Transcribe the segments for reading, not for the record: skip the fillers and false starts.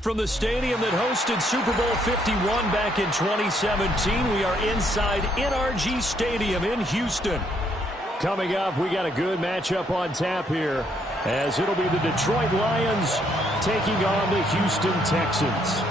From the stadium that hosted Super Bowl 51 back in 2017, we are inside NRG Stadium in Houston. Coming up, we got a good matchup on tap here, as it'll be the Detroit Lions taking on the Houston Texans.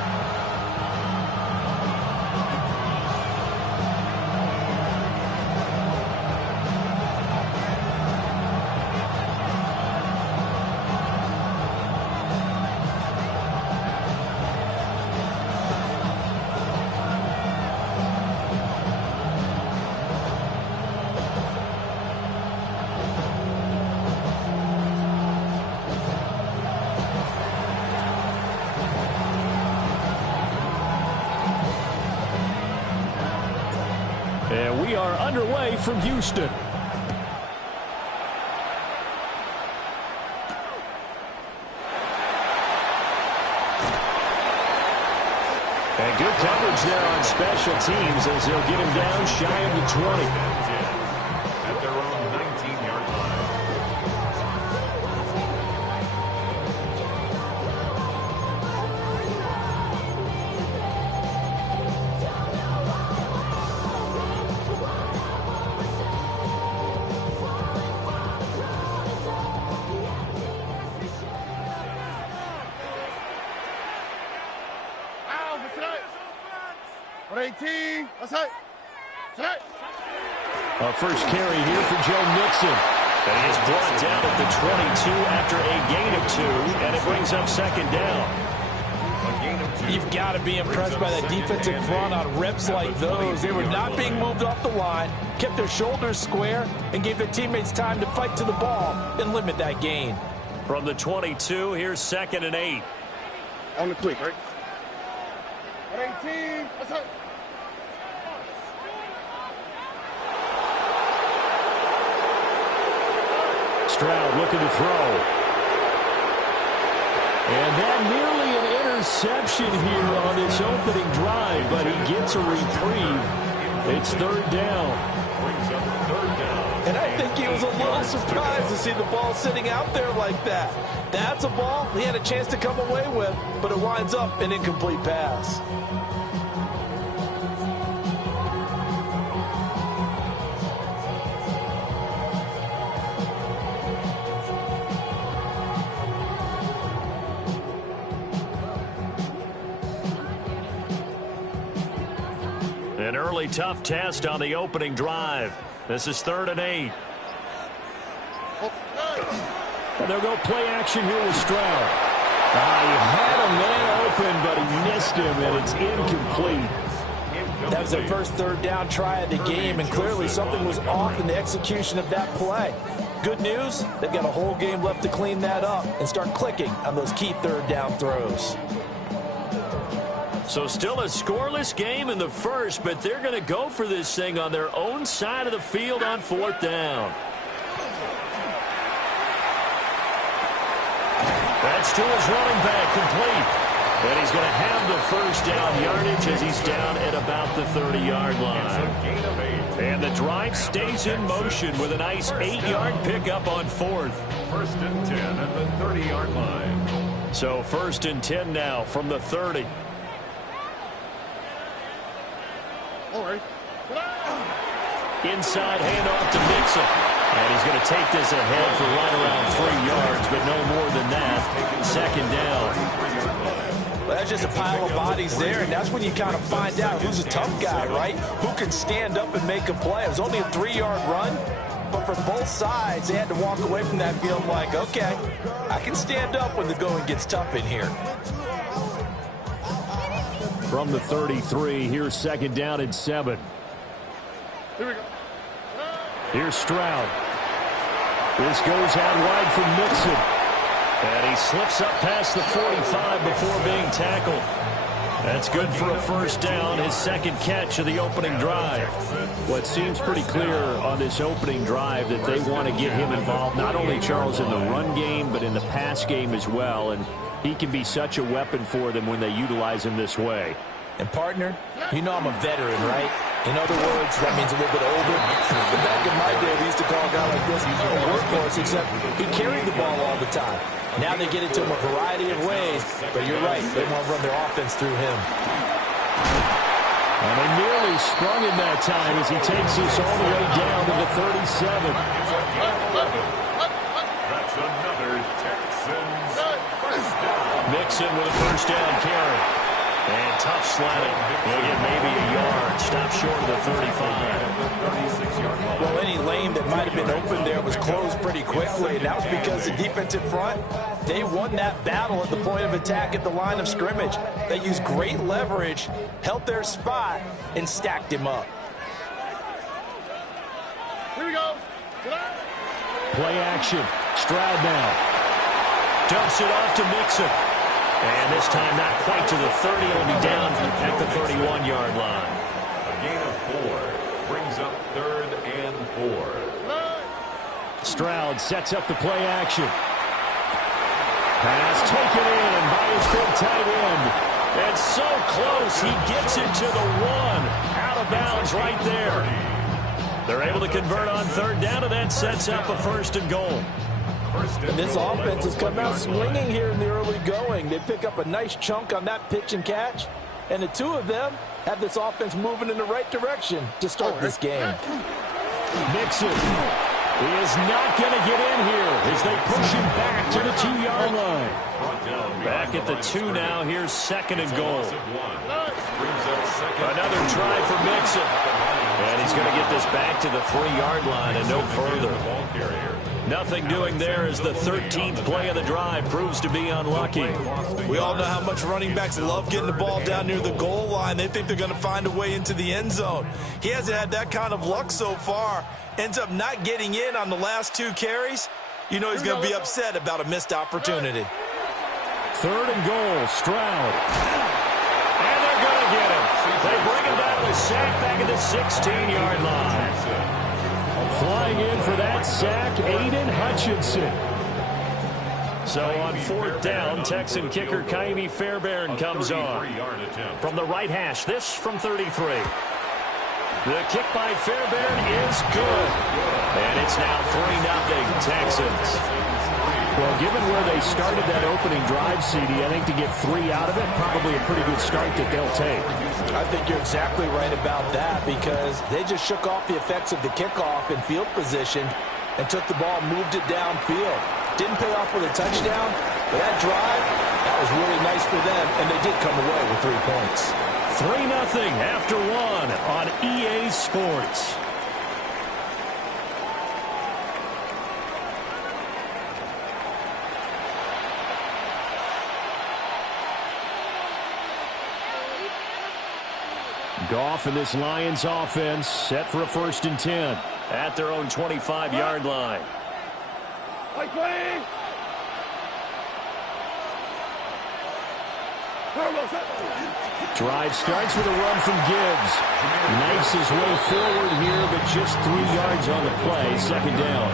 And we are underway from Houston. And good coverage there on special teams as they'll get him down shy of the 20. At their own 19-yard line. Our first carry here for Joe Mixon. And he is brought down at the 22 after a gain of 2, and it brings up second down. You've got to be impressed by that defensive front on reps like those. They were not being moved off the line, kept their shoulders square, and gave their teammates time to fight to the ball and limit that gain. From the 22, here's 2nd and 8. On the quick, right? 18, let's go. Stroud looking to throw. And that nearly an interception here on this opening drive, but he gets a reprieve. It's 3rd down. And I think he was a little surprised to see the ball sitting out there like that. That's a ball he had a chance to come away with, but it winds up an incomplete pass. An early tough test on the opening drive. This is 3rd and 8. And they'll go play action here with Stroud. He had a man open, but he missed him, and it's incomplete. That was the first 3rd down try of the game, and clearly something was off in the execution of that play. Good news, they've got a whole game left to clean that up and start clicking on those key 3rd down throws. So still a scoreless game in the first, but they're going to go for this thing on their own side of the field on 4th down. That's to his running back, complete. And he's going to have the first down yardage as he's down at about the 30-yard line. And the drive stays in motion with a nice 8-yard pickup on 4th. 1st and 10 at the 30-yard line. So 1st and 10 now from the 30. All right. Inside handoff to Mixon. And he's going to take this ahead for right around 3 yards, but no more than that. 2nd down. Well, that's just a pile of bodies there, and that's when you kind of find out who's a tough guy, right? Who can stand up and make a play. It was only a 3-yard run, but for both sides, they had to walk away from that field like, okay, I can stand up when the going gets tough in here. From the 33, here's 2nd down and 7. Here we go. Here's Stroud. This goes out wide for Mixon. And he slips up past the 45 before being tackled. That's good for a 1st down, his 2nd catch of the opening drive. Well, it seems pretty clear on this opening drive that they want to get him involved, not only, Charles, in the run game, but in the pass game as well. And he can be such a weapon for them when they utilize him this way. And, partner, you know I'm a veteran, right? In other words, that means a little bit older. Back in my day, we used to call a guy like this a workhorse, except he carried the ball all the time. Now they get it to him a variety of ways, but you're right, they want to run their offense through him. And they nearly sprung him that time as he takes this all the way down to the 37. That's another Texans first down. Mixon with a first down carry. And tough sledding. He'll get maybe a yard. Stop short of the 35. Well, any lane that might have been open there was closed pretty quickly, and that was because the defensive front, they won that battle at the point of attack at the line of scrimmage. They used great leverage, held their spot, and stacked him up. Here we go. Play action. Stroud now. Dumps it off to Mixon. And this time not quite to the 30. He'll be down at the 31-yard line. A gain of 4 brings up 3rd and 4. Stroud sets up the play action. Pass taken in by his big tight end. And so close, he gets it to the 1. Out of bounds right there. They're able to convert on 3rd down, and that sets up a 1st and goal. This offense has come out swinging here in the early going. They pick up a nice chunk on that pitch and catch, and the two of them have this offense moving in the right direction to start this game. Mixon is not going to get in here as they push him back to the 2-yard line. Back at the 2 now. Here's 2nd and goal. Another try for Mixon. And he's going to get this back to the 3-yard line and no further. Nothing doing there as the 13th play of the drive proves to be unlucky. We all know how much running backs love getting the ball down near the goal line. They think they're going to find a way into the end zone. He hasn't had that kind of luck so far. Ends up not getting in on the last 2 carries. You know he's going to be upset about a missed opportunity. 3rd and goal, Stroud. And they're going to get him. They bring him down to sack back at the 16-yard line. Flying in for that sack, Aiden Hutchinson. So on 4th down, Texan kicker Kaimi Fairbairn comes on. From the right hash, this from 33. The kick by Fairbairn is good. And it's now 3-0 Texans. Well, given where they started that opening drive, CD, I think to get 3 out of it, probably a pretty good start that they'll take. I think you're exactly right about that because they just shook off the effects of the kickoff in field position and took the ball, moved it downfield. Didn't pay off with a touchdown, but that drive, that was really nice for them, and they did come away with 3 points. 3-0 after 1 on EA Sports. Goff and this Lions offense set for a 1st and 10 at their own 25-yard line. Drive starts with a run from Gibbs. Knifes his way forward here, but just 3 yards on the play. 2nd down.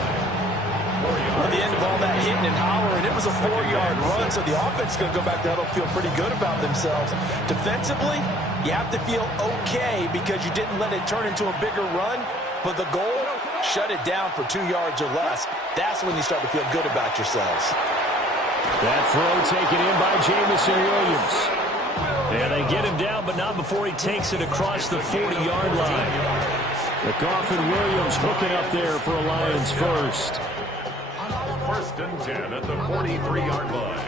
At the end of all that hitting and hollering, it was a 4-yard run, so the offense is going to go back there and feel pretty good about themselves. Defensively, you have to feel okay because you didn't let it turn into a bigger run, but the goal, shut it down for 2 yards or less. That's when you start to feel good about yourselves. That throw taken in by Jamison Williams. And they get him down, but not before he takes it across the 40-yard line. The Goff and Williams hooking up there for a Lions first. 1st and 10 at the 43-yard line.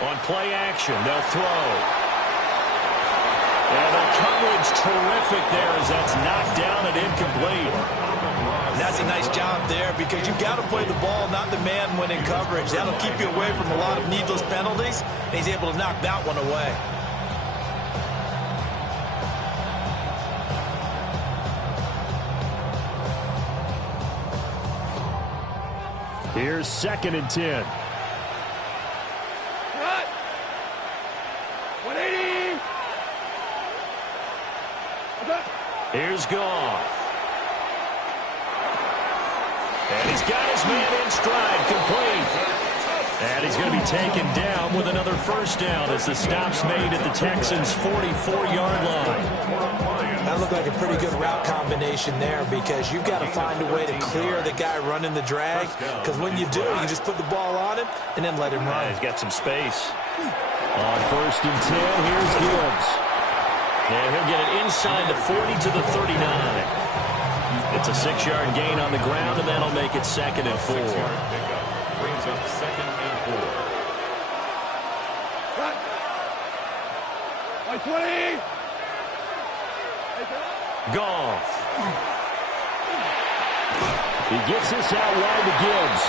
On play action, they'll throw. And the coverage terrific there as that's knocked down and incomplete. And that's a nice job there because you've got to play the ball, not the man when in coverage. That'll keep you away from a lot of needless penalties, and he's able to knock that one away. Here's 2nd and 10. Here's Goff. And he's got his man in stride, complete. And he's going to be taken down with another first down as the stop's made at the Texans' 44-yard line. That looked like a pretty good route combination there because you've got to find a way to clear the guy running the drag, because when you do, you just put the ball on him and then let him run. He's got some space. On 1st and 10, here's Gibbs. And he'll get it inside the 40 to the 39. It's a 6-yard gain on the ground, and that'll make it 2nd and 4. Brings up 2nd and 4. By 20. Goff. He gets this out wide to Gibbs.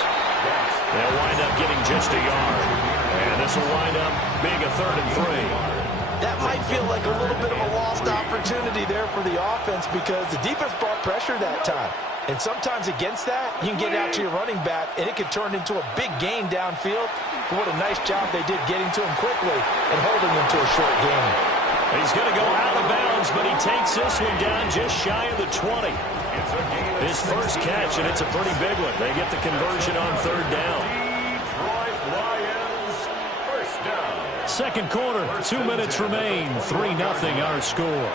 They'll wind up getting just a yard. And this will wind up being a 3rd and 3. That might feel like a little bit of a lost opportunity there for the offense because the defense brought pressure that time. And sometimes against that, you can get out to your running back, and it could turn into a big gain downfield. But what a nice job they did getting to him quickly and holding him to a short gain. He's going to go out of bounds, but he takes this one down just shy of the 20. His first catch, and it's a pretty big one. They get the conversion on 3rd down. Detroit Lions, first down. 2nd quarter, 2 minutes remain. 3-0 our score.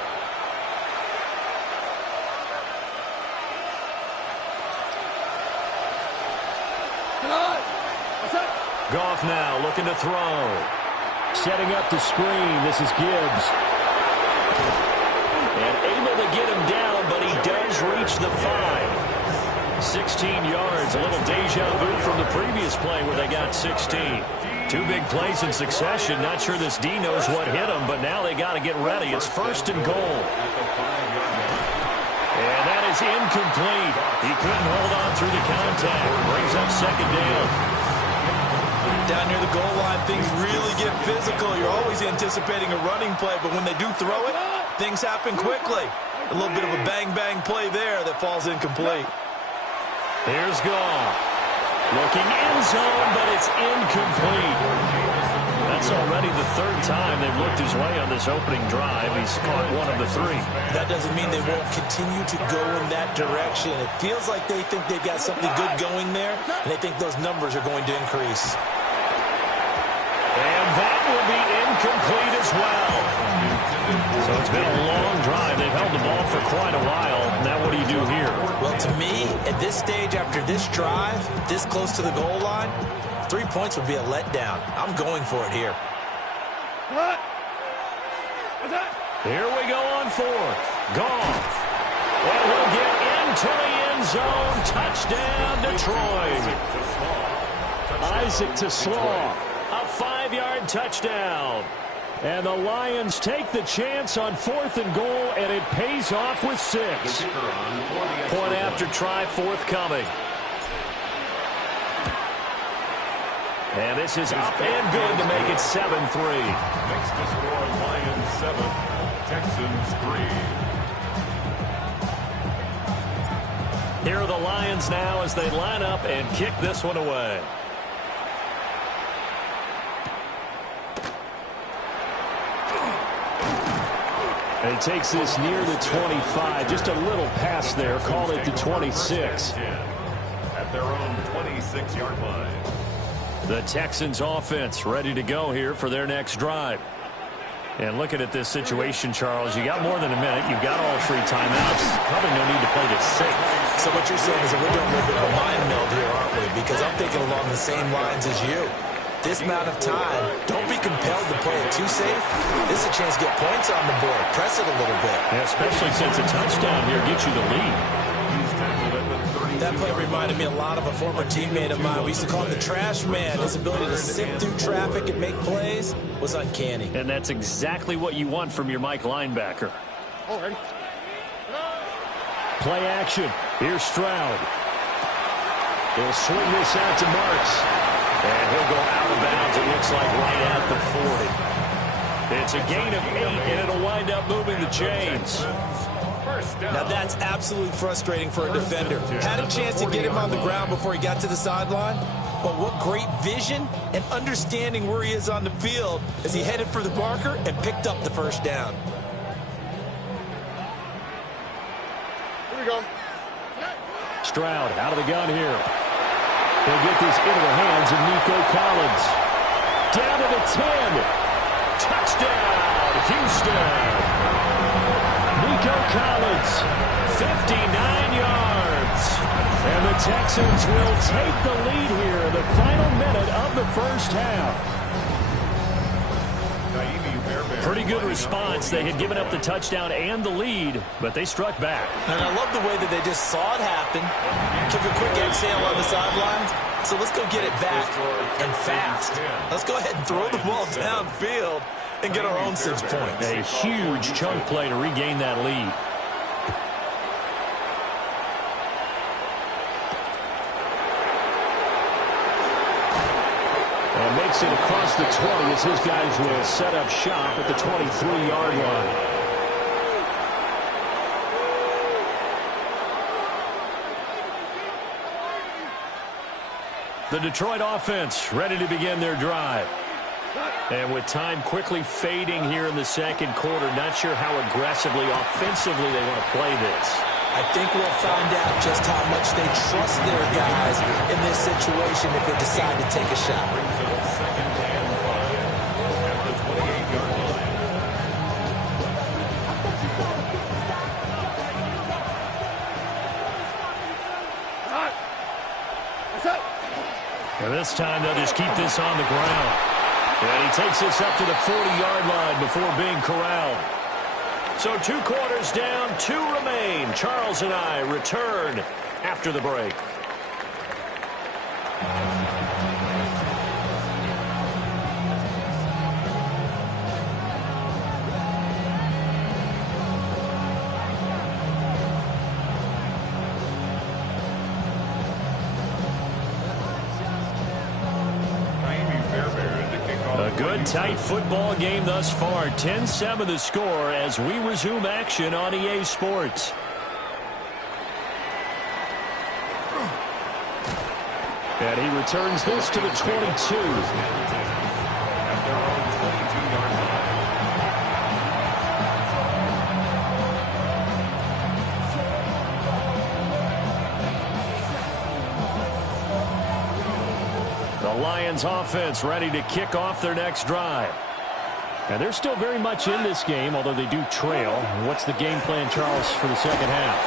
Goff now looking to throw. Setting up the screen. This is Gibbs. And able to get him down, but he does reach the 5. 16 yards. A little deja vu from the previous play where they got 16. 2 big plays in succession. Not sure this D knows what hit him, but now they got to get ready. It's 1st and goal. And that is incomplete. He couldn't hold on through the contact. Brings up 2nd down. Down near the goal line, things really get physical. You're always anticipating a running play, but when they do throw it, things happen quickly. A little bit of a bang-bang play there that falls incomplete. Here's Goff. Looking end zone, but it's incomplete. That's already the 3rd time they've looked his way on this opening drive. He's caught 1 of the 3. That doesn't mean they won't continue to go in that direction. It feels like they think they've got something good going there, and they think those numbers are going to increase. And that will be incomplete as well. So it's been a long drive. They've held the ball for quite a while. Now what do you do here? Well, to me, at this stage, after this drive, this close to the goal line, 3 points would be a letdown. I'm going for it here. Here we go on 4th. Goff. And we'll get into the end zone. Touchdown, Detroit. Isaac to Slaw. A 5-yard touchdown. And the Lions take the chance on 4th and goal, and it pays off with 6. Point after try forthcoming. And this is up and good to make it 7-3. Next to score, Lions 7, Texans 3. Here are the Lions now as they line up and kick this one away. And he takes this near the 25. Just a little pass there. Call it the 26. At their own 26-yard line. The Texans offense ready to go here for their next drive. And looking at this situation, Charles, you got more than a minute. You've got all 3 timeouts. Probably no need to play this safe. So what you're saying is that we're doing a little bit of a mind meld here, aren't we? Because I'm thinking along the same lines as you. This amount of time, don't be compelled to play it too safe. This is a chance to get points on the board. Press it a little bit. Yeah, especially since a touchdown here gets you the lead. That play reminded me a lot of a former teammate of mine. We used to call him the trash man. His ability to sift through traffic and make plays was uncanny. And that's exactly what you want from your Mike linebacker. All right. Play action. Here's Stroud. He'll swing this out to Marks. And he'll go out of bounds, it looks like, right at the 40. It's a gain of 8, and it'll wind up moving the chains. Now that's absolutely frustrating for a defender. Had a chance to get him on the ground before he got to the sideline, but what great vision and understanding where he is on the field as he headed for the marker and picked up the first down. Here we go. Stroud out of the gun here. He'll get this into the hands of Nico Collins. Down to the 10. Touchdown, Houston. Nico Collins, 59 yards. And the Texans will take the lead here in the final minute of the first half. Pretty good response. They had given up the touchdown and the lead, but they struck back. And I love the way that they just saw it happen, took a quick exhale on the sidelines. So let's go get it back and fast. Let's go ahead and throw the ball downfield and get our own 6 points. A huge chunk play to regain that lead. And makes it across the 20 as his guys will set up shop at the 23-yard line. The Detroit offense ready to begin their drive. And with time quickly fading here in the second quarter, not sure how aggressively, offensively they want to play this. I think we'll find out just how much they trust their guys in this situation if they decide to take a shot. And this time they'll just keep this on the ground. And he takes this up to the 40-yard line before being corralled. So 2 quarters down, 2 remain. Charles and I return after the break. Good, tight football game thus far. 10-7 the score as we resume action on EA Sports. And he returns this to the 22. Lions offense ready to kick off their next drive. And they're still very much in this game, although they do trail. What's the game plan, Charles, for the second half?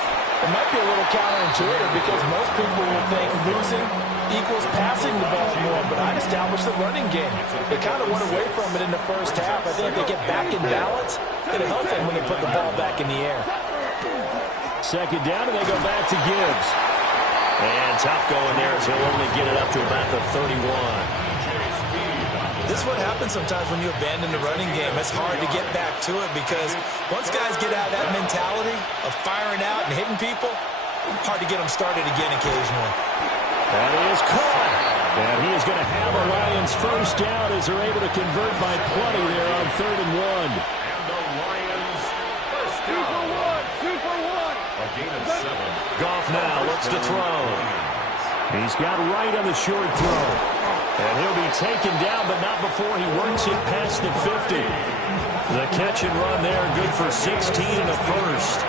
It might be a little counterintuitive because most people will think losing equals passing the ball more, but I'd establish the running game. They kind of went away from it in the first half. I think if they get back in balance, it'll help them when they put the ball back in the air. Second down, and they go back to Gibbs. And tough going there as he'll only get it up to about the 31. This is what happens sometimes when you abandon the running game. It's hard to get back to it because once guys get out of that mentality of firing out and hitting people, hard to get them started again occasionally. That is caught. And he is going to have a Lions first down as they're able to convert by plenty there on 3rd and 1. And the Lions first down. 2 for 1. A gain of 7. Goff now looks to throw. He's got right on the short throw. And he'll be taken down, but not before he works it past the 50. The catch and run there, good for 16 and a first.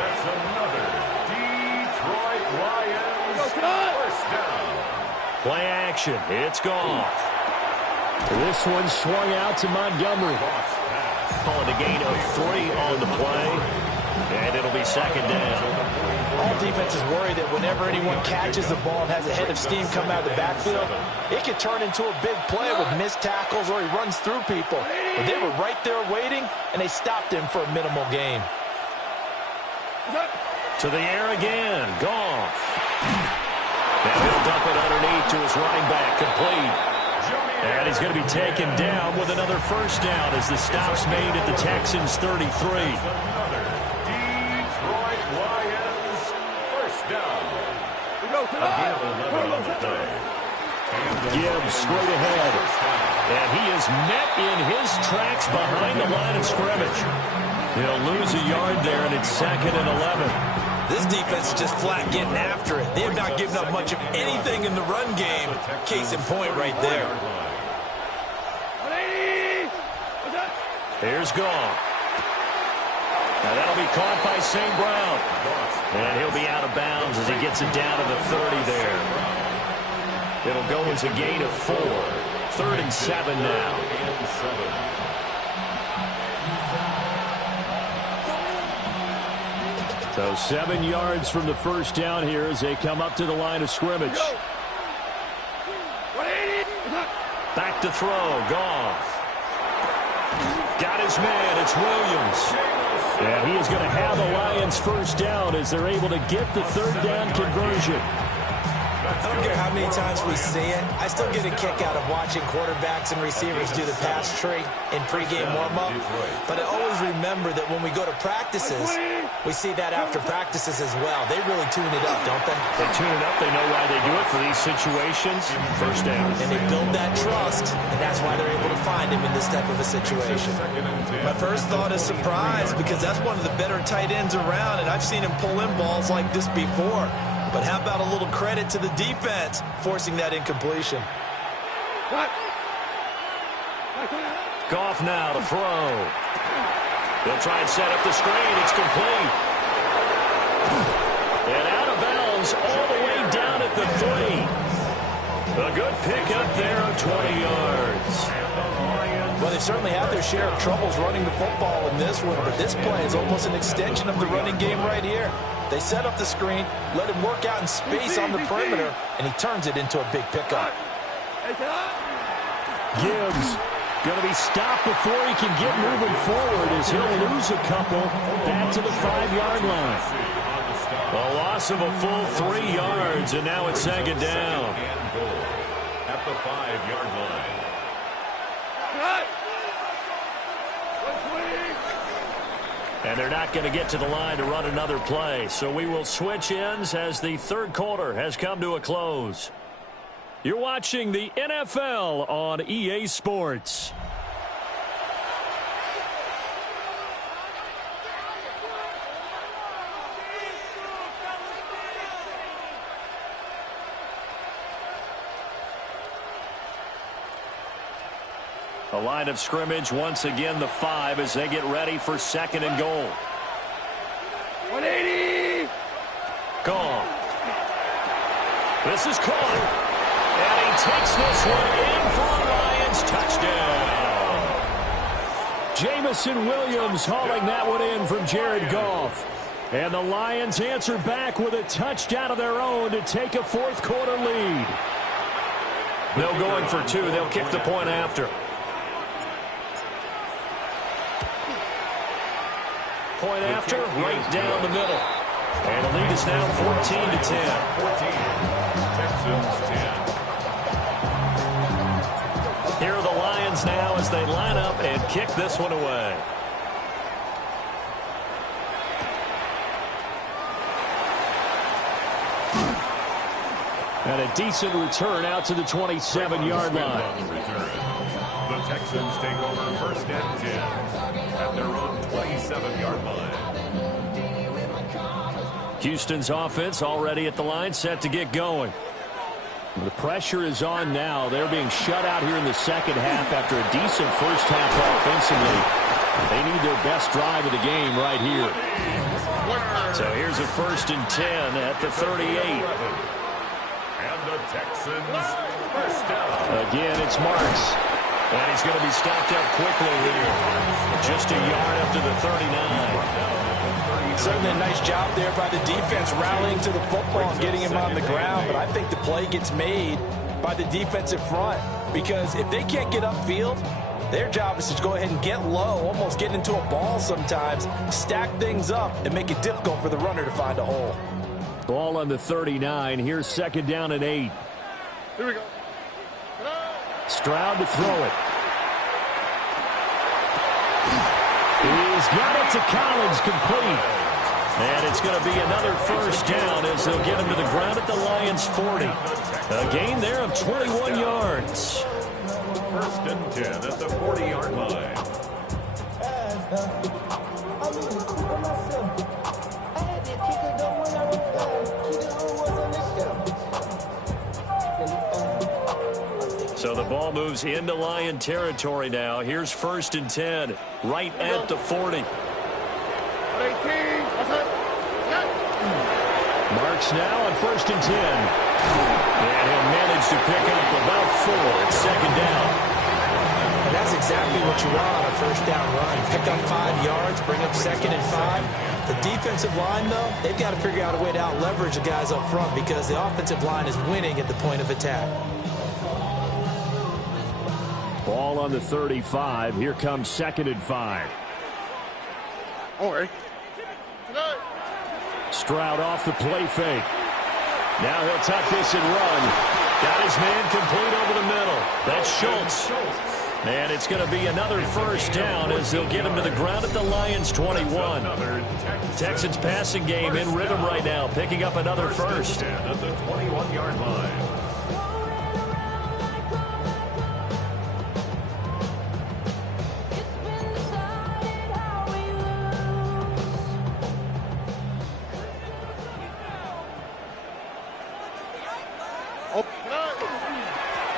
That's another Detroit Lions first down. Play action. It's Goff. This one swung out to Montgomery. Calling a gain of 3 on the play. And it'll be second down. All defenses worry that whenever anyone catches the ball and has a head of steam come out of the backfield, it could turn into a big play with missed tackles or he runs through people. But they were right there waiting, and they stopped him for a minimal gain. To the air again. Goff. Now he'll dump it underneath to his running back. Complete. And he's going to be taken down with another first down as the stop's made at the Texans' 33. Gibbs straight ahead. And he is met in his tracks behind the line of scrimmage. He'll lose a yard there, and it's 2nd and 11. This defense is just flat getting after it. They have not given up much of anything in the run game. Case in point right there. Here's Goff. Now that'll be caught by St. Brown. And he'll be out of bounds as he gets it down to the 30 there. It'll go as a gain of 4. 3rd and 7 now. So 7 yards from the first down here as they come up to the line of scrimmage. Back to throw. Goff. Got his man. It's Williams. And he is going to have the Lions first down as they're able to get the 3rd down conversion. I don't care how many times we see it. I still get a kick out of watching quarterbacks and receivers do the pass tree in pregame warm-up. But I always remember that when we go to practices, we see that after practices as well. They really tune it up, don't they? They tune it up. They know why they do it for these situations. First down. And they build that trust, and that's why they're able to find him in this type of a situation. My first thought is surprise, because that's one of the better tight ends around, and I've seen him pull in balls like this before. But how about a little credit to the defense forcing that incompletion? Goff now to throw. They'll try and set up the screen. It's complete. And out of bounds all the way down at the 3. A good pickup there of 20 yards. Well, they certainly have their share of troubles running the football in this one, but this play is almost an extension of the running game right here. They set up the screen, let him work out in space on the perimeter, and he turns it into a big pickup. Gibbs going to be stopped before he can get moving forward as he'll lose a couple back to the 5-yard line. A loss of a full 3 yards, and now it's 2nd down. At the 5-yard line. And they're not going to get to the line to run another play. So we will switch ends as the 3rd quarter has come to a close. You're watching the NFL on EA Sports. A line of scrimmage, once again the 5 as they get ready for 2nd and goal. 180! Gone. This is caught. And he takes this one in for a Lions touchdown. Jamison Williams hauling that one in from Jared Goff. And the Lions answer back with a touchdown of their own to take a 4th quarter lead. They'll going for 2. They'll kick the point after. Point after, right down the middle. And the lead is now 14-10. 14. Texans 10. Here are the Lions now as they line up and kick this one away. And a decent return out to the 27-yard line. The Texans take over 1st and 10 at their own 27-yard line. Houston's offense already at the line, set to get going. The pressure is on now. They're being shut out here in the 2nd half after a decent first half offensively. They need their best drive of the game right here. So here's a 1st and 10 at the 38. And the Texans first down. Again, it's Marks. And he's going to be stopped up quickly here. Just a yard up to the 39. Certainly a nice job there by the defense rallying to the football and getting him on the ground. But I think the play gets made by the defensive front. Because if they can't get upfield, their job is to go ahead and get low, almost get into a ball sometimes, stack things up, and make it difficult for the runner to find a hole. Ball on the 39. Here's 2nd down and 8. Here we go. Stroud to throw it. He's got it to Collins, complete. And it's going to be another first down as they'll get him to the ground at the Lions' 40. A gain there of 21 yards. 1st and 10 at the 40-yard line. So the ball moves into Lion territory now. Here's 1st and 10, right at the 40. box now on 1st and 10. And he'll manage to pick up about 4. It's 2nd down. And that's exactly what you want on a 1st down run. Pick up 5 yards, bring up 2nd and 5. The defensive line, though, they've got to figure out a way to out-leverage the guys up front because the offensive line is winning at the point of attack. Ball on the 35. Here comes 2nd and 5. Don't worry. Stroud off the play fake. Now he'll tuck this and run. Got his man complete over the middle. That's Schultz. And it's going to be another 1st down as they'll get him to the ground at the Lions' 21. Texans passing game in rhythm right now, picking up another 1st. At the 21-yard line.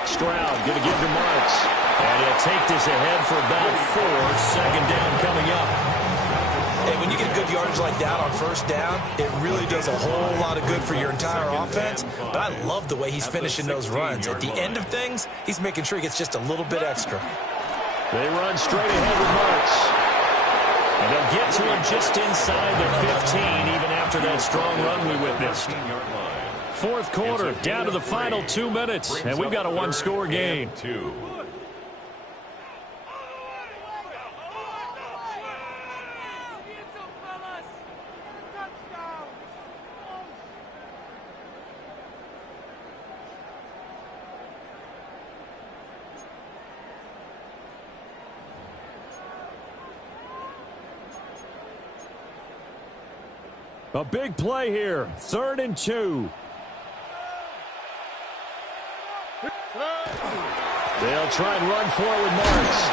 Stroud going to give to Marks. And he'll take this ahead for about 4. 2nd down coming up. Hey, when you get good yardage like that on 1st down, it really does a whole lot of good for your entire offense. But I love the way he's finishing those runs. At the end of things, he's making sure he gets just a little bit extra. They run straight ahead with Marks. And they'll get to him just inside the 15, even after that strong run we witnessed. 4th quarter, down to the final 2 minutes, and we've got a 1-score game. A big play here, 3rd and 2. They'll try and run for it with Marks.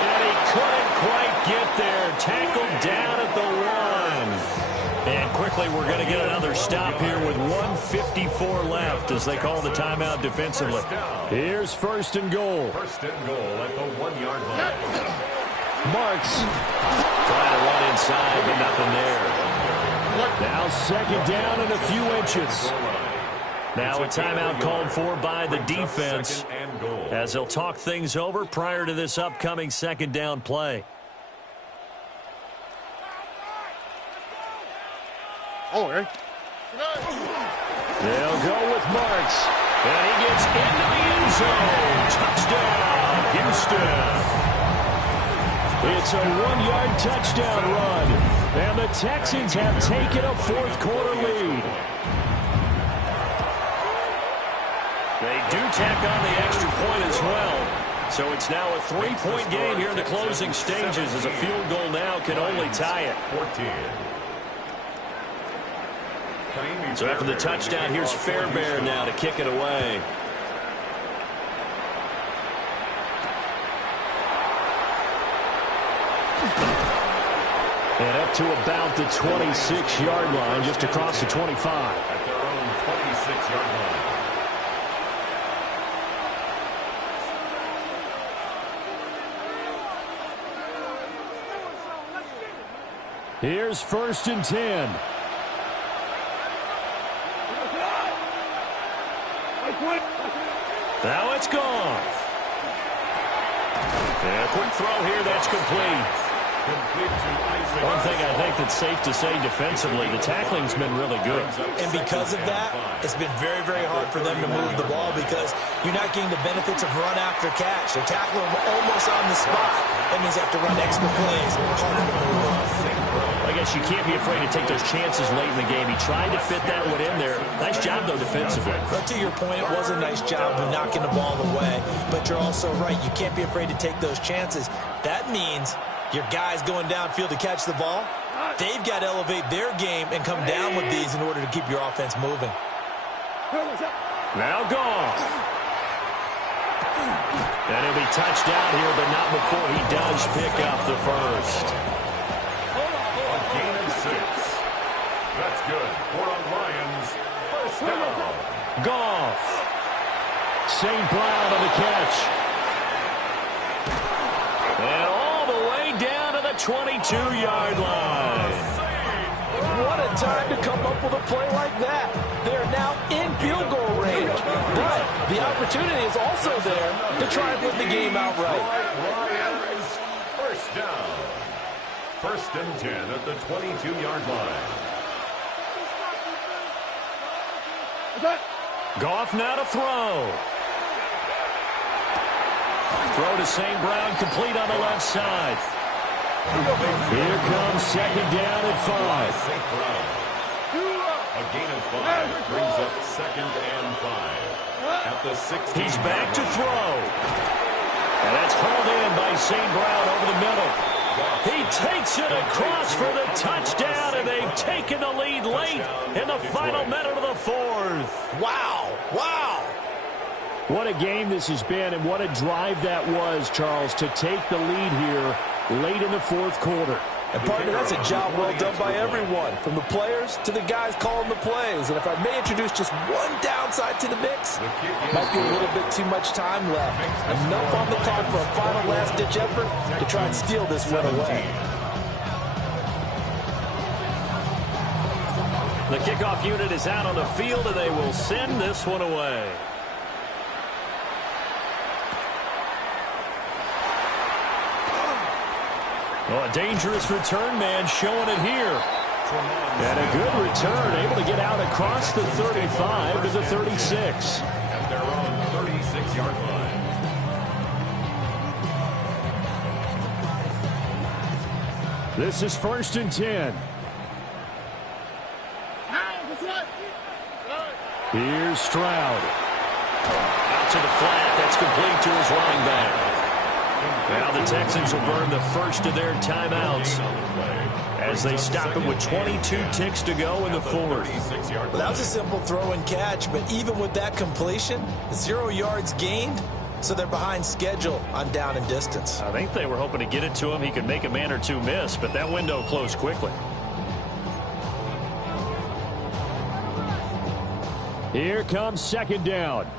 And he couldn't quite get there. Tackled down at the 1. And quickly we're going to get another stop here with 1:54 left as they call the timeout defensively. Here's 1st and goal. 1st and goal at the 1-yard line. Marks trying to run inside, but nothing there. Now 2nd down and a few inches. Now a timeout called for by the defense as they'll talk things over prior to this upcoming 2nd down play. Don't worry. They'll go with Marks. And he gets into the end zone. Touchdown, Houston. It's a 1-yard touchdown run. And the Texans have taken a 4th quarter lead. They do tack on the extra point as well. So it's now a 3-point game here in the closing stages as a field goal now can only tie it. 14. So after the touchdown, here's Fairbairn now to kick it away. And up to about the 26-yard line, just across the 25. At their own 26-yard line. Here's 1st and 10. Now it's gone. And a quick throw here that's complete. One thing I think that's safe to say defensively, the tackling's been really good. And because of that, it's been very, very hard for them to move the ball because you're not getting the benefits of run after catch. They're tackling them almost on the spot. That means they have to run extra plays. Harder to move them. I guess you can't be afraid to take those chances late in the game. He tried to fit that one in there. Nice job, though, defensively. But to your point, it was a nice job of knocking the ball away. But you're also right. You can't be afraid to take those chances. That means your guys going downfield to catch the ball, they've got to elevate their game and come down with these in order to keep your offense moving. Now gone. And he'll be touched down here, but not before he does pick up the 1st. A gain of 6. That's good for a Lions 1st down. Goff. St. Brown on the catch. And all the way down to the 22-yard line. What a time to come up with a play like that. They're now in field goal range. But the opportunity is also there to try and win the game outright. Lions, first down. First and 10 at the 22-yard line. Goff now to throw. Throw to St. Brown, complete on the left side. Here comes second down at 5. St. Brown. A gain of 5 brings up second and 5. At the 16. He's back to throw. And that's hauled in by St. Brown over the middle. He takes it across for the touchdown, and they've taken the lead late in the final minute of the fourth. Wow. Wow. What a game this has been, and what a drive that was, Charles, to take the lead here late in the fourth quarter. And partner, that's a job well done by everyone, from the players to the guys calling the plays. And if I may introduce just one downside to the mix, might be a little bit too much time left. Enough on the clock for a final last-ditch effort to try and steal this win away. The kickoff unit is out on the field, and they will send this one away. Oh, a dangerous return man showing it here. And a good return, able to get out across the 35 to the 36. At their own 36-yard line. This is first and 10. Here's Stroud. Out to the flat. That's complete to his running back. Now the Texans will burn the first of their timeouts as they stop it with 22 ticks to go in the fourth. Well, that was a simple throw and catch, but even with that completion, 0 yards gained, so they're behind schedule on down and distance. I think they were hoping to get it to him. He could make a man or two miss, but that window closed quickly. Here comes second down.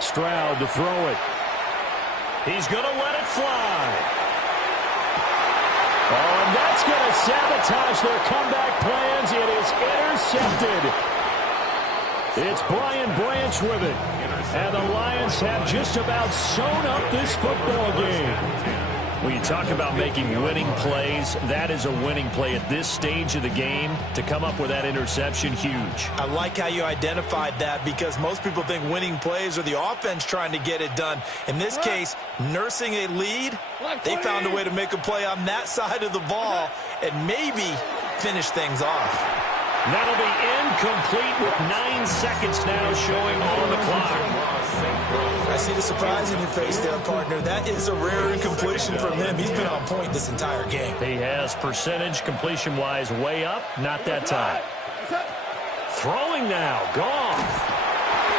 Stroud to throw it. He's going to let it fly. Oh, and that's going to sabotage their comeback plans. It is intercepted. It's Brian Branch with it. And the Lions have just about sewn up this football game. When you talk about making winning plays, that is a winning play at this stage of the game. To come up with that interception, huge. I like how you identified that, because most people think winning plays are the offense trying to get it done. In this case, nursing a lead, they found a way to make a play on that side of the ball and maybe finish things off. That'll be incomplete with 9 seconds now showing on the clock. I see the surprise in your face there, partner. That is a rare incompletion from him. He's been on point this entire game. He has percentage completion-wise way up. Not that time. Throwing now. Goff.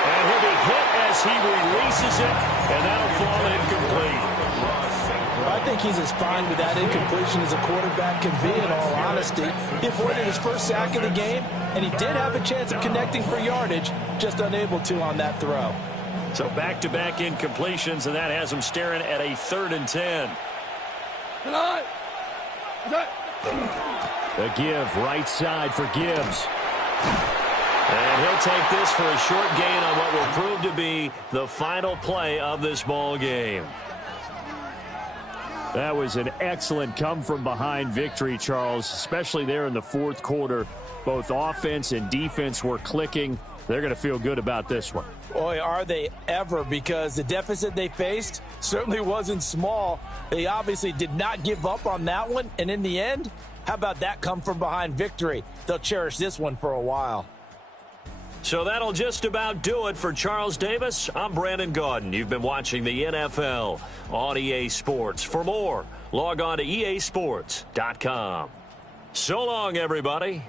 And he'll be hit as he releases it, and that'll fall incomplete. I think he's as fine with that incompletion as a quarterback can be, in all honesty. He avoided his first sack of the game, and he did have a chance of connecting for yardage, just unable to on that throw. So back-to-back incompletions, and that has him staring at a 3rd and 10. The give right side for Gibbs. And he'll take this for a short gain on what will prove to be the final play of this ball game. That was an excellent come-from-behind victory, Charles, especially there in the fourth quarter. Both offense and defense were clicking. They're going to feel good about this one. Boy, are they ever, because the deficit they faced certainly wasn't small. They obviously did not give up on that one, and in the end, how about that come-from-behind victory? They'll cherish this one for a while. So that'll just about do it for Charles Davis. I'm Brandon Gaudin. You've been watching the NFL on EA Sports. For more, log on to easports.com. So long, everybody.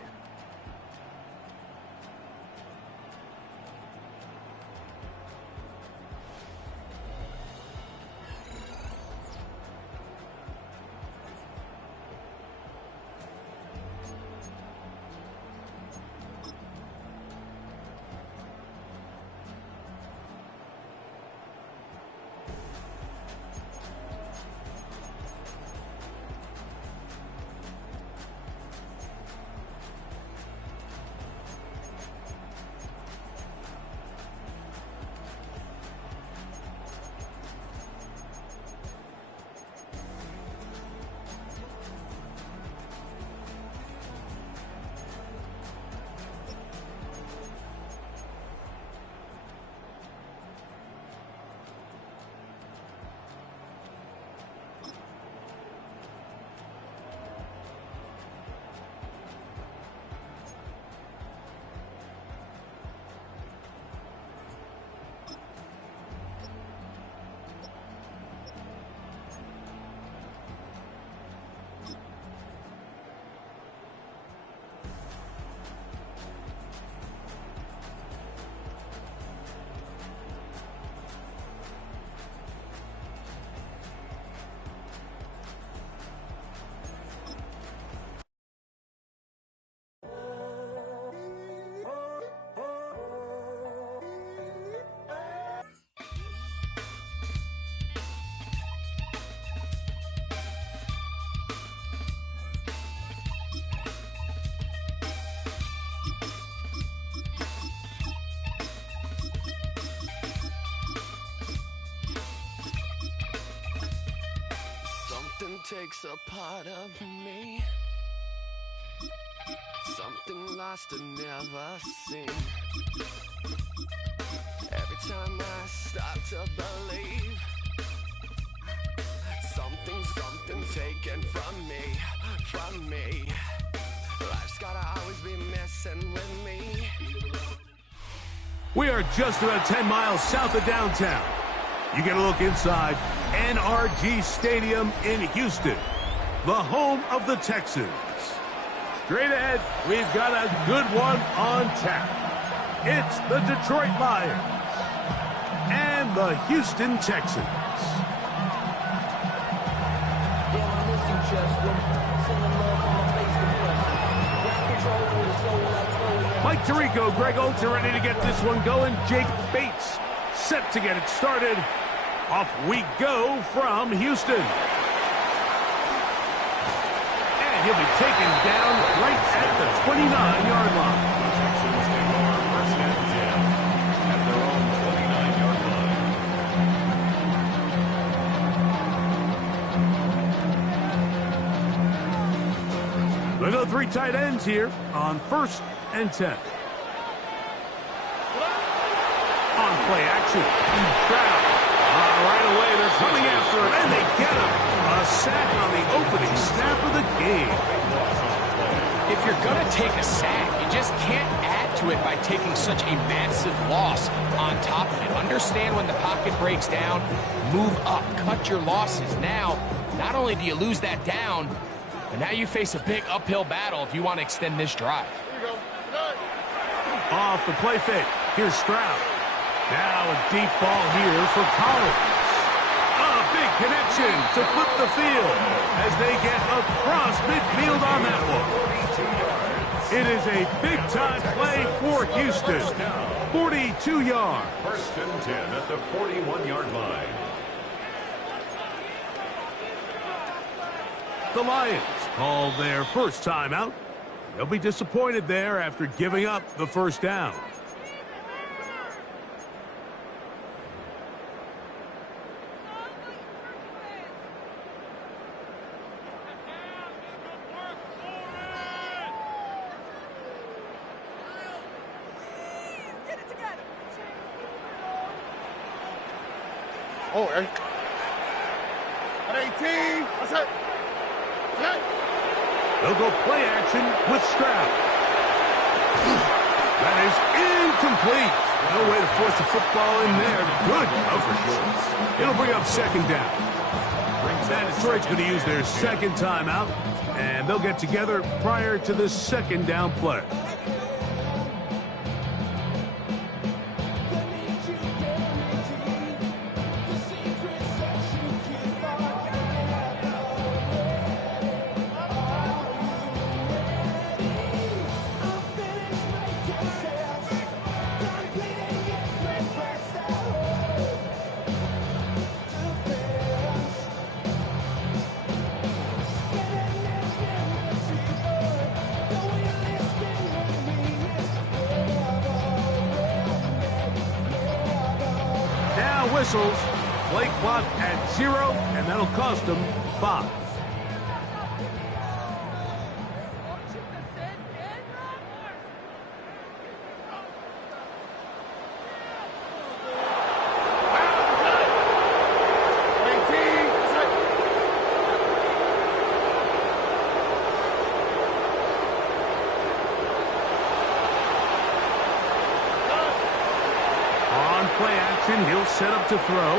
Someone takes a part of me. Something lost and never seen. Every time I start to believe, something taken from me. Life's gotta always be messing with me. We are just about 10 miles south of downtown. You get a look inside NRG Stadium in Houston, the home of the Texans. Straight ahead, we've got a good one on tap. It's the Detroit Lions and the Houston Texans. Mike Tirico, Greg Olsen ready to get this one going. Jake Bates set to get it started. Off we go from Houston. And he'll be taken down right at the 29-yard line. Texans take over first and 10 at their own 29-yard line. They go 3 tight ends here on first and 10. On play action. Stroud. Right away, they're coming after him, and they get him. A sack on the opening snap of the game. If you're going to take a sack, you just can't add to it by taking such a massive loss on top of it. Understand when the pocket breaks down, move up, cut your losses. Now, not only do you lose that down, but now you face a big uphill battle if you want to extend this drive. Off the play fake. Here's Stroud. Now a deep ball here for Collins. A big connection to flip the field as they get across midfield on that one. It is a big-time play for Houston. 42 yards. First and 10 at the 41-yard line. The Lions call their first timeout. They'll be disappointed there after giving up the first down. Oh, Eric. At 18. What's that? They'll go play action with Stroud. That is incomplete. No way to force the football in there. Good coverage. It'll bring up second down. Detroit's going to use their second timeout, and they'll get together prior to the second down play. Whistles, play clock at 0, and that'll cost them 5. He'll set up to throw.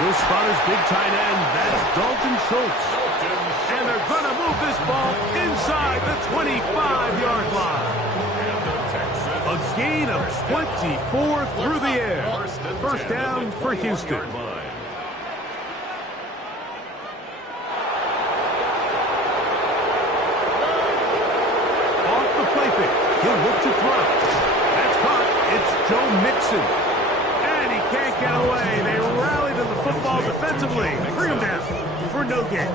He'll spot his big tight end. That's Dalton Schultz. And they're going to move this ball inside the 25-yard line. A gain of 24 through the air. First down for Houston. Off the play fake. He'll look to throw. That's caught. It's Joe Mixon. Can't get away. They rally to the football defensively. Bring him down for no gain.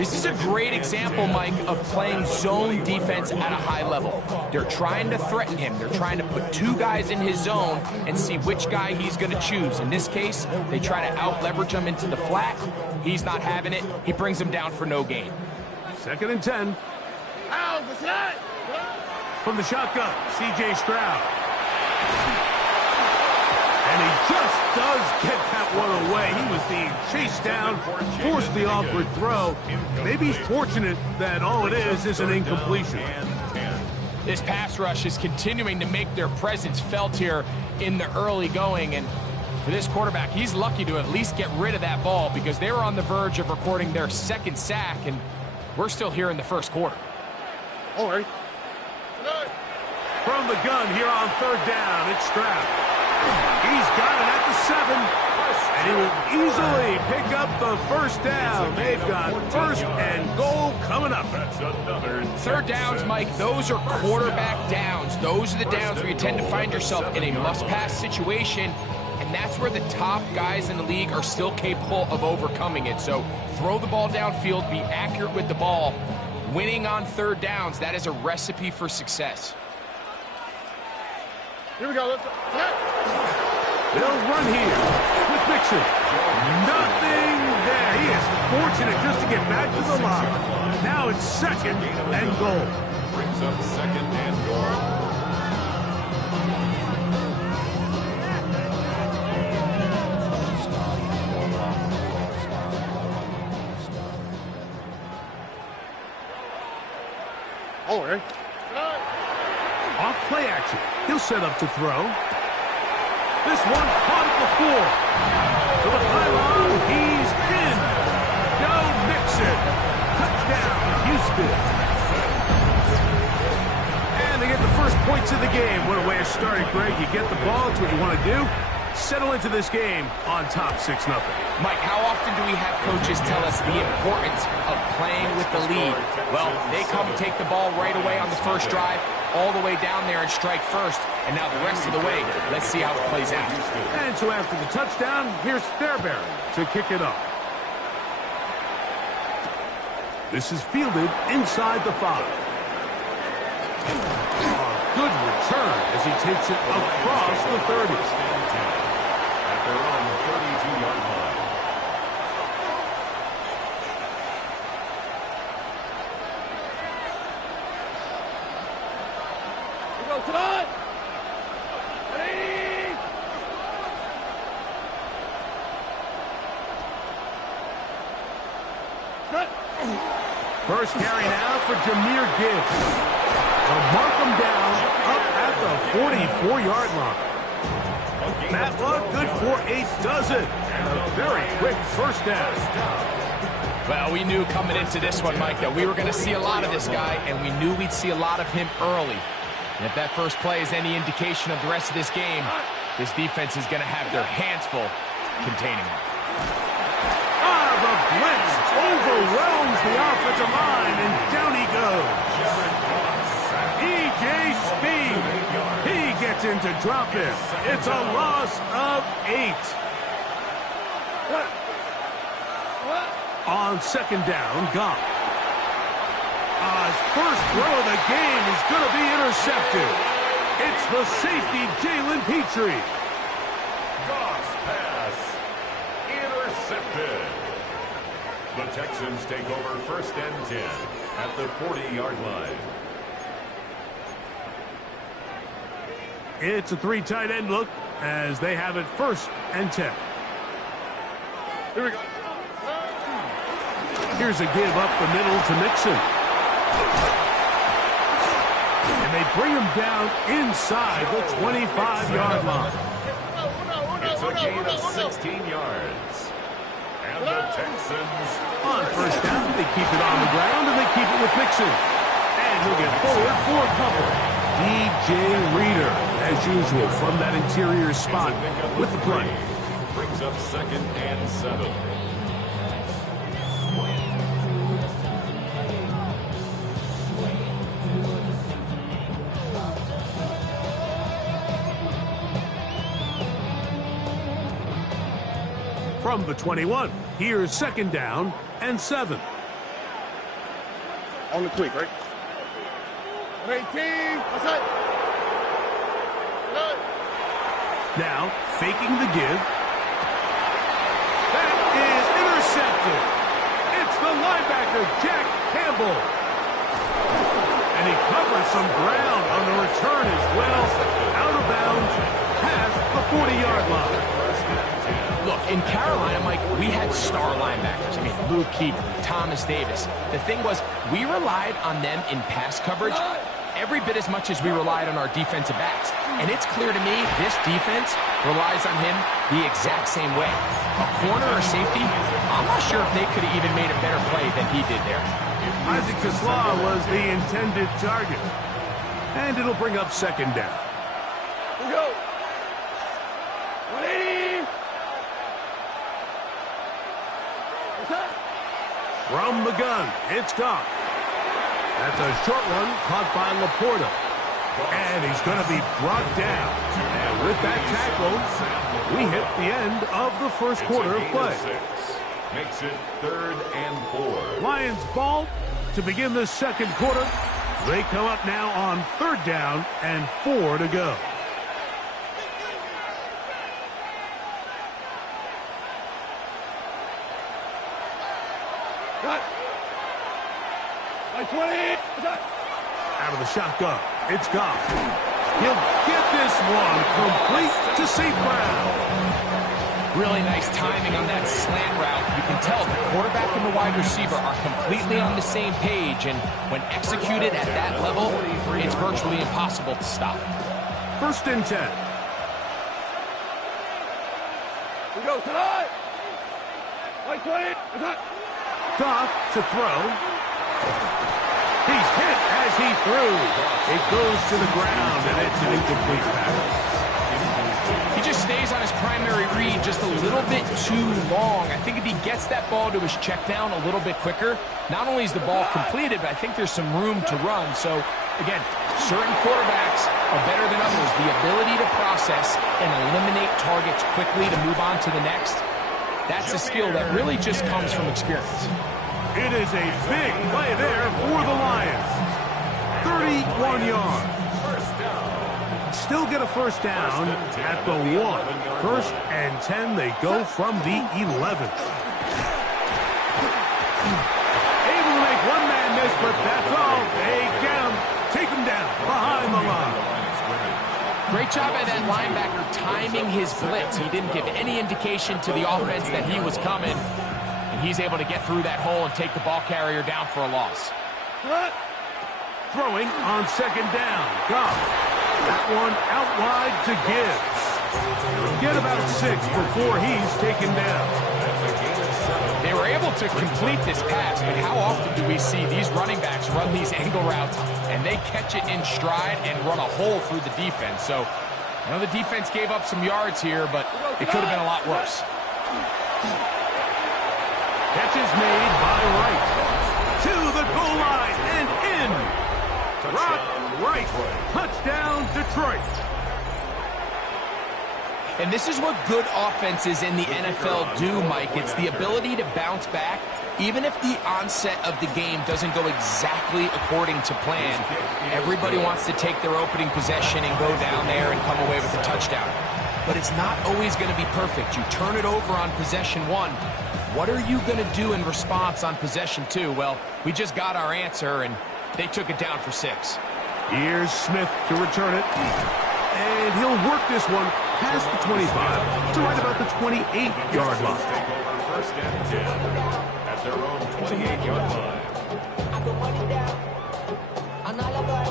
This is a great example, Mike, of playing zone defense at a high level. They're trying to threaten him. They're trying to put 2 guys in his zone and see which guy he's going to choose. In this case, they try to out-leverage him into the flat. He's not having it. He brings him down for no gain. 2nd and 10. From the shotgun, C.J. Stroud. And he just does get that one away. He was being chased down, forced the awkward throw. Maybe he's fortunate that all it is an incompletion. This pass rush is continuing to make their presence felt here in the early going. And for this quarterback, he's lucky to at least get rid of that ball because they were on the verge of recording their 2nd sack, and we're still here in the 1st quarter. All right. From the gun here on 3rd down, it's Stroud. He's got it at the 7, and he will easily pick up the 1st down. They've got 1st and goal coming up. That's another 3rd downs, Mike, those are quarterback downs. Those are the downs where you tend to find yourself in a must-pass situation, and that's where the top guys in the league are still capable of overcoming it. So throw the ball downfield, be accurate with the ball. Winning on 3rd downs, that is a recipe for success. Here we go. They'll run here with Mixon. Nothing there. He is fortunate just to get back to the line. Now it's 2nd and goal. brings up 2nd and goal. All right. Off play action. He'll set up to throw. This one caught at the 4. To the pylon. He's in. Joe Mixon. Touchdown, Houston. And they get the first points of the game. What a way of starting, Greg. You get the ball. It's what you want to do. Settle into this game on top 6-0. Mike, how often do we have coaches tell us the importance of playing with the lead? Well, they come take the ball right away on the first drive, all the way down there and strike first, and now the rest of the way, let's see how it plays out. And so after the touchdown, here's Fairbairn to kick it off. This is fielded inside the 5. Good return as he takes it across the 30. At their own 32-yard line. We go tonight. Ready? First carry now for Jahmyr Gibbs. They'll mark him down up at the 44-yard line. Matt Luck, good for a dozen. A very quick first down. Well, we knew coming into this one, Mike, that we were going to see a lot of this guy, and we knew we'd see a lot of him early. And if that first play is any indication of the rest of this game, this defense is going to have their hands full containing him. The blitz overwhelms the offensive line, and down he goes. E.J. Speed. He gets in to drop it. It's a loss of 8. On second down, Goff. His first throw of the game is going to be intercepted. It's the safety, Jalen Petrie. Goff's pass intercepted. The Texans take over 1st and 10 at the 40-yard line. It's a 3 tight end look as they have it 1st and 10. Here we go. Here's a give up the middle to Mixon. And they bring him down inside the 25-yard line. It's a gain of 16 yards. And the Texans On first down, they keep it on the ground, and they keep it with Mixon. And he'll get forward for a couple. DJ Reader, as usual, from that interior spot with the play. brings up 2nd and 7. From the 21, here's 2nd down and 7. On the quick, right? 18. What's that? Now, faking the give. That is intercepted. intercepted. It's the linebacker, Jack Campbell. And he covers some ground on the return as well. Out of bounds, past the 40-yard line. Look, in Carolina, Mike, we had star linebackers. I mean, Luke Kuechly, Thomas Davis. The thing was, we relied on them in pass coverage every bit as much as we relied on our defensive backs. And it's clear to me this defense relies on him the exact same way. A corner or safety, I'm not sure if they could have even made a better play than he did there. Isaac Kasla was the intended target. And it'll bring up second down. Here we go. 180. From the gun, it's Goff. That's a short one caught by Laporta. And he's going to be brought down. And with that tackle, we hit the end of the first quarter of play. Makes it 3rd and 4. Lions ball to begin the second quarter. They come up now on 3rd down and 4 to go. Cut. 20. Out of the shotgun, it's Goff. He'll get this one complete to St. Brown. Really nice timing on that slant route. You can tell the quarterback and the wide receiver are completely on the same page, and when executed at that level, it's virtually impossible to stop. 1st and 10. We go tonight. 20. Goff to throw. He's hit as he threw. It goes to the ground, and it's an incomplete pass. He just stays on his primary read just a little bit too long. I think if he gets that ball to his check down a little bit quicker, not only is the ball completed, but I think there's some room to run. So, again, certain quarterbacks are better than others. The ability to process and eliminate targets quickly to move on to the next, that's a skill that really just comes from experience. It is a big play there for the Lions. 31 yards. Still get a first down at the 1. 1st and 10, they go from the 11th. Able to make one man miss, but that's all. They get him. Take him down behind the line. Great job by that linebacker timing his blitz. He didn't give any indication to the offense that he was coming. He's able to get through that hole and take the ball carrier down for a loss. Throwing on 2nd down. Goff. That one out wide to Gibbs. Get about 6 before he's taken down. They were able to complete this pass, but how often do we see these running backs run these angle routes and they catch it in stride and run a hole through the defense? So, I know the defense gave up some yards here, but it could have been a lot worse. Catch is made by Wright. To the goal line and in. Rock Wright. Touchdown, Detroit. And this is what good offenses in the NFL do, Mike. It's the ability to bounce back, even if the onset of the game doesn't go exactly according to plan. Everybody wants to take their opening possession and go down there and come away with a touchdown. But it's not always going to be perfect. You turn it over on possession 1. What are you going to do in response on possession 2? Well, we just got our answer, and they took it down for 6. Here's Smith to return it. And he'll work this one past the 25 to right about the 28-yard line. First and 10 at their own 28-yard line. I put money down on all of us,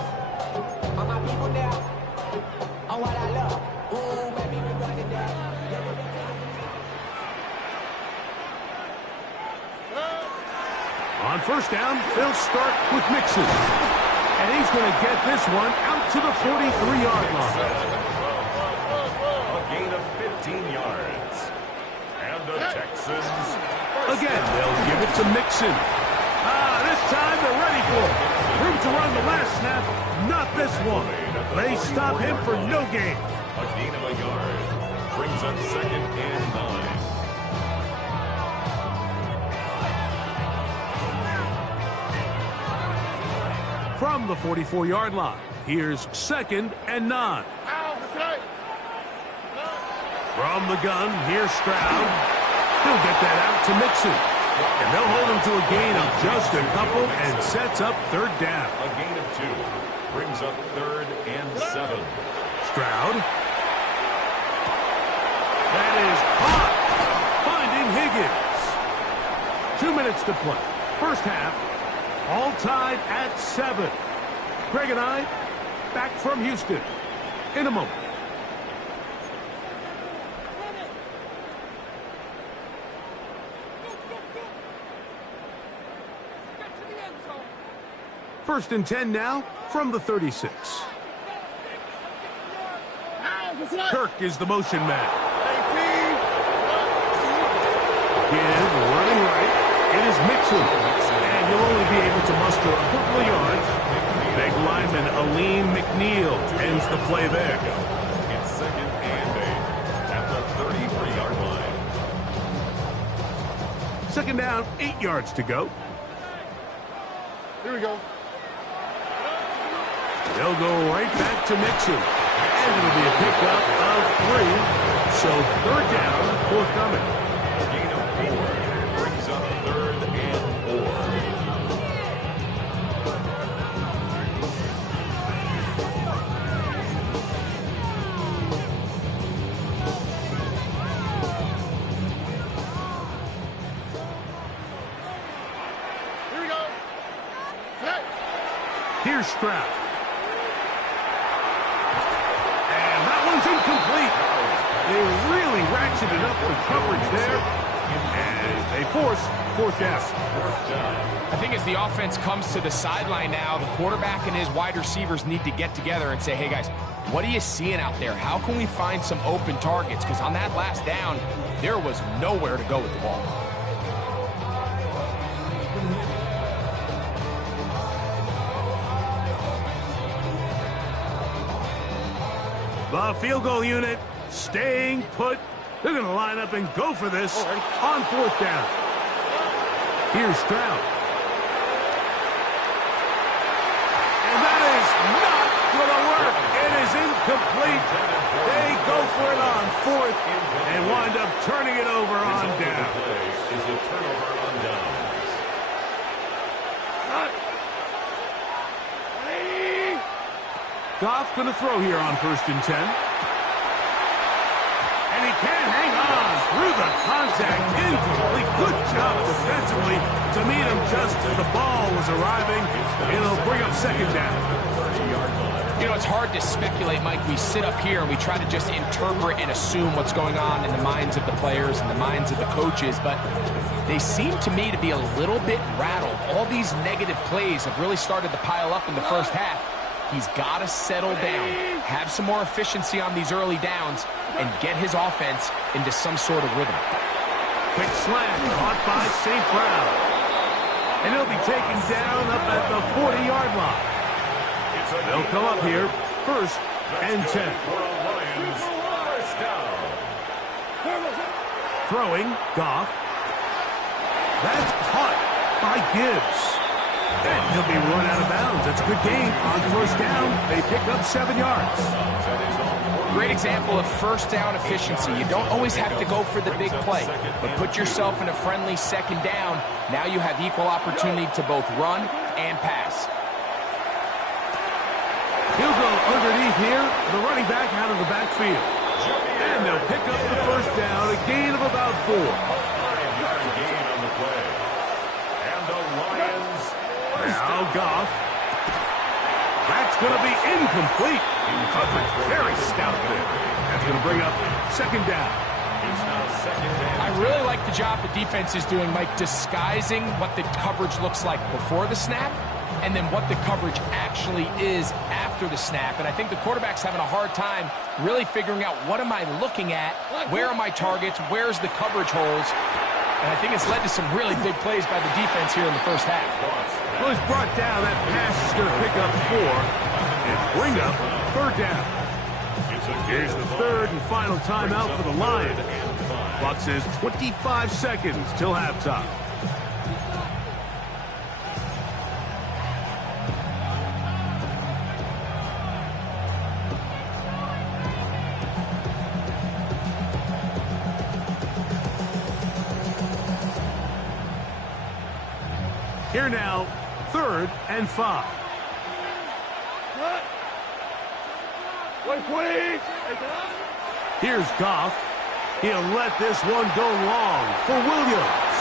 on my people now, on what I love. Ooh, baby, we run it down. On 1st down, they'll start with Mixon. And he's going to get this one out to the 43-yard line. A gain of 15 yards. And the Texans... Again, they'll give it to Mixon. This time they're ready for it. Room to run the last snap, not this one. They stop him for no gain. A gain of a yard. Brings up 2nd and 9. From the 44-yard line, here's 2nd and 9. From the gun, here's Stroud. He'll get that out to Mixon. And they'll hold him to a gain of just a couple and sets up third down. A gain of 2 brings up 3rd and 7. Stroud. That is caught. Finding Higgins. 2 minutes to play. First half, all tied at 7. Greg and I, back from Houston in a moment. First and 10 now from the 36. Kirk is the motion man. Give, running right. It is Mixon. And you'll only be able to muster a couple of yards. Big lineman Alim McNeil ends the play there. It's 2nd and 8 at the 33-yard line. Second down, 8 yards to go. Here we go. They'll go right back to Mixon. And it'll be a pickup of 3. So third down, forthcoming. Gain of 4 brings up 3rd and 4. Here we go. Set. Here's Stroud. And that one's incomplete. They really ratcheted up the coverage there. And they force fourth down. I think as the offense comes to the sideline now, the quarterback and his wide receivers need to get together and say, hey, guys, what are you seeing out there? How can we find some open targets? Because on that last down, there was nowhere to go with the ball. The field goal unit staying put. They're going to line up and go for this on fourth down. Here's Stroud. And that is not going to work. It is incomplete. They go for it on fourth and wind up turning it over on down. Is a turnover on downs. Goff going to throw here on 1st and 10. And he can't hang on through the contact. Incomplete. Good job defensively to meet him just as the ball was arriving. It'll bring up second down. You know, it's hard to speculate, Mike. We sit up here and we try to just interpret and assume what's going on in the minds of the players and the minds of the coaches, but they seem to me to be a little bit rattled. All these negative plays have really started to pile up in the first half. He's got to settle down, have some more efficiency on these early downs, and get his offense into some sort of rhythm. Quick slant caught by St. Brown. And he'll be taken down up at the 40-yard line. They'll come up here, 1st and 10. Throwing, Goff. That's caught by Gibbs. And he'll be run out of bounds. That's a good game on 1st down. They pick up 7 yards. Great example of first down efficiency. You don't always have to go for the big play, but put yourself in a friendly second down. Now you have equal opportunity to both run and pass. He'll go underneath here. The running back out of the backfield. And they'll pick up the 1st down, a gain of about 4. 5-yard gain on the play. And the Lions. Now Goff. That's going to be incomplete. Coverage very stout there. That's going to bring up second down. It's now 2nd and I really like the job the defense is doing, Mike, disguising what the coverage looks like before the snap and then what the coverage actually is after the snap. And I think the quarterback's having a hard time really figuring out what am I looking at, where are my targets, where's the coverage holes. And I think it's led to some really big plays by the defense here in the first half. Well, he's brought down. That pass is going to pick up 4 and bring up 3rd down. Here's the 3rd and final timeout for the Lions. Clock says 25 seconds till halftime. Here now, 3rd and 5. Here's Goff. He'll let this one go long for Williams.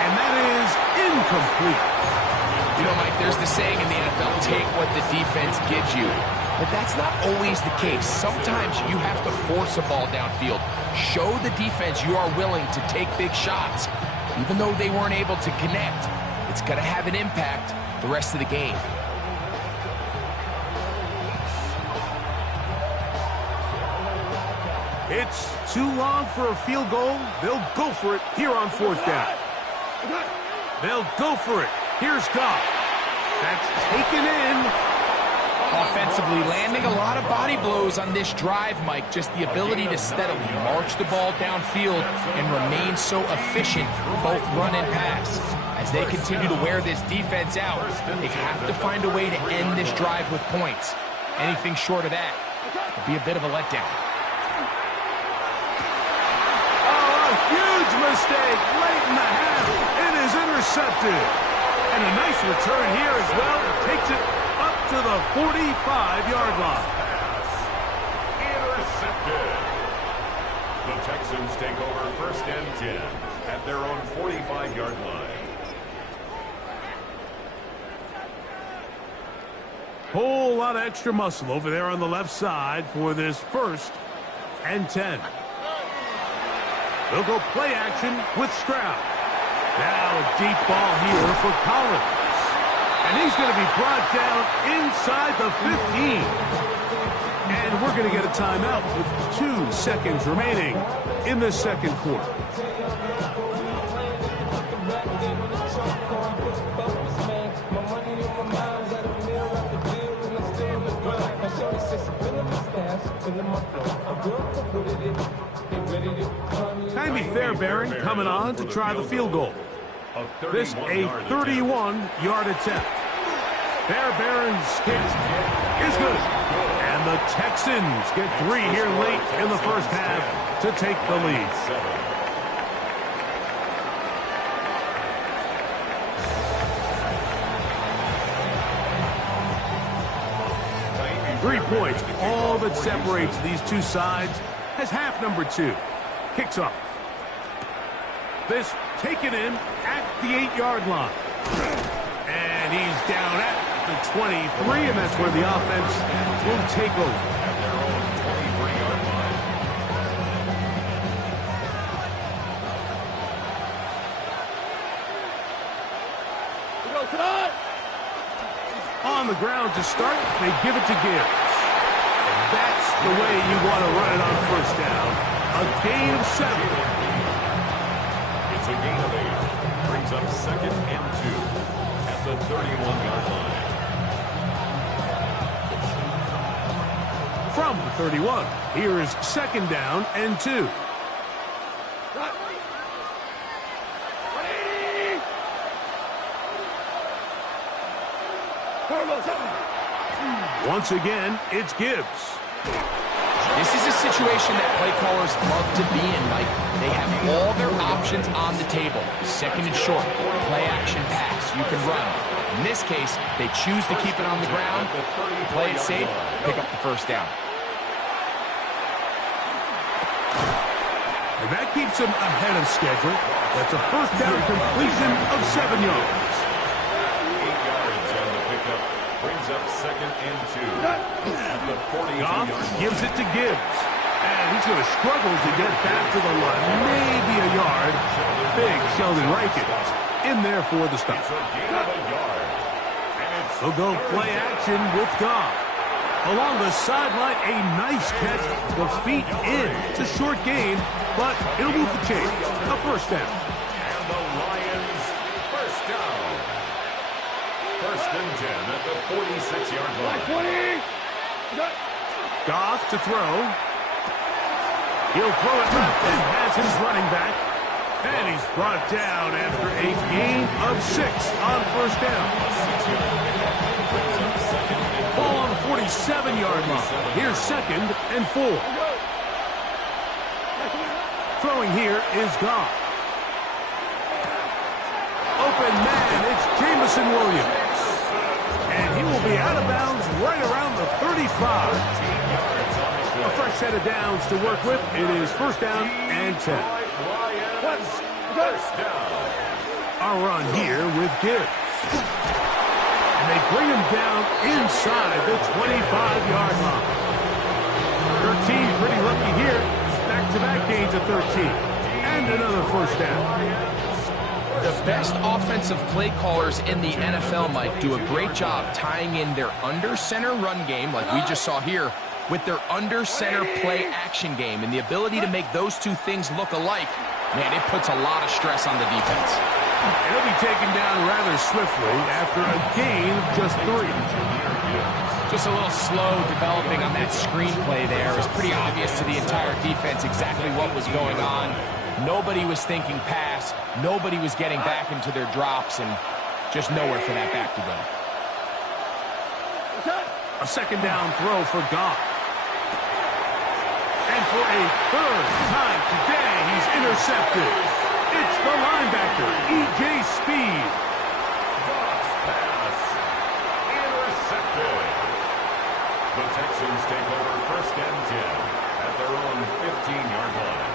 And that is incomplete. You know, Mike, there's the saying in the NFL, take what the defense gives you. But that's not always the case. Sometimes you have to force a ball downfield. Show the defense you are willing to take big shots. Even though they weren't able to connect, it's going to have an impact the rest of the game. It's too long for a field goal. They'll go for it here on 4th down. They'll go for it. Here's Goff. That's taken in. Offensively, landing a lot of body blows on this drive, Mike. Just the ability to steadily march the ball downfield and remain so efficient, both run and pass. As they continue to wear this defense out, they have to find a way to end this drive with points. Anything short of that would be a bit of a letdown. Huge mistake late in the half. It is intercepted. And a nice return here as well. It takes it up to the 45-yard line. Intercepted. The Texans take over 1st and 10 at their own 45-yard line. Whole lot of extra muscle over there on the left side for this 1st and 10. They'll go play action with Stroud. Now a deep ball here for Collins. And he's going to be brought down inside the 15. And we're going to get a timeout with 2 seconds remaining in the 2nd quarter. Timmy Fairbairn coming on to try the field goal. This a 31-yard attempt. Fairbairn's kick is good. And the Texans get 3 here late in the 1st half to take the lead. 3 points, all that separates these two sides, as half number 2 kicks off. This taken in at the 8-yard line. And he's down at the 23, and that's where the offense will take over. At their own 23-yard line. On the ground to start, they give it to Gibbs. And that's the way you want to run it on 1st down. A gain of 7. It's a gain of 8. Brings up 2nd and 2 at the 31-yard line. From the 31, here is 2nd down and 2. Once again, it's Gibbs. This is a situation that play callers love to be in, Mike. They have all their options on the table. 2nd and short, play action pass. You can run. In this case, they choose to keep it on the ground, play it safe, pick up the 1st down. And that keeps him ahead of schedule. That's a 1st down completion of 7 yards. 8 yards on the pickup. Brings up 2nd and 2 at the 42-yard line. Gives it to Gibbs. And he's going to struggle to get back to the line. Maybe a yard. Big Sheldon Rankins in there for the stop. It's a gain of a yard. And it's They'll go play action with Goff. Along the sideline, a nice catch. The feet in. It's a short gain, but it'll move the chains. A 1st down. And the Lions 1st down. 1st and 10 at the 46-yard line. Goff to throw. He'll throw it left and has his running back. And he's brought down after a gain of 6 on 1st down. Ball on the 47-yard line. Here's 2nd and 4. Throwing here is Goff. Open man, it's Williams. And he will be out of bounds right around the 35. A fresh set of downs to work with. It is first down and 10. First down. A run here with Gibbs. And they bring him down inside the 25-yard line. 13 pretty lucky here. Back-to-back gains of 13. And another first down. The best offensive play callers in the NFL, Mike, do a great job tying in their under-center run game, like we just saw here, with their under-center play action game. And the ability to make those two things look alike, man, it puts a lot of stress on the defense. And he'll be taken down rather swiftly after a gain of just 3. Just a little slow developing on that screenplay there. It was pretty obvious to the entire defense exactly what was going on. Nobody was thinking pass. Nobody was getting back into their drops, and just nowhere for that back to go. A second down throw for Goff. And for a third time today, he's intercepted. It's the linebacker, E.J. Speed. Goff's pass. Intercepted. The Texans take over first and 10 at their own 15-yard line.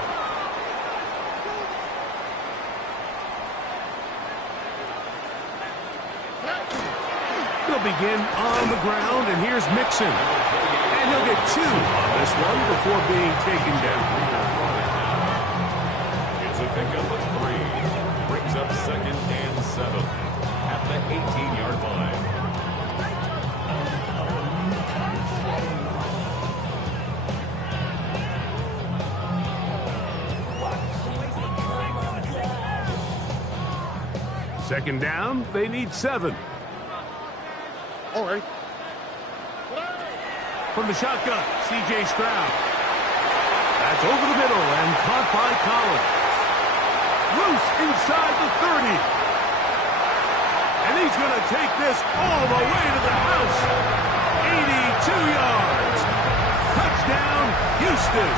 They'll begin on the ground, and here's Mixon. And he'll get 2 on this one before being taken down. It's a pickup of 3. Brings up second and 7 at the 18-yard line. Second down, they need 7. All right. From the shotgun, C.J. Stroud. That's over the middle and caught by Collins. Loose inside the 30. And he's going to take this all the way to the house. 82 yards. Touchdown, Houston.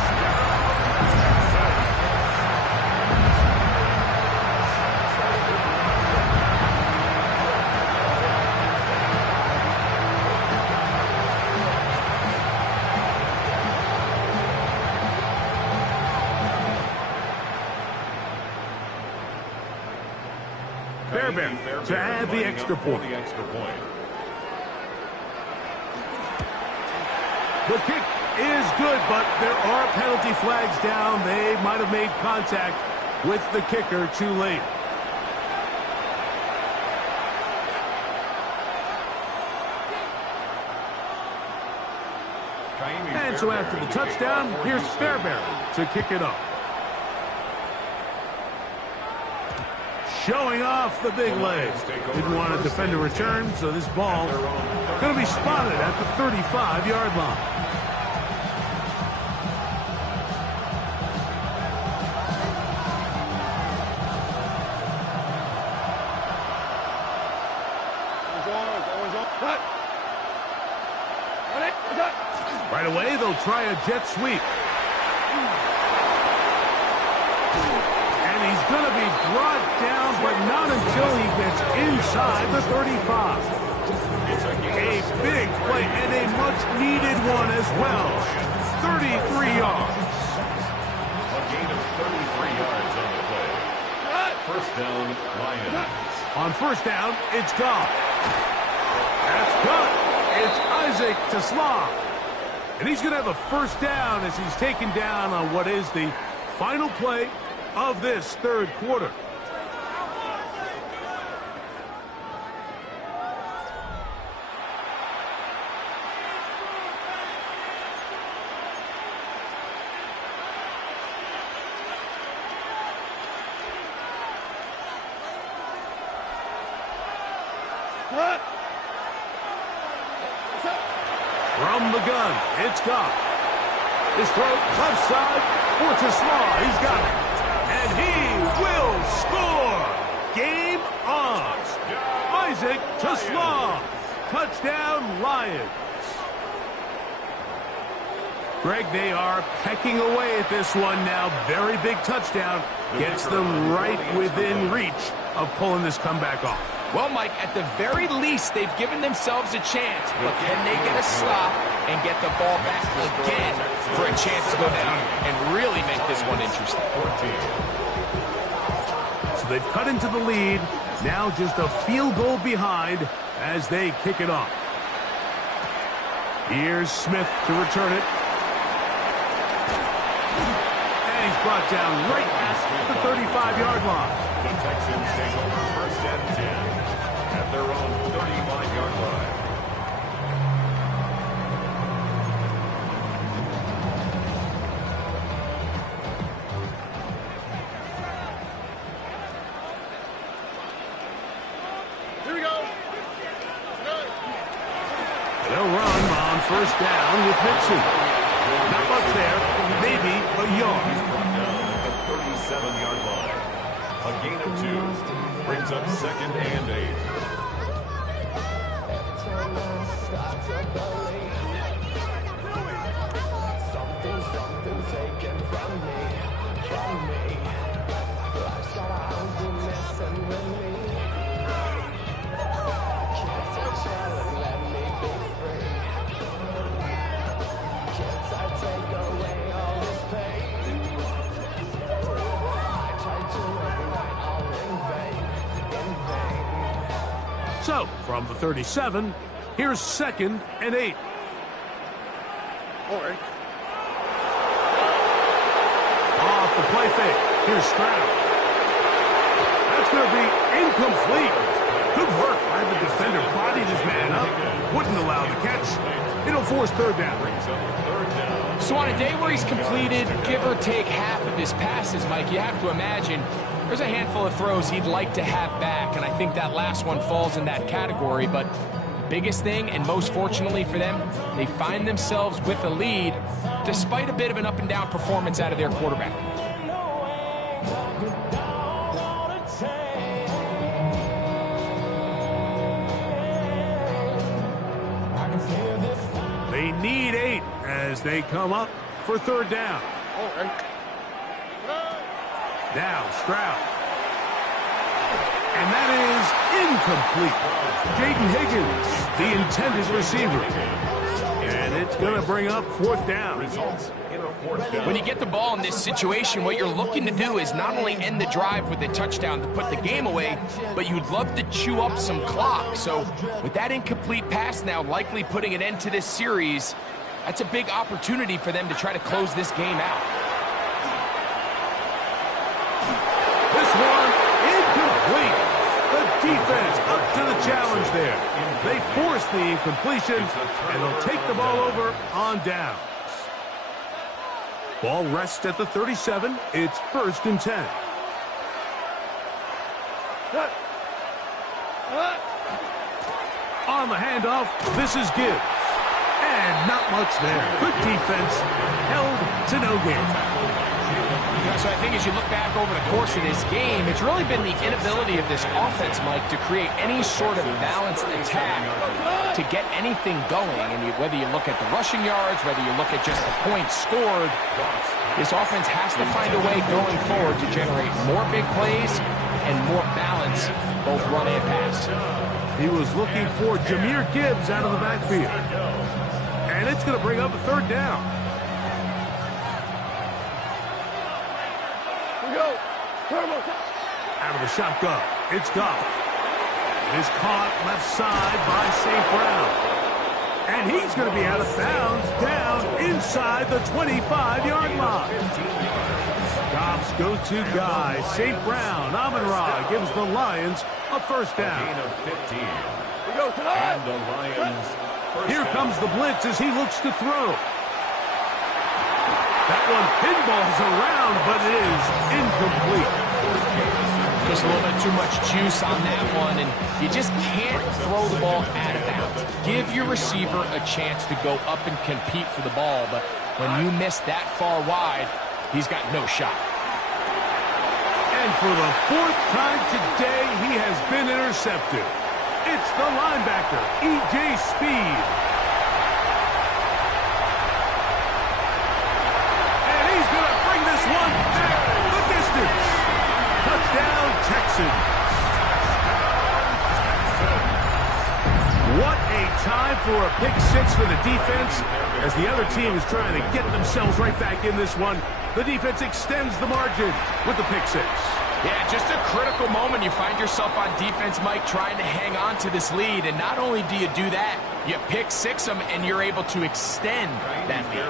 Fairbairn to add the extra point. The kick is good, but there are penalty flags down. They might have made contact with the kicker too late. And so after the touchdown, here's Fairbairn to kick it off. Showing off the big legs. Didn't want to defend a return, so this ball going to be spotted at the 35-yard line. Right away, they'll try a jet sweep. He's going to be brought down, but not until he gets inside the 35. A big play and a much-needed one as well. 33 yards. A gain of 33 yards on the play. First down, Lions. On first down, it's Goff. That's good. It's Isaac to Slaw. And he's going to have a first down as he's taken down on what is the final play of this third quarter. From the gun, it's Goff. His throw left side for Slaw. He's got it. And he will score! Game on! Isaac to Slaw. Touchdown, Lions. Greg, they are pecking away at this one now. Very big touchdown. Gets them right within reach of pulling this comeback off. Well, Mike, at the very least, they've given themselves a chance. But can they get a stop and get the ball back again for a chance to go down and really make this one interesting? So they've cut into the lead. Now just a field goal behind as they kick it off. Here's Smith to return it. And he's brought down right at the 35-yard line. The Texans take over first and 10 at their own 35-yard line. Here we go. They'll run on first down with Mixon. Not much there, maybe a yard. The 37-yard line. A gain of 2 brings up second and 8. Something taken from me. Life's got a hound been messing with me. Can't take challenge, let me be free. Can't I take away all this pain? I try to every night, all in vain. So, from the 37, here's second and 8. All right. Off the play fake. Here's Stroud. That's going to be incomplete. Good work by the defender. Bodied his man up. Wouldn't allow the catch. It'll force third down. So on a day where he's completed, give or take half of his passes, Mike, you have to imagine there's a handful of throws he'd like to have back, and I think that last one falls in that category. But the biggest thing, and most fortunately for them, they find themselves with a lead despite a bit of an up-and-down performance out of their quarterback. They need 8 as they come up for third down. All right. Now Stroud. And that is incomplete. Jaden Higgins, the intended receiver. And it's going to bring up fourth down. Results in a fourth down. When you get the ball in this situation, what you're looking to do is not only end the drive with a touchdown to put the game away, but you'd love to chew up some clock. So with that incomplete pass now likely putting an end to this series, that's a big opportunity for them to try to close this game out. This one incomplete. The defense up to the challenge there. They force the incompletion, and they'll take the ball over on downs. Ball rests at the 37. It's first and 10. On the handoff, this is Gibbs. And not much there. Good defense, held to no gain. So I think as you look back over the course of this game, it's really been the inability of this offense, Mike, to create any sort of balanced attack to get anything going. And whether you look at the rushing yards, whether you look at just the points scored, this offense has to find a way going forward to generate more big plays and more balance, both run and pass. He was looking for Jahmyr Gibbs out of the backfield. And it's going to bring up a third down. Out of the shotgun, it's Goff. It is caught left side by St. Brown. And he's going to be out of bounds down inside the 25-yard line. Goff's go-to guy, St. Brown, Amon-Ra, gives the Lions a first down. Gain of 15. And the Lions first Here down. comes the blitz as he looks to throw. That one pinballs around, but it is incomplete. Just a little bit too much juice on that one, and you just can't throw the ball out of bounds. Give your receiver a chance to go up and compete for the ball, but when you miss that far wide, he's got no shot. And for the fourth time today, he has been intercepted. It's the linebacker, E.J. Speed. And he's going to bring this one back the distance. Touchdown, Texans. time for a pick six for the defense. As the other team is trying to get themselves right back in this one, the defense extends the margin with the pick six. Yeah, just a critical moment. You find yourself on defense, Mike, trying to hang on to this lead. And not only do you do that, you pick six them, and you're able to extend that lead.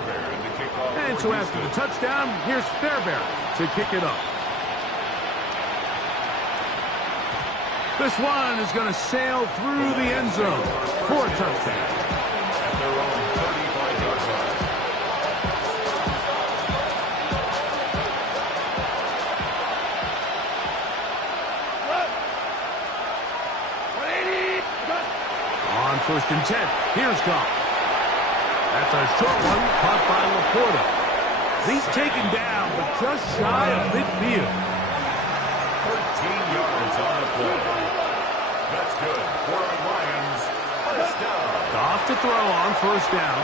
And so after the touchdown, here's Fairbairn to kick it off. This one is going to sail through the end zone for a touchdown. At their own 35-yard line. On 1st and 10, here's Goff. That's a short one caught by Laporta. He's taken down, but just shy of midfield. 13 yards on the play. That's good for our Lions. First down. Goff to throw on 1st down.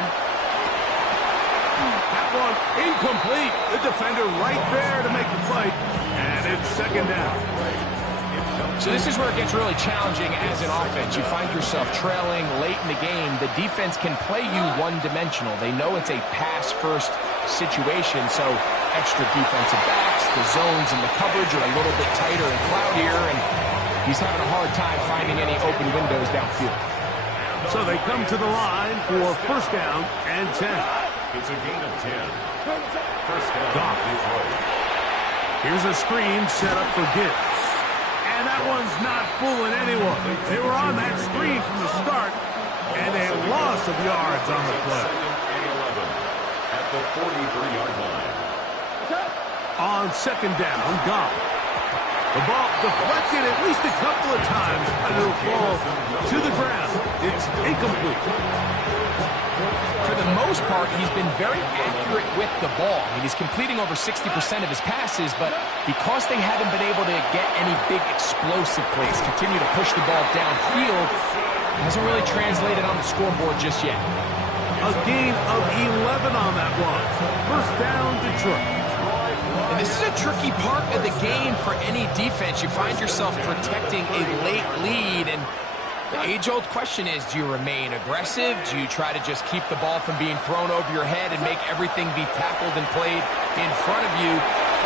That one incomplete. The defender right there to make the play. And it's 2nd down. So this is where it gets really challenging as an offense. You find yourself trailing late in the game. The defense can play you one-dimensional. They know it's a pass-first situation, so extra defensive backs, the zones and the coverage are a little bit tighter and cloudier, and he's having a hard time finding any open windows downfield. So they come to the line for 1st down and 10. It's a gain of 10. First down. Goff. Here's a screen set up for Gibbs. And that one's not fooling anyone. They were on that screen from the start, and a loss of yards on the play. 2nd and 11 at the 43-yard line. On 2nd down, Goff. The ball deflected at least a couple of times, and it'll fall to the ground. It's incomplete. For the most part, he's been very accurate with the ball. I mean, he's completing over 60% of his passes, but because they haven't been able to get any big explosive plays, continue to push the ball downfield, hasn't really translated on the scoreboard just yet. A gain of 11 on that one. 1st down, Detroit. And this is a tricky part of the game for any defense. You find yourself protecting a late lead, and the age-old question is, do you remain aggressive? Do you try to just keep the ball from being thrown over your head and make everything be tackled and played in front of you?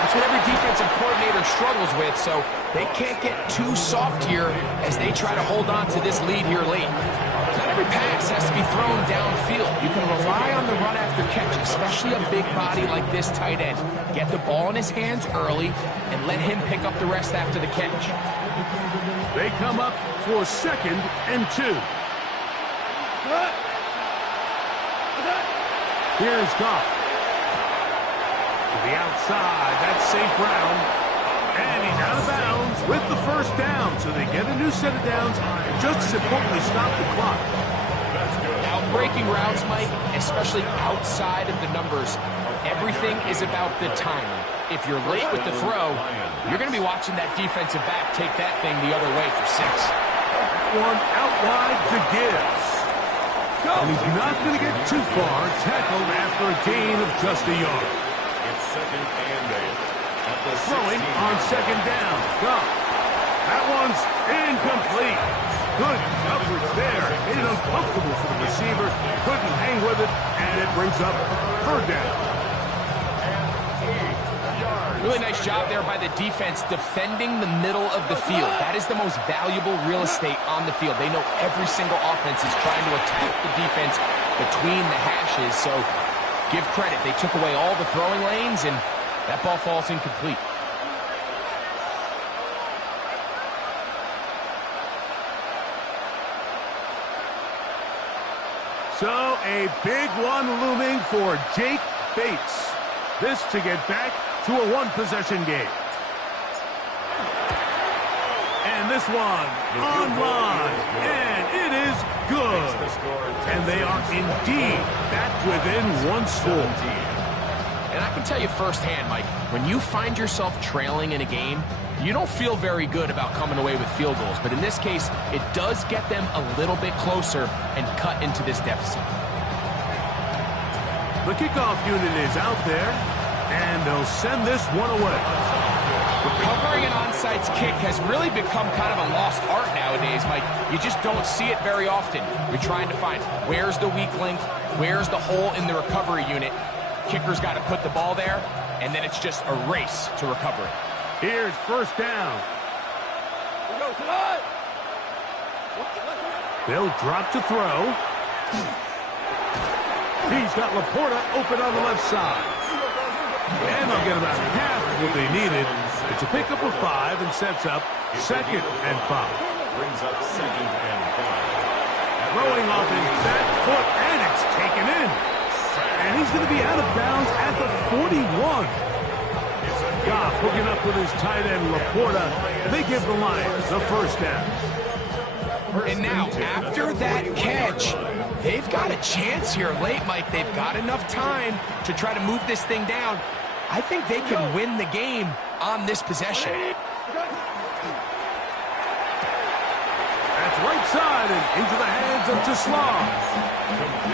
That's what every defensive coordinator struggles with, so they can't get too soft here as they try to hold on to this lead here late. Not every pass has to be thrown downfield. You can rely on the run after catch, especially a big body like this tight end. Get the ball in his hands early and let him pick up the rest after the catch. They come up for 2nd and 2. Here's Goff. To the outside, that's St. Brown. And he's out of bounds with the 1st down. So they get a new set of downs and just as importantly stop the clock. Outbreaking routes, Mike, especially outside of the numbers, everything is about the timing. If you're late with the throw, you're going to be watching that defensive back take that thing the other way for 6. One out wide to Gibbs. And he's not going to get too far, tackled after a gain of just a yard. It's 2nd and 8. Throwing on 2nd down. Goff. That one's incomplete. Good coverage there. Made it uncomfortable for the receiver. Couldn't hang with it, and it brings up 3rd down. Really nice job there by the defense defending the middle of the field. That is the most valuable real estate on the field. They know every single offense is trying to attack the defense between the hashes, so give credit. They took away all the throwing lanes, and that ball falls incomplete. So a big one looming for Jake Bates. This to get back to a one-possession game. And this one online, and it is good. And they are indeed back within one score. And I can tell you firsthand, Mike, when you find yourself trailing in a game, you don't feel very good about coming away with field goals. But in this case, it does get them a little bit closer and cut into this deficit. The kickoff unit is out there, and they'll send this one away. Recovering an onside kick has really become kind of a lost art nowadays, Mike. You just don't see it very often. You're trying to find where's the weak link, where's the hole in the recovery unit. Kicker's got to put the ball there, and then it's just a race to recover it. Here's first down. They'll drop to throw. He's got Laporta open on the left side. And they'll get about half of what they needed. It's a pickup of 5 and sets up 2nd and 5. Brings up 2nd and 5. Throwing off his back foot, and it's taken in. And he's going to be out of bounds at the 41. Goff hooking up with his tight end, Laporta, and they give the Lions the first down. And now, after that catch, they've got a chance here late, Mike. They've got enough time to try to move this thing down. I think they can win the game on this possession. That's right side and into the hands of Teslam.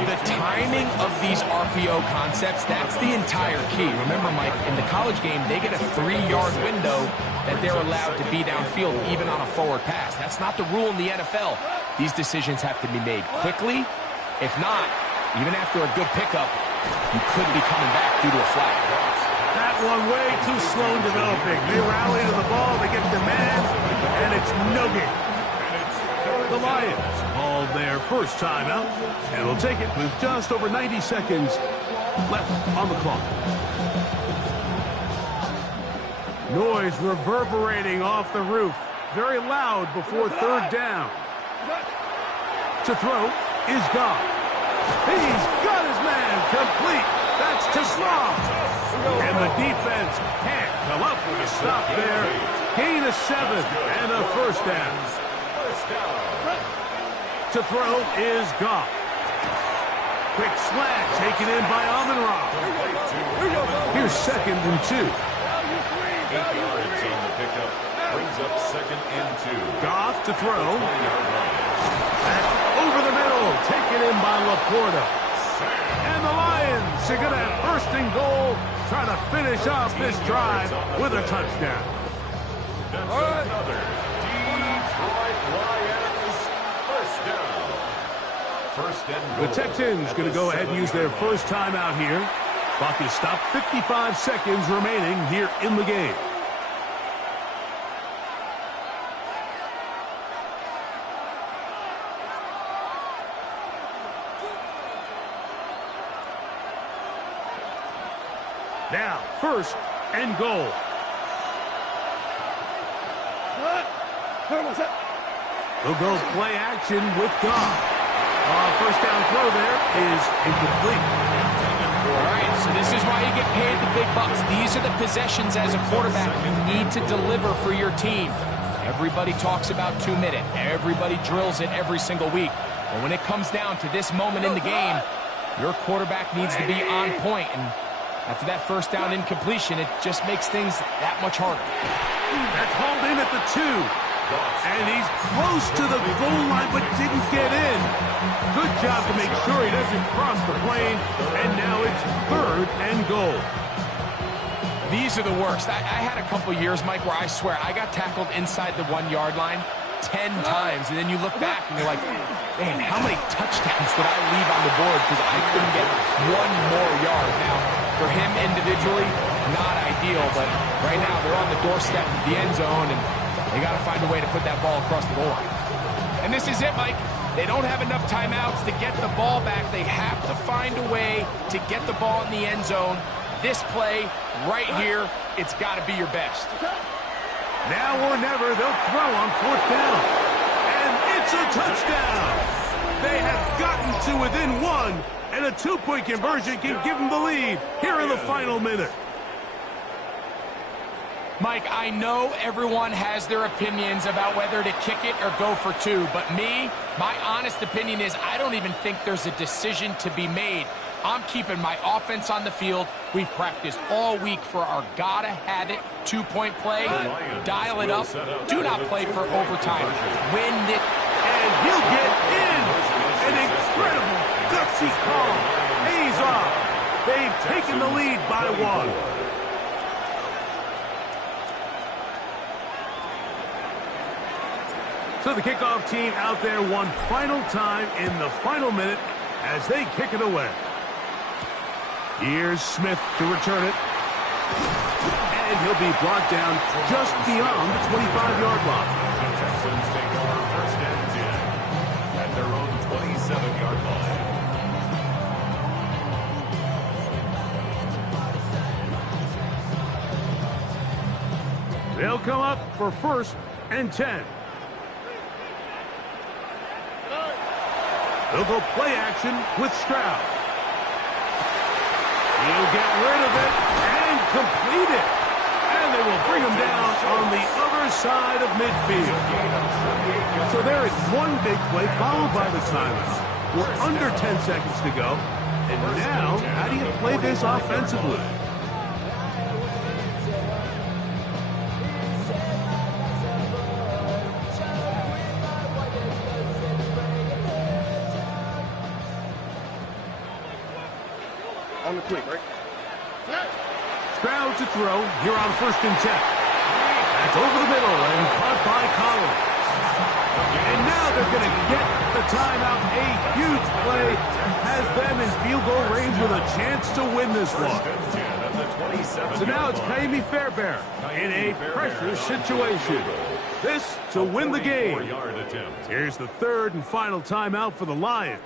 The timing of these RPO concepts, that's the entire key. Remember, Mike, in the college game, they get a 3-yard window that they're allowed to be downfield, even on a forward pass. That's not the rule in the NFL. These decisions have to be made quickly. If not, even after a good pickup, you could be coming back due to a flag. That one way too slow in developing. They rally to the ball, they get the man, and it's no game. The Lions called their first timeout, and will take it with just over 90 seconds left on the clock. Noise reverberating off the roof. Very loud before 3rd down. To throw is Goff. He's got his man complete. That's Teslam. And the defense can't come up with a stop there. Gain of 7 and a first down. To throw is Goff. Quick slant taken in by Amon-Ra. Here's 2nd and 2. 8 yards on the pickup. Brings up 2nd and 2. Goff to throw. That's over the middle. Taken in by Laporta. And the Lions are going to have 1st and goal. Trying to finish off this drive with a touchdown. That's another Detroit Lions first down. 1st and goal. The Texans going to go ahead and use their first timeout here. Clock is stopped. 55 seconds remaining here in the game. Now, 1st and goal. They'll go play action with Goff. First down throw there is incomplete. All right, so this is why you get paid the big bucks. These are the possessions as a quarterback you need to deliver for your team. Everybody talks about 2-minute. Everybody drills it every single week. But when it comes down to this moment in the game, your quarterback needs to be on point. And after that first down incompletion, it just makes things that much harder. That's hauled in at the 2. And he's close to the goal line, but didn't get in. Good job to make sure he doesn't cross the plane. And now it's 3rd and goal. These are the worst. I had a couple years, Mike, where I swear I got tackled inside the 1-yard line 10 times. And then you look back and you're like, man, how many touchdowns did I leave on the board because I couldn't get 1 more yard? Now, for him individually, not ideal, but right now they're on the doorstep of the end zone, and they got to find a way to put that ball across the goal line. And this is it, Mike. They don't have enough timeouts to get the ball back. They have to find a way to get the ball in the end zone. This play right here, it's got to be your best. Now or never, they'll throw on 4th down. And it's a touchdown. They have gotten to within 1, and a 2-point conversion can give them the lead here in the final minute. Mike, I know everyone has their opinions about whether to kick it or go for 2, but my honest opinion is I don't even think there's a decision to be made. I'm keeping my offense on the field. We've practiced all week for our gotta-have-it 2-point play. Dial it up. Do not play for overtime. Win it. And he'll get in. An incredible, gutsy call. Pays off. They've taken the lead by 1. So the kickoff team out there one final time in the final minute as they kick it away. Here's Smith to return it. And he'll be brought down just beyond the 25-yard line. The Texans take over first and 10 at their own 27-yard line. They'll come up for first and 10. They'll go play action with Stroud. He'll get rid of it and complete it. And they will bring him down on the other side of midfield. So there is one big play followed by the timeout. We're under 10 seconds to go. And now, how do you play this offensively? On the quick, right? Stroud to throw here on first and 10. That's over the middle and caught by Collins. And now they're going to get the timeout. A huge play has them in field goal range with a chance to win this one. So now it's Kaimi Fairbairn in a pressure situation. This to win the game. Here's the third and final timeout for the Lions.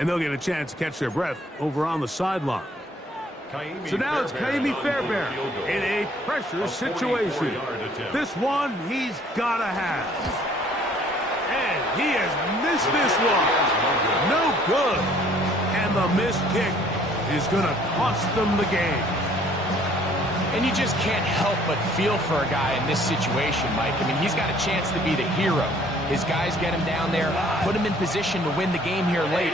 And they'll get a chance to catch their breath over on the sideline. So now it's Kaimi Fairbairn in a pressure situation. This one he's got to have. And he has missed this one. No good. And the missed kick is going to cost them the game. And you just can't help but feel for a guy in this situation, Mike. I mean, he's got a chance to be the hero. His guys get him down there, put him in position to win the game here late.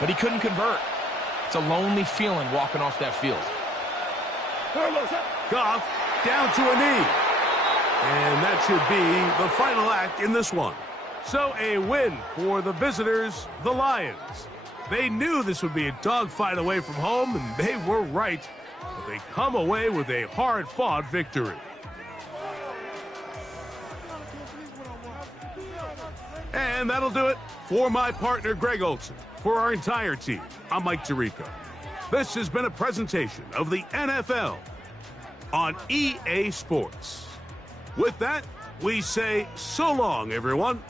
But he couldn't convert. It's a lonely feeling walking off that field. Goff down to a knee. And that should be the final act in this one. So a win for the visitors, the Lions. They knew this would be a dogfight away from home, and they were right. But they come away with a hard-fought victory. And that'll do it for my partner, Greg Olson. For our entire team, I'm Mike Tirico. This has been a presentation of the NFL on EA Sports. With that, we say so long, everyone.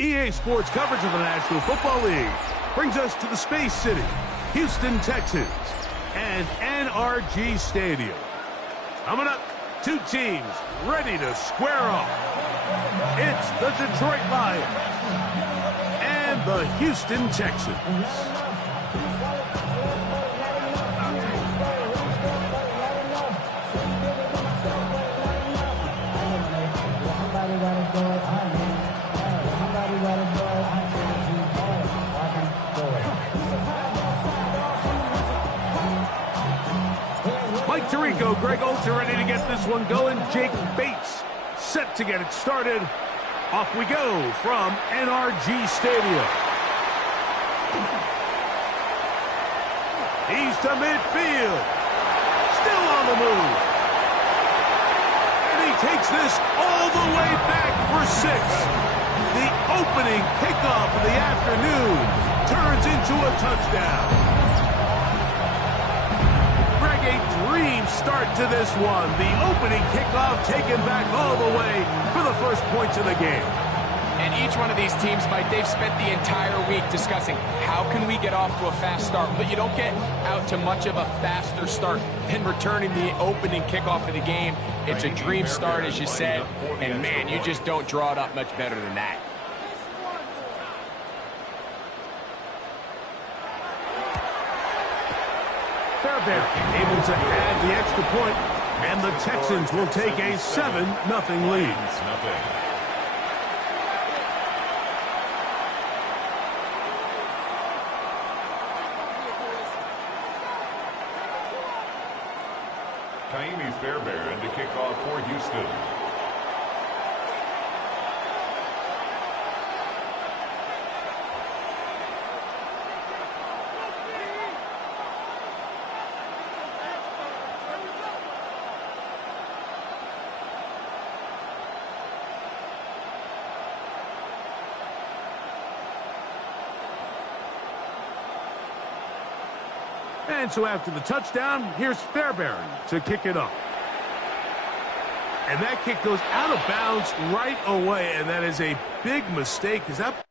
EA Sports coverage of the National Football League brings us to the Space City, Houston, Texas, and NRG Stadium. Coming up, two teams ready to square off. It's the Detroit Lions and the Houston Texans. Mike right, Tirico. Greg Olson ready to get this one going. Jake Bates set to get it started. Off we go from NRG Stadium. He's to midfield. Still on the move. And he takes this all the way back for 6. The opening kickoff of the afternoon turns into a touchdown. Greg, a dream start to this one. The opening kickoff taken back all the way for the first points of the game. And each one of these teams, Mike, they've spent the entire week discussing how can we get off to a fast start. But you don't get out to much of a faster start than returning the opening kickoff of the game. It's a dream start, as you said. And, man, you just don't draw it up much better than that. Fairbairn able to add the extra point, and the Texans will take a 7-0 lead. Kaimi Fairbairn to kick off for Houston. And so after the touchdown, here's Fairbairn to kick it off. And that kick goes out of bounds right away, and that is a big mistake because that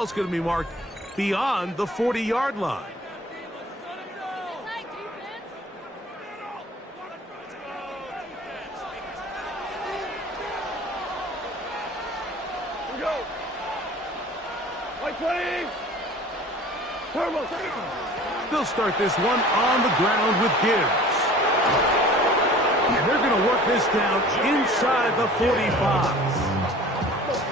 It's going to be marked beyond the 40-yard line. Go. White 20. Turbo. They'll start this one on the ground with Gibbs. And they're going to work this down inside the 45.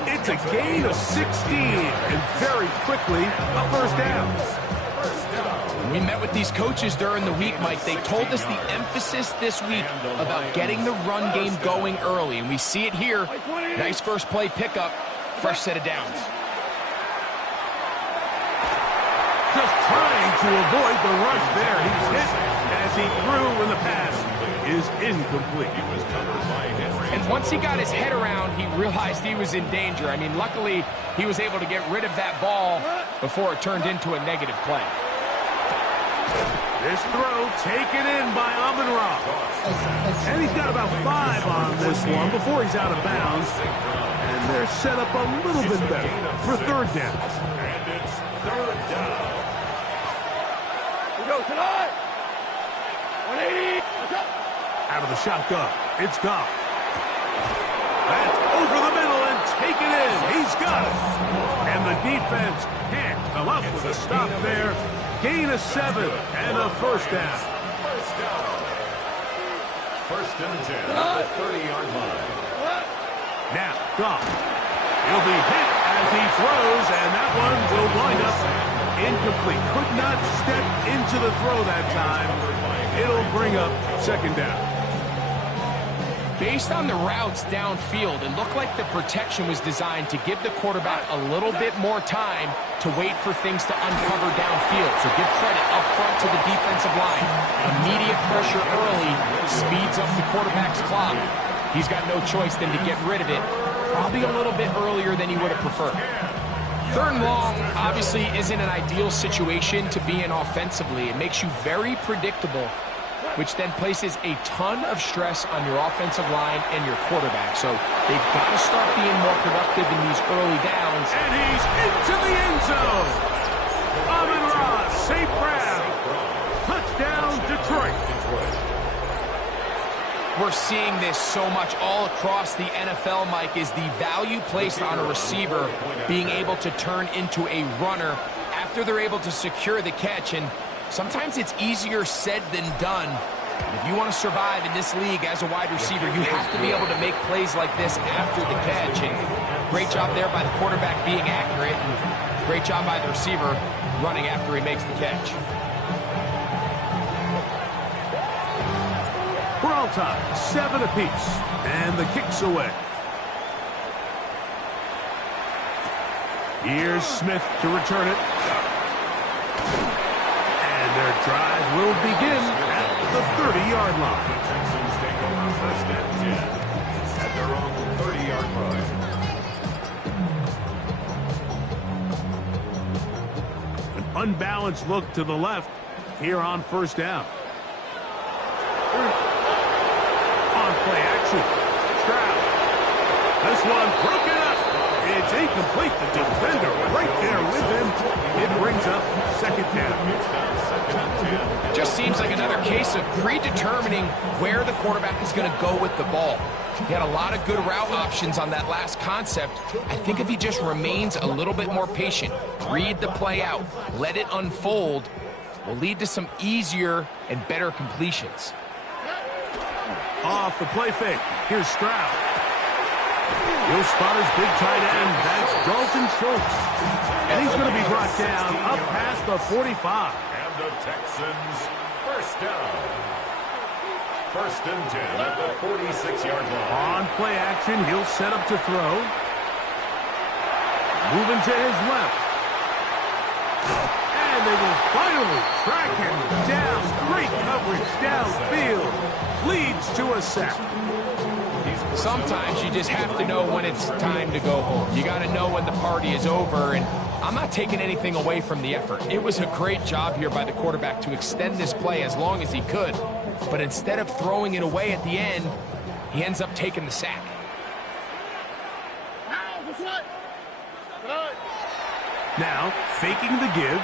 It's a gain of 16, and very quickly, a first down. When we met with these coaches during the week, Mike, they told us the emphasis this week about getting the run game going early, and we see it here. Nice first play pickup, fresh set of downs. Just trying to avoid the rush there. He's hit as he threw, and the pass is incomplete. He was covered by Henry. And once he got his head around, he realized he was in danger. I mean, luckily, he was able to get rid of that ball before it turned into a negative play. This throw taken in by Amon-Ra. And he's got about 5 on this one before he's out of bounds. And they're set up a little bit better for third down. And it's third down. We go tonight. 180. Out of the shotgun, it's Goff. That's over the middle and taken in. He's got it. And the defense can't come up with a stop there. Gain of 7 and a first down. First down. First and 10 at the 30-yard line. Now, Goff. He'll be hit as he throws, and that one will wind up incomplete. Could not step into the throw that time. It'll bring up second down. Based on the routes downfield, it looked like the protection was designed to give the quarterback a little bit more time to wait for things to uncover downfield. So give credit up front to the defensive line. Immediate pressure early speeds up the quarterback's clock. He's got no choice than to get rid of it, probably a little bit earlier than he would have preferred. Third and long obviously isn't an ideal situation to be in offensively. It makes you very predictable, which then places a ton of stress on your offensive line and your quarterback. So they've got to start being more productive in these early downs. And he's into the end zone. Amon-Ra, St. Brown. Touchdown, Detroit. We're seeing this so much all across the NFL, Mike, is the value placed on a receiver being able to turn into a runner after they're able to secure the catch. And sometimes it's easier said than done. If you want to survive in this league as a wide receiver, you have to be able to make plays like this after the catch. And great job there by the quarterback being accurate. And great job by the receiver running after he makes the catch. We're all tied, 7 apiece, and the kick's away. Here's Smith to return it. And their drive will begin at the 30-yard line. The Texans take over first and 10 at their own 30-yard line. An unbalanced look to the left here on first down. On play action. Stroud. This one broken up. It's incomplete. The defender right there with him. It brings up second down. Just seems like another case of predetermining where the quarterback is going to go with the ball. He had a lot of good route options on that last concept. I think if he just remains a little bit more patient, read the play out, let it unfold, will lead to some easier and better completions. Off the play fake. Here's Stroud. He'll spot his big tight end. That's Dalton Schultz. And he's going to be brought down up past the 45. And the Texans first down. First and 10 at the 46-yard line. On play action, he'll set up to throw. Moving to his left. And they will finally track him down. Great coverage downfield. Leads to a sack. Sometimes you just have to know when it's time to go home. You got to know when the party is over, and I'm not taking anything away from the effort. It was a great job here by the quarterback to extend this play as long as he could, but instead of throwing it away at the end, he ends up taking the sack. Now, faking the give.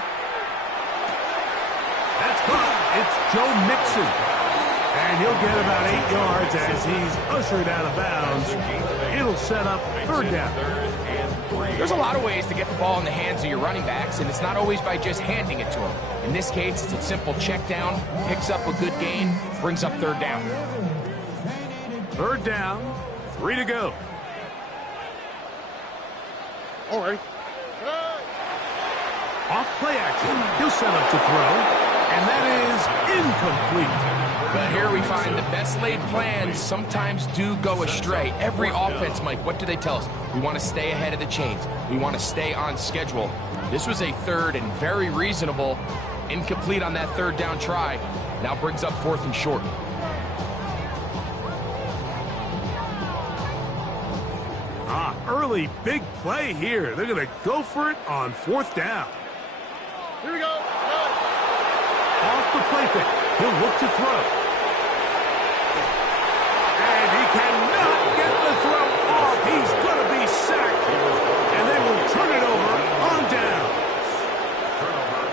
That's caught. It's Joe Mixon. And he'll get about 8 yards as he's ushered out of bounds. It'll set up third down. There's a lot of ways to get the ball in the hands of your running backs, and it's not always by just handing it to them. In this case, it's a simple check down, picks up a good gain, brings up third down. Third down, 3 to go. All right. Off play action, he'll set up to throw, and that is incomplete. But here we find the best laid plans sometimes do go astray. Every offense, Mike, what do they tell us? We want to stay ahead of the chains. We want to stay on schedule. This was a third and very reasonable. Incomplete on that third down try. Now brings up fourth and short. Early big play here. They're going to go for it on fourth down. Here we go. Off the play fake. He'll look to throw. And he cannot get the throw off. He's going to be sacked. And they will turn it over on down.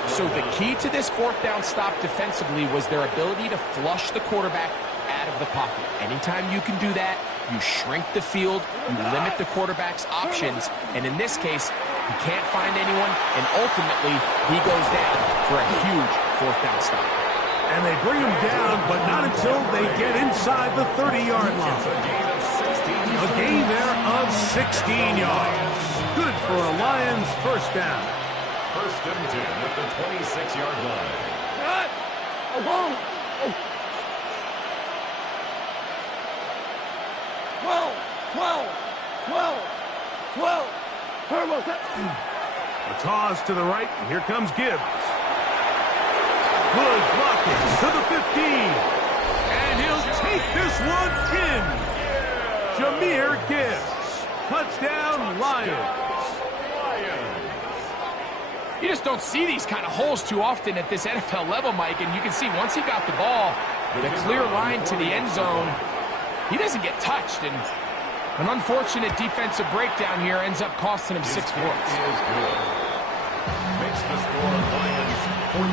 So the key to this fourth down stop defensively was their ability to flush the quarterback out of the pocket. Anytime you can do that, you shrink the field, you limit the quarterback's options, and in this case, he can't find anyone, and ultimately, he goes down for a huge fourth down stop. And they bring him down, but not until they get inside the 30-yard line. A gain there of 16 yards. Good for a Lions first down. First and 10 at the 26-yard line. A toss to the right, and here comes Gibbs. Good blocking to the 15. And he'll take this one in. Jahmyr Gibbs. Touchdown, Lions. You just don't see these kind of holes too often at this NFL level, Mike, and you can see once he got the ball, the clear line to the end zone, he doesn't get touched, and an unfortunate defensive breakdown here ends up costing him 6 points. Makes the score Lions 14,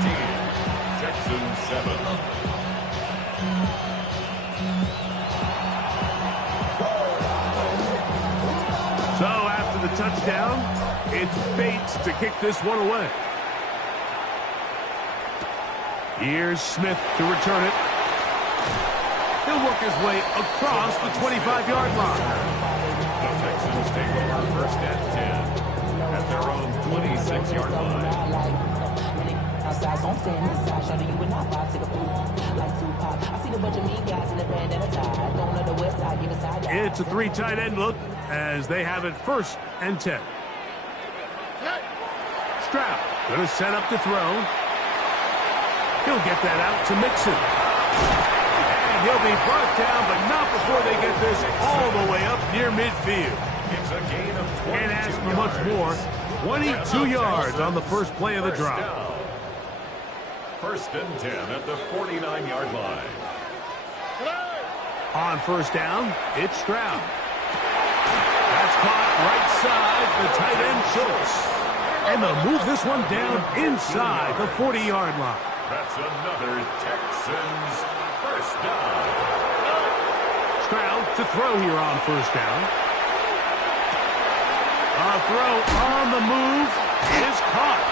Texans 7. So after the touchdown, it's Bates to kick this one away. Here's Smith to return it. He'll work his way across the 25-yard line. The Texans take over first and 10 at their own 26-yard line. It's a 3 tight end look as they have it first and 10. Stroud going to set up to throw. He'll get that out to Mixon. And he'll be brought down, but not before they get this all the way up near midfield. It's a gain of 22 Can't ask for much more. 22 yards on the first play of the drive. First and 10 at the 49-yard line. On first down, it's Stroud. That's caught right side, the tight end Schultz. And they'll move this one down inside the 40-yard line. That's another Texans first down. Stroud to throw here on first down. A throw on the move is caught.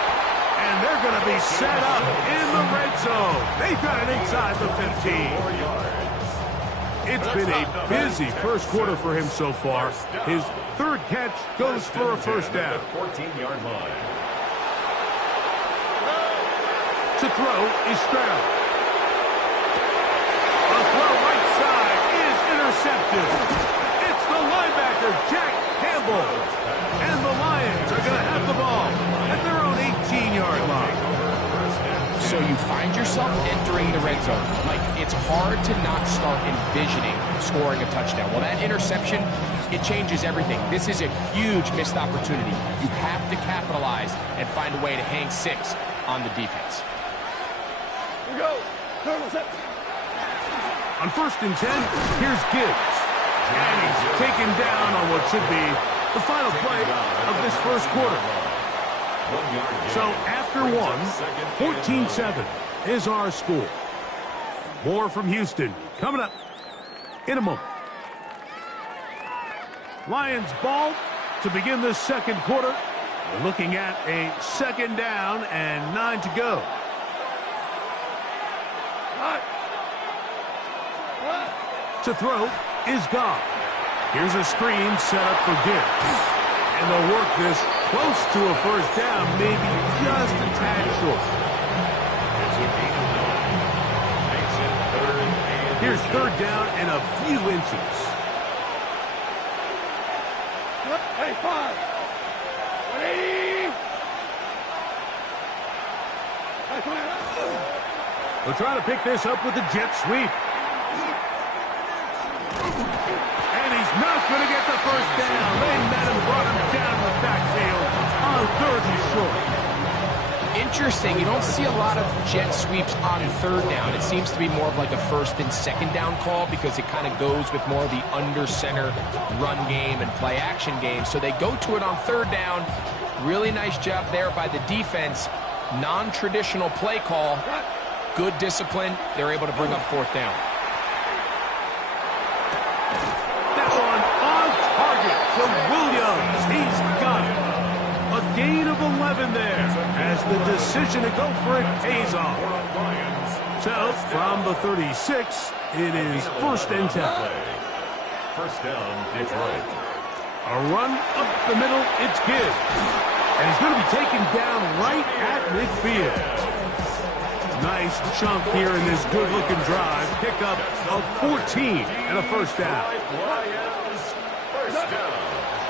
And they're going to be set up in the red zone. They've got it inside the 15. 4 yards. It's been a busy first quarter for him so far. His third catch goes for a first down. 14-yard line. To throw is Stroud. A throw right side is intercepted. It's the linebacker, Jack Campbell. And the Lions are going to have the ball at their own 18-yard line. So you find yourself entering the red zone. Like, it's hard to not start envisioning scoring a touchdown. Well, that interception, it changes everything. This is a huge missed opportunity. You have to capitalize and find a way to hang 6 on the defense. Here we go. On first and 10, here's Gibbs. And he's taken down on what should be the final play of this first quarter. 1 yard gain. So after one, 14-7 is our score. More from Houston coming up in a moment. Lions ball to begin the second quarter. We're looking at a 2nd down and 9 to go. To throw is Goff. Here's a screen set up for Gibbs. And they'll work this close to a 1st down, maybe just a tad short. It's a gain of 9. Makes it 3rd and Here's inches. 3rd down and a few inches. Hey, 5. 3. We'll try to pick this up with the jet sweep. And he's not going to get the 1st down. They met him, brought him down the backfield on 3rd and short. Interesting. You don't see a lot of jet sweeps on 3rd down. It seems to be more of like a 1st and 2nd down call because it kind of goes with more of the under center run game and play action game. So they go to it on 3rd down. Really nice job there by the defense. Non-traditional play call. Good discipline. They're able to bring up 4th down. That one on target to Williams. He's got it. A gain of 11 there as the decision to go for it pays off. So from the 36, it is 1st and 10. 1st down, Detroit. A run up the middle, it's Gibbs. And he's going to be taken down right at midfield. Nice chunk here in this good-looking drive. Pick up of 14 and a 1st down. Lions, 1st down.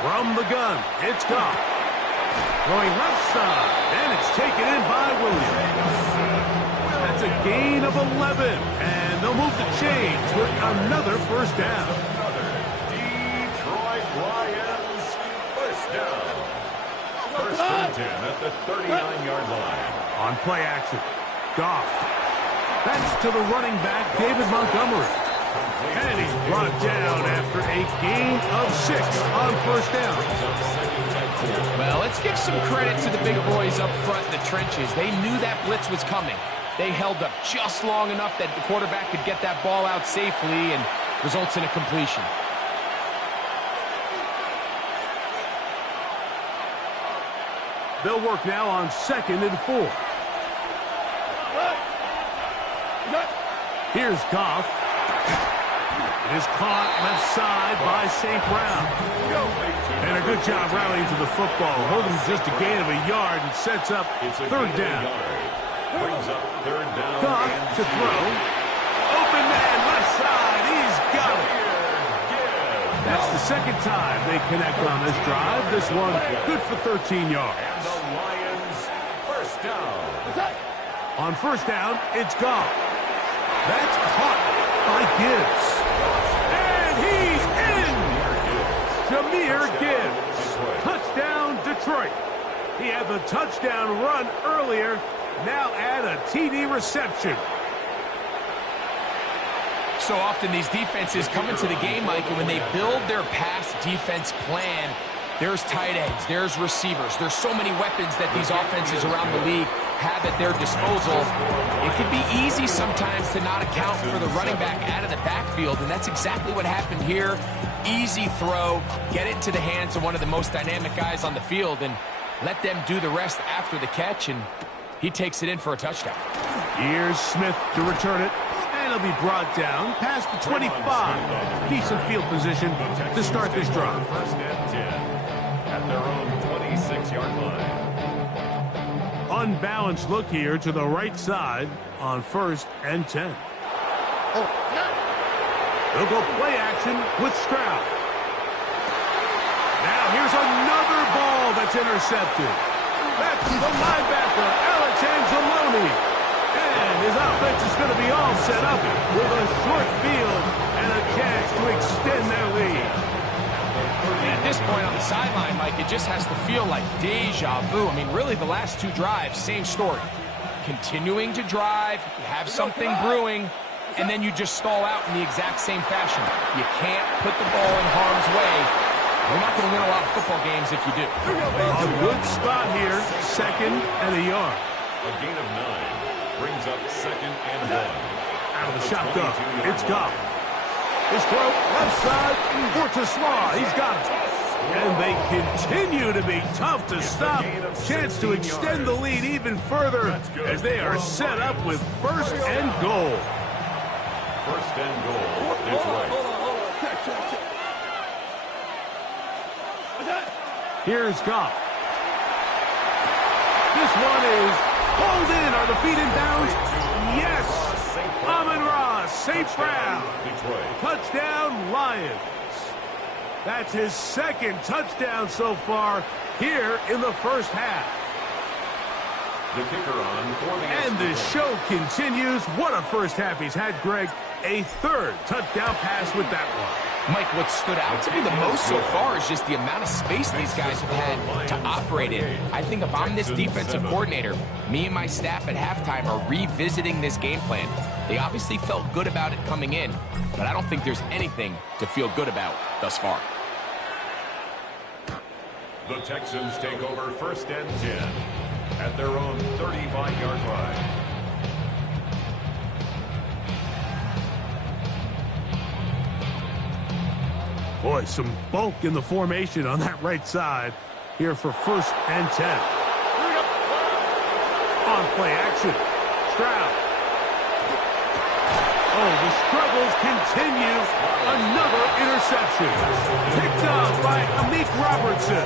From the gun, it's Goff. Throwing left side, and it's taken in by Williams. That's a gain of 11, and they'll move the chains with another 1st down. Detroit Lions, 1st down. 1st and 10 at the 39-yard line. On play action, Goff. That's to the running back, David Montgomery. And he's brought down after a gain of 6 on 1st down. Well, let's give some credit to the big boys up front in the trenches. They knew that blitz was coming. They held up just long enough that the quarterback could get that ball out safely and results in a completion. They'll work now on 2nd and 4. Here's Goff. It is caught left side by St. Brown. And a good job rallying to the football. Holding just a gain of a yard and sets up 3rd down. Brings up 3rd down. Goff to throw. Open man left side. He's got it. That's the 2nd time they connect on this drive. This one good for 13 yards. And the Lions, 1st down. On 1st down, it's Goff. That's caught by Gibbs. And he's in! Jahmyr Gibbs. Touchdown, Detroit. He had the touchdown run earlier. Now add a TD reception. So often these defenses come into the game, Mike, and when they build their pass defense plan, there's tight ends, there's receivers. There's so many weapons that these offenses around the league have at their disposal. It can be easy sometimes to not account for the running back out of the backfield, and that's exactly what happened here. Easy throw, get it to the hands of one of the most dynamic guys on the field, and let them do the rest after the catch, and he takes it in for a touchdown. Here's Smith to return it, and he'll be brought down past the 25. Decent field position to start this drive. 1st and 10 at their own 26-yard line. Unbalanced look here to the right side on 1st and 10. They'll go play action with Stroud. Now here's another ball that's intercepted. That's the linebacker, Alex Anzalone. And his offense is going to be all set up with a short field and a chance to extend their lead. At this point on the sideline, Mike, it just has to feel like deja vu. I mean, really, the last 2 drives, same story. Continuing to drive, you have something brewing, and then you just stall out in the exact same fashion. You can't put the ball in harm's way You're not going to win a lot of football games if you do. A good spot here, 2nd and a yard. A gain of 9 brings up 2nd and 1. Out of the shotgun, it's Goff. His throw, left side, for Tesla. He's got it. And they continue to be tough to stop. Chance to extend the lead even further as they are set up with 1st and goal. 1st and goal, Detroit. Here's Goff. This one is pulled in. Are the feet in bounds? Yes. Amon-Ra, St. Brown. Touchdown, Lions. That's his 2nd touchdown so far here in the 1st half. The kicker on for the And the show continues. What a 1st half he's had, Greg. A 3rd touchdown pass with that one. Mike, what stood out to me the most so far is just the amount of space these guys have had to operate in. I think if I'm this defensive coordinator, me and my staff at halftime are revisiting this game plan. They obviously felt good about it coming in, but I don't think there's anything to feel good about thus far. The Texans take over 1st and 10 at their own 35-yard line. Boy, some bulk in the formation on that right side here for 1st and 10. On play action, Stroud. Oh, the struggles continue. Another interception. Picked up by Amik Robertson.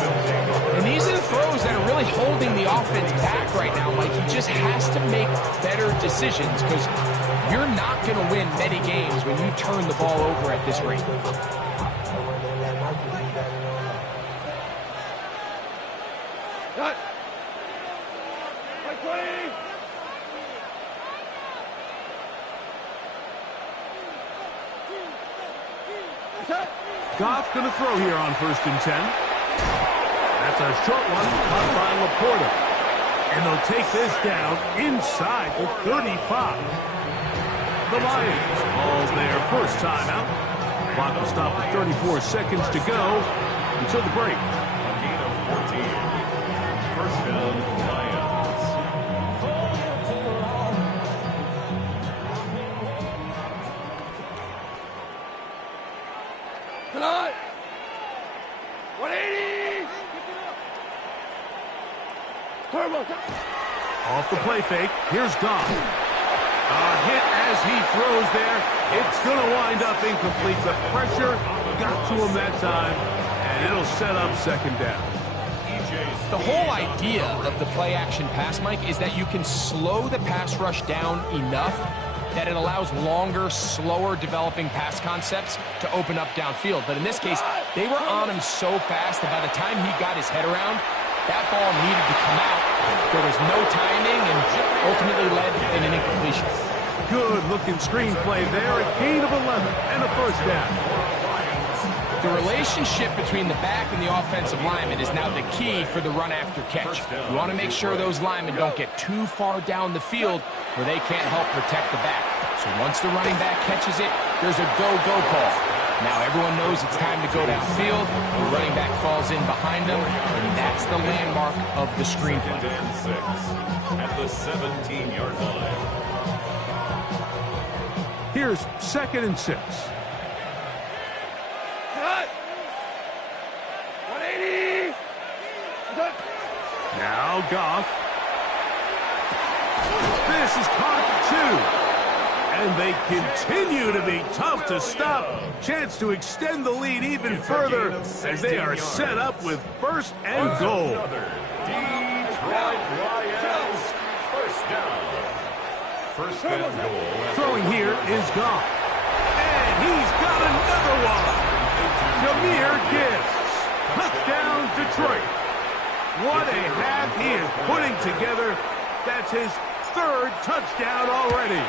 And these are the throws that are really holding the offense back right now, Mike. He just has to make better decisions because you're not going to win many games when you turn the ball over at this rate. Goff going to throw here on 1st and 10. That's a short one caught by Laporta. And they'll take this down inside the 35. The Lions all their 1st timeout. Clock will stop with 34 seconds to go until the break. A gain of 14. 1st down, Lions. Tonight, 180. Turbo. Off the play fake. Here's Goff. A hit as he throws there. It's going to wind up incomplete. The pressure got to him that time, and it'll set up 2nd down. The whole idea of the play-action pass, Mike, is that you can slow the pass rush down enough that it allows longer, slower developing pass concepts to open up downfield. But in this case, they were on him so fast that by the time he got his head around, that ball needed to come out. There was no timing and ultimately led in an incompletion. Good looking screenplay there. A gain of 11 and a 1st down. The relationship between the back and the offensive lineman is now the key for the run after catch. You want to make sure those linemen don't get too far down the field where they can't help protect the back. So once the running back catches it, there's a go-go call. Now everyone knows it's time to go downfield. The running back falls in behind them, and that's the landmark of the screenplay. 2nd and 6 at the 17-yard line. Here's 2nd and 6. Cut. 180. Now Goff. This is caught at 2. And they continue to be tough to stop. Chance to extend the lead even further as they are set up with 1st and goal. Detroit Lions 1st down. 1st and goal. Throwing here is Goff. And he's got another one. Jahmyr Gibbs. Touchdown, Detroit. What a half he is putting together. That's his 3rd touchdown already.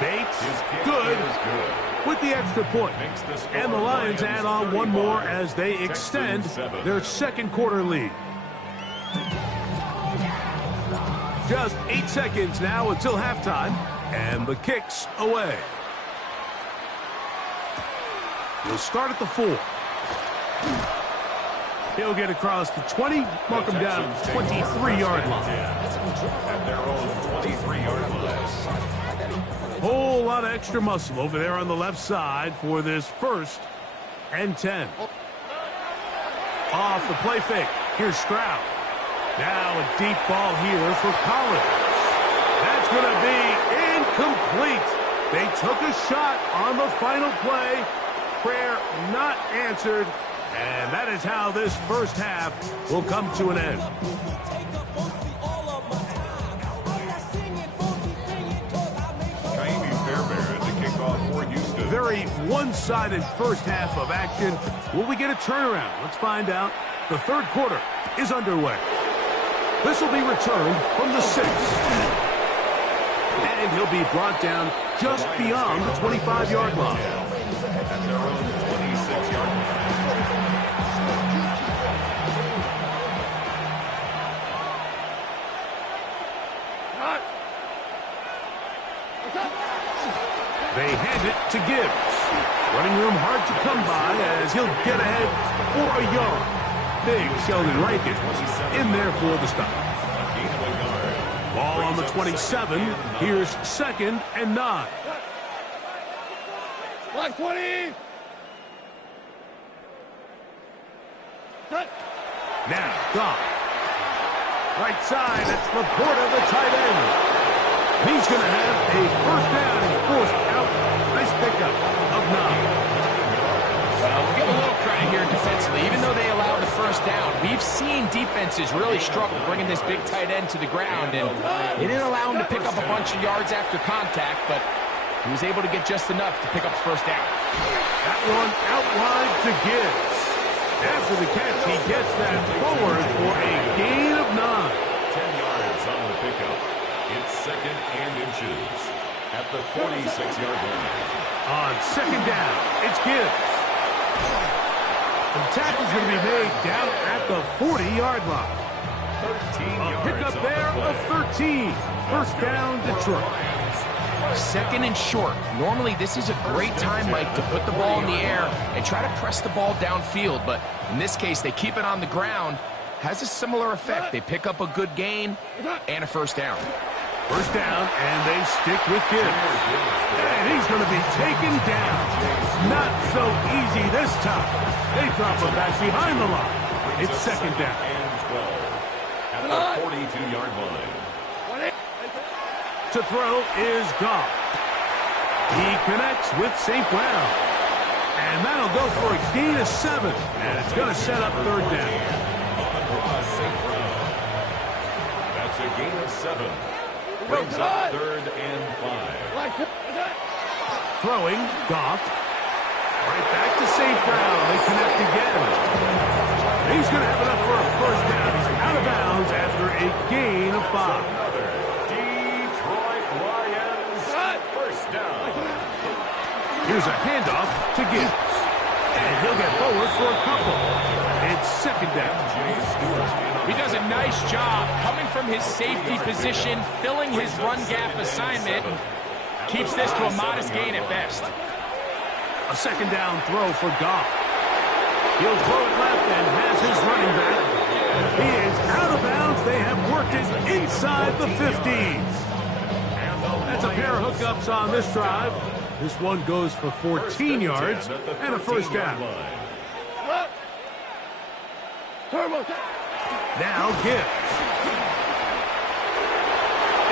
Bates, good with the extra point. And the Lions add on one more as they extend their 2nd quarter lead. Just 8 seconds now until halftime, and the kick's away. We'll start at the 4. He'll get across the 20, mark him down at the 23-yard line. At their own 23-yard line. Whole lot of extra muscle over there on the left side for this 1st and 10. Off the play fake. Here's Stroud. Now a deep ball here for Collins. That's going to be incomplete. They took a shot on the final play. Prayer not answered. And that is how this first half will come to an end. Very one-sided first half of action. Will we get a turnaround? Let's find out. The third quarter is underway. This will be returned from the 6. And he'll be brought down just beyond the 25-yard line. At their own 26-yard line. They hand it to Gibbs. Running room hard to come by as he'll get ahead for a yard. Big Sheldon Rankin in there for the stop. Ball on the 27. Here's 2nd and 9. Black 20. Now, Goff. Right side, it's Laporta, the tight end. He's going to have a first down. He's forced out. Nice pickup of 9. Well, we'll give a little credit here defensively. Even though they allowed the first down, we've seen defenses really struggle bringing this big tight end to the ground, and they didn't allow him to pick up a bunch of yards after contact, but he was able to get just enough to pick up the first down. That one out wide to Gibbs. After the catch, he gets that forward for a gain of 9. 10 yards on the pickup. It's 2nd and inches at the 46-yard line. On 2nd down, it's Gibbs. The tackle's going to be made down at the 40-yard line. 13 A yards pickup on there the of 13. First down, Detroit. 2nd and short. Normally, this is a great time, Mike, to put the ball in the air and try to press the ball downfield. But in this case, they keep it on the ground. Has a similar effect. They pick up a good gain and a first down. First down, and they stick with Gibbs. And he's going to be taken down. Not so easy this time. They drop him back behind the line. It's 2nd down. And 12 at the 42-yard line. To throw is Goff. He connects with St. Brown. And that'll go for a gain of 7. And it's going to set up 3rd down. That's a gain of 7. Brings up 3rd and 5. Throwing, Goff. Right back to St. Brown. They connect again. He's going to have enough for a first down. He's out of bounds after a gain of 5. Here's a handoff to Gibbs. And he'll get forward for a couple. It's 2nd down. He does a nice job coming from his safety position, filling his run gap assignment, and keeps this to a modest gain at best. A 2nd down throw for Goff. He'll throw it left and has his running back. He is out of bounds. They have worked it inside the 50s. That's a pair of hookups on this drive. This one goes for 14 yards and a first down. Now Gibbs.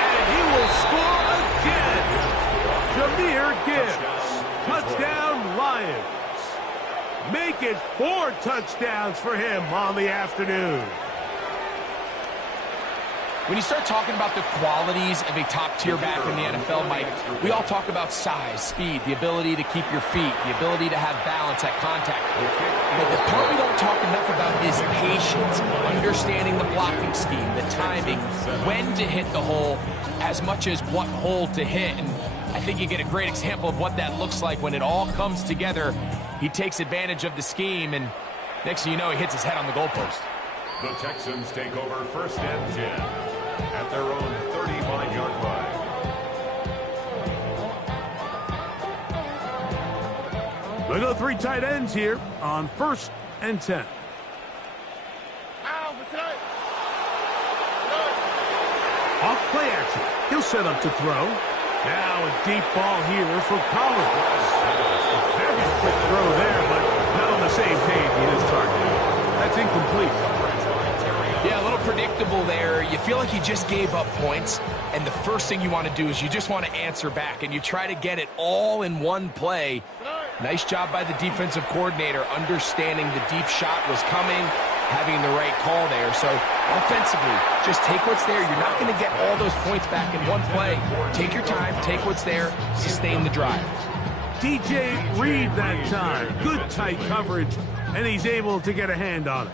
And he will score again. Jahmyr Gibbs. Touchdown Lions. Make it 4 touchdowns for him on the afternoon. When you start talking about the qualities of a top-tier back in the NFL, Mike, we all talk about size, speed, the ability to keep your feet, the ability to have balance at contact. But the part we don't talk enough about is patience, understanding the blocking scheme, the timing, when to hit the hole, as much as what hole to hit. And I think you get a great example of what that looks like when it all comes together. He takes advantage of the scheme, and next thing you know, he hits his head on the goalpost. The Texans take over 1st and 10 at their own 35-yard line. We'll go 3 tight ends here on 1st and 10. Off play action. He'll set up to throw. Now a deep ball here for Collins. A very quick throw there, but not on the same page with his target. That's incomplete. Yeah, a little predictable there. You feel like you just gave up points, and the first thing you want to do is you just want to answer back, and you try to get it all in one play. Nice job by the defensive coordinator, understanding the deep shot was coming, having the right call there. So offensively, just take what's there. You're not going to get all those points back in one play. Take your time, take what's there, sustain the drive. DJ Reed that time. Good tight coverage, and he's able to get a hand on it.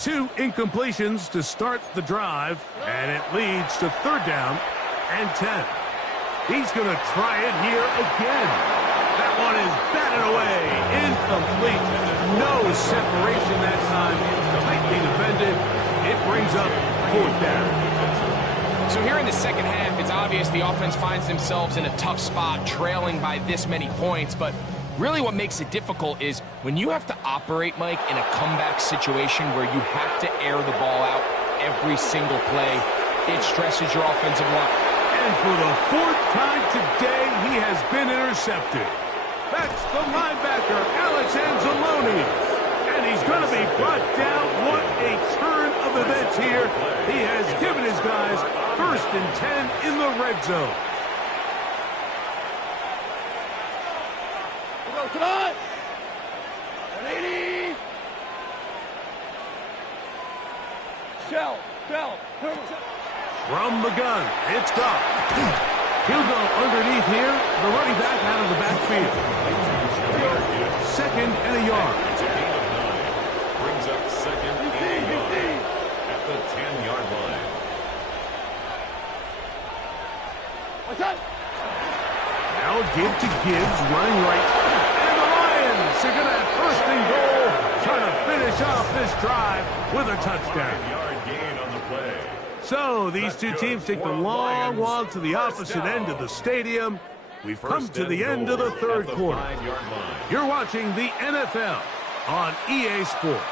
2 incompletions to start the drive, and it leads to 3rd down and 10. He's going to try it here again. That one is batted away. Incomplete. No separation that time. Tightly defended. It brings up 4th down. So here in the second half, it's obvious the offense finds themselves in a tough spot, trailing by this many points, but really what makes it difficult is when you have to operate, Mike, in a comeback situation where you have to air the ball out every single play, it stresses your offensive line. And for the 4th time today, he has been intercepted. That's the linebacker, Alex Anzalone. And he's going to be brought down. What a turn of events here. He has given his guys 1st and 10 in the red zone. Tonight. 80. Shell. From the gun, it's Goff. He'll go underneath here. The running back out of the backfield. 2nd and a yard. Brings up 2nd and a yard at the 10-yard line. What's that? Now a give to Gibbs, running right. And the Lions are going to have 1st and goal, trying to finish off this drive with a touchdown. 5-yard gain on the play. So these two teams take the long walk to the opposite end of the stadium. We've come to the end of the 3rd quarter. You're watching the NFL on EA Sports.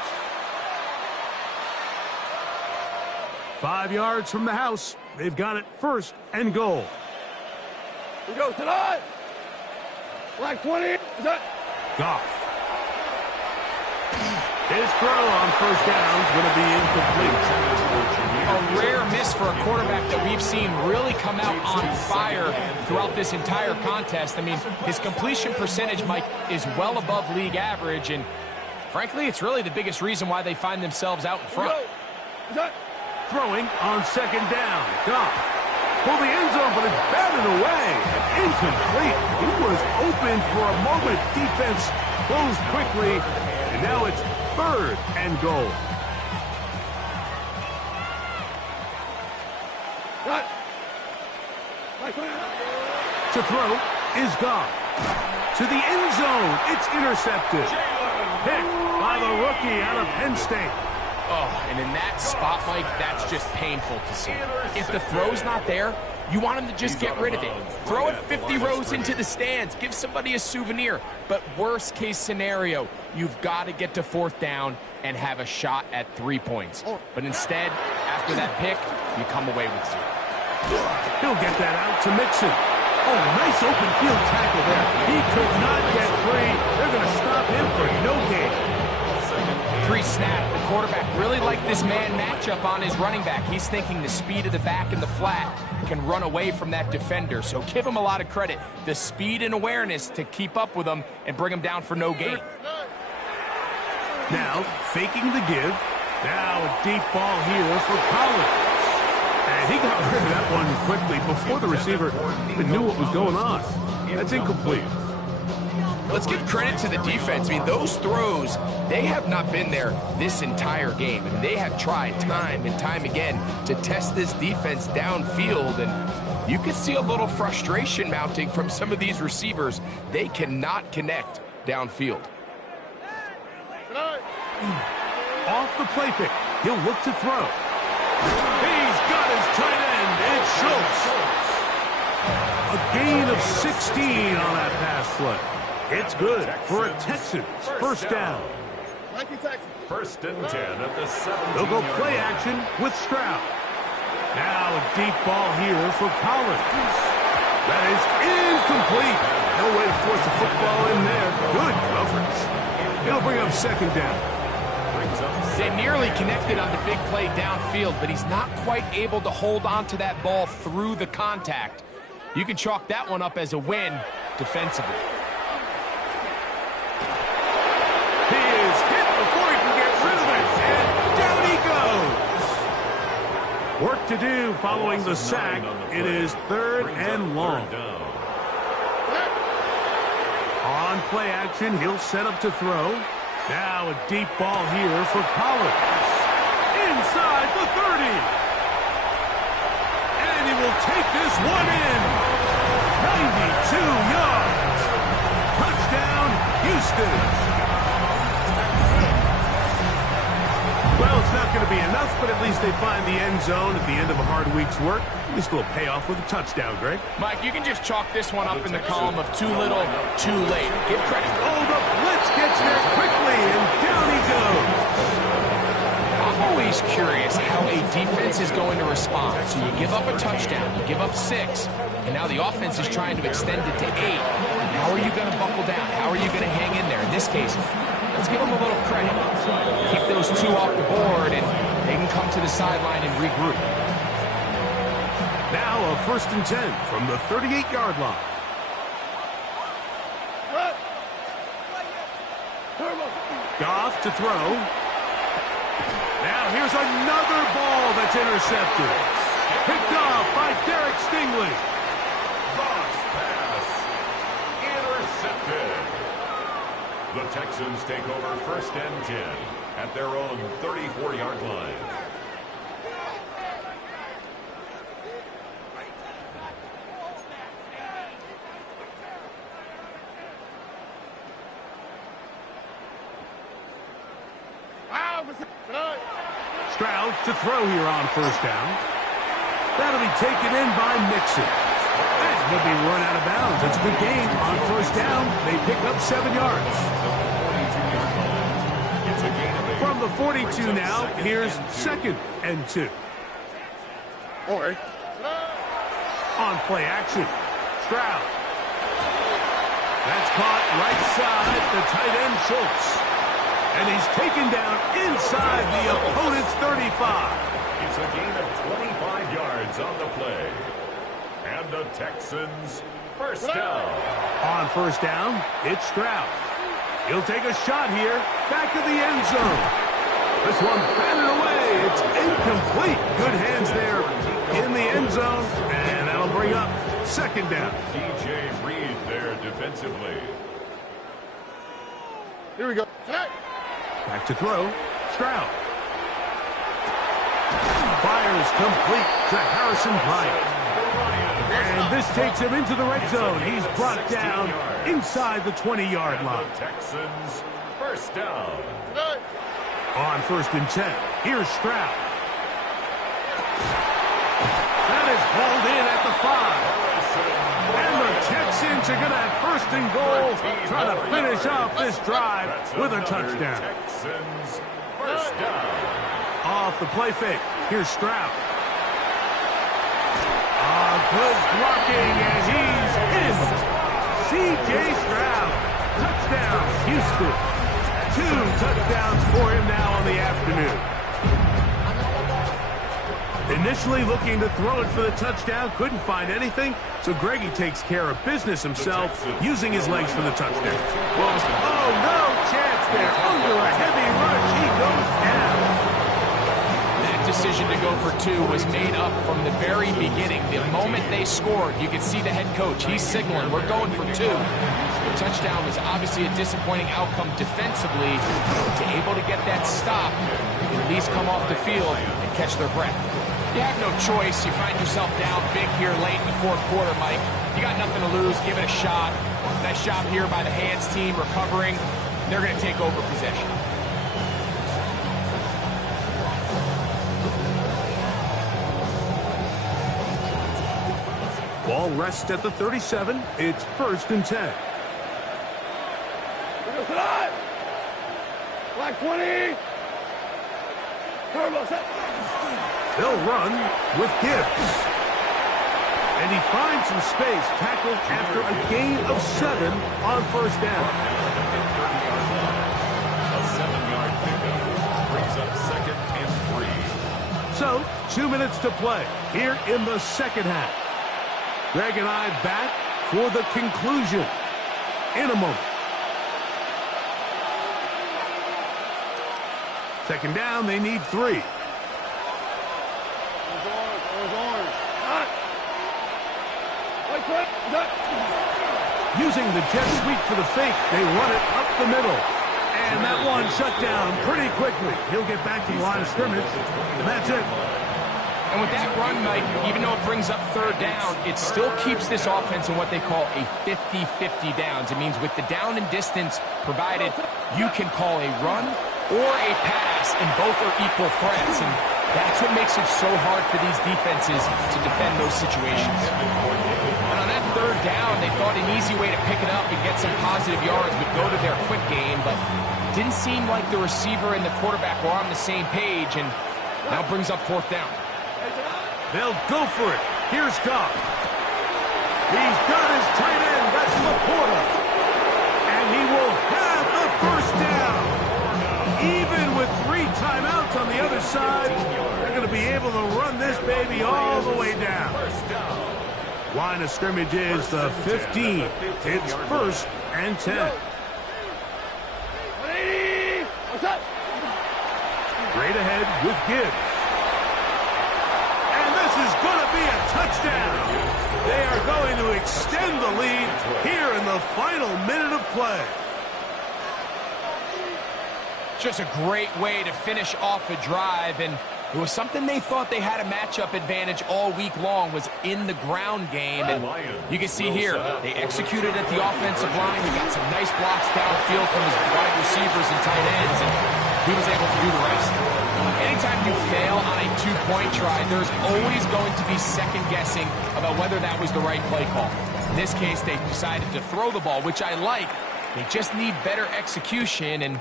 5 yards from the house. They've got it 1st and goal. We go tonight. Black 20. Is that? Goff. His throw on 1st down is going to be incomplete. A rare miss for a quarterback that we've seen really come out on fire throughout this entire contest. I mean, his completion percentage, Mike, is well above league average, and frankly, it's really the biggest reason why they find themselves out in front. Throwing on 2nd down. Goff. Pull the end zone, but it's batted away. Incomplete. He was open for a moment. Defense closed quickly, and now it's 3rd and goal. To throw is Goff. To the end zone. It's intercepted. Picked by the rookie out of Penn State. Oh, and in that spot, Mike, that's just painful to see. If the throw's not there, you want him to just get rid of it. Throw it 50 rows into the stands. Give somebody a souvenir. But worst case scenario, you've got to get to 4th down and have a shot at 3 points. But instead, after that pick, you come away with 0. He'll get that out to Mixon. Oh, nice open field tackle there. He could not get free. They're going to stop him for no gain. Pre-snap, the quarterback really liked this man matchup on his running back. He's thinking the speed of the back and the flat can run away from that defender. So give him a lot of credit. The speed and awareness to keep up with him and bring him down for no gain. Now, faking the give. Now a deep ball here for Collins. And he got rid of that one quickly before the receiver even knew what was going on. That's incomplete. Let's give credit to the defense. I mean, those throws, they have not been there this entire game. And they have tried time and time again to test this defense downfield. And you can see a little frustration mounting from some of these receivers. They cannot connect downfield. Off the play pick. He'll look to throw. He's got his tight end. It's Schultz. A gain of 16 on that pass play. It's good for a Texans 1st down. First and 10 at the 17-yard They'll go line. play action with Stroud. Now a deep ball here for Collins. That is incomplete. No way to force the football in there. Good coverage. It'll bring up second down. They nearly connected on the big play downfield, but he's not quite able to hold on to that ball through the contact. You can chalk that one up as a win defensively. He is hit before he can get rid of it, and down he goes. Work to do following the sack. It is third and long. On play action, he'll set up to throw. Now a deep ball here for Collins. Inside the 30. And he will take this one in. 92 yards. Touchdown, Houston. Well, it's not going to be enough, but at least they find the end zone at the end of a hard week's work. At least a little payoff with a touchdown, Greg. Mike, you can just chalk this one up in the column of too little, too late. Give credit. Oh, the blitz gets there quickly, and down he goes. I'm always curious how a defense is going to respond. So you give up a touchdown, you give up 6, and now the offense is trying to extend it to 8. How are you going to buckle down? How are you going to hang in there? In this case, let's give them a little credit. Keep those 2 off the board, and they can come to the sideline and regroup. Now a first and 10 from the 38-yard line. Goff to throw. Now here's another ball that's intercepted. Picked off by Derek Stingley. Box pass. Intercepted. The Texans take over first and 10 at their own 34-yard line. Stroud to throw here on first down. That'll be taken in by Mixon. And he'll be run out of bounds. It's a good game on first down. They pick up 7 yards. From the 42 now, here's second and 2. On play action, Stroud. That's caught right side, the tight end Schultz. And he's taken down inside the opponent's 35. It's a gain of 25 yards on the play. And the Texans first down. On first down, it's Stroud. He'll take a shot here, back of the end zone. This one batted away. It's incomplete. Good hands there in the end zone. And that'll bring up second down. DJ Reed there defensively. Here we go. Back to throw, Stroud. Fires complete to Harrison Bryant. And this takes him into the red zone. He's brought down inside the 20-yard line. The Texans first down. On first and 10, here's Stroud. That is hauled in at the 5. And the Texans are going to have first and goal, trying to finish off this drive with a touchdown. Texans first down. Off the play fake, here's Stroud. Good blocking, and he's in. C.J. Stroud, touchdown, Houston. 2 touchdowns for him now on the afternoon. Initially looking to throw it for the touchdown, couldn't find anything, so Greggy takes care of business himself, using his legs for the touchdown. Oh, no chance there. Under a heavy rush, he goes down. That decision to go for 2 was made up from the very beginning. The moment they scored, you could see the head coach. He's signaling, we're going for 2. The touchdown was obviously a disappointing outcome defensively. To able to get that stop, at least come off the field and catch their breath. You have no choice. You find yourself down big here late in the fourth quarter, Mike. You got nothing to lose. Give it a shot. Nice job here by the hands team recovering. They're going to take over possession. Ball rests at the 37. It's first and 10. Black 20. Turbo set. They'll run with Gibbs. And he finds some space, tackled after a gain of 7 on first down. A 7-yard pickup brings up 2nd and 3. So, 2 minutes to play here in the second half. Greg and I back for the conclusion in a moment. Second down, they need 3. Using the jet sweep for the fake, they run it up the middle. And that one shut down pretty quickly. He'll get back to the line of scrimmage, and that's it. And with that run, Mike, even though it brings up 3rd down, it still keeps this offense in what they call a 50-50 downs. It means with the down and distance provided, you can call a run or a pass, and both are equal threats. And that's what makes it so hard for these defenses to defend those situations. And on that 3rd down, they thought an easy way to pick it up and get some positive yards would go to their quick game, but it didn't seem like the receiver and the quarterback were on the same page, and now brings up 4th down. They'll go for it. Here's Goff. He's got his tight end. That's Laporta. And he will have a first down. Even with 3 timeouts on the other side, they're going to be able to run this baby all the way down. Line of scrimmage is the 15. It's 1st and 10. Straight ahead with Gibbs. Is going to be a touchdown. They are going to extend the lead here in the final minute of play. Just a great way to finish off a drive, and it was something they thought they had a matchup advantage all week long, was in the ground game. And you can see here, they executed at the offensive line. He got some nice blocks downfield from his wide receivers and tight ends, and he was able to do the rest. Anytime you fail on a 2-point try, there's always going to be second-guessing about whether that was the right play call. In this case, they decided to throw the ball, which I like. They just need better execution, and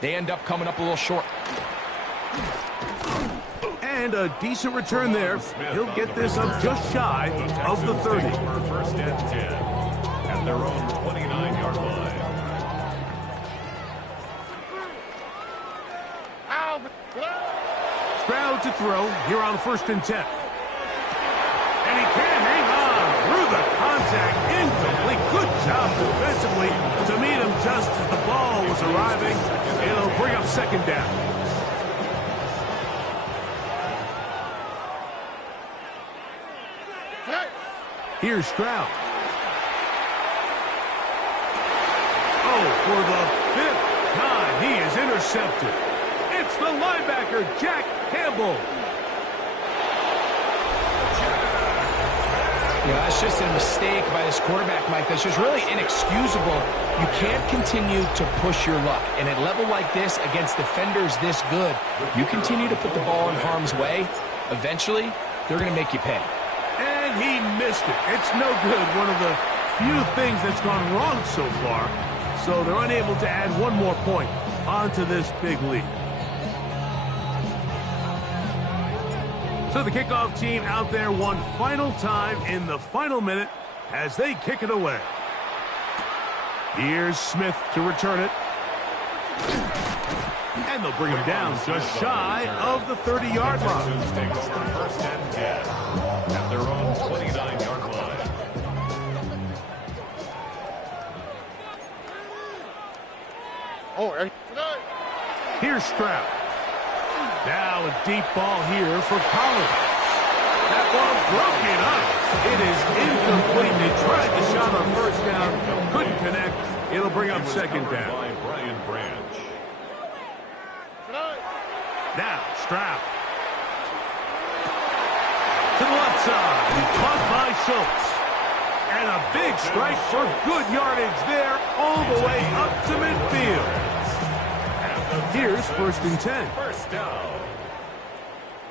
they end up coming up a little short. And a decent return there. He'll get this up just shy of the 30. 1st and 10 at their own 29-yard line. Squo to throw here on 1st and 10. And he can't hang on through the contact. Incomplete. Good job defensively to meet him just as the ball was arriving. It'll bring up 2nd down. Here's Stroud. Oh, for the 5th time, he is intercepted. It's the linebacker, Jack Campbell. Yeah, that's just a mistake by this quarterback, Mike. That's just really inexcusable. You can't continue to push your luck. And at a level like this, against defenders this good, you continue to put the ball in harm's way, eventually, they're going to make you pay. And he missed it. It's no good. One of the few things that's gone wrong so far. So they're unable to add one more point onto this big lead. So the kickoff team out there one final time in the final minute as they kick it away. Here's Smith to return it. And they'll bring him down just shy of the 30-yard line. Take over 1st and 10 at their own 29-yard line. Here's Stroud. Now a deep ball here for Collins. That ball broken up. It is incomplete. They tried the shot on 1st down. Couldn't connect. It'll bring up 2nd down. Now Stroud. To the left side. Caught by Schultz. And a big strike for good yardage there all the way up to midfield. Here's 1st and 10. First down.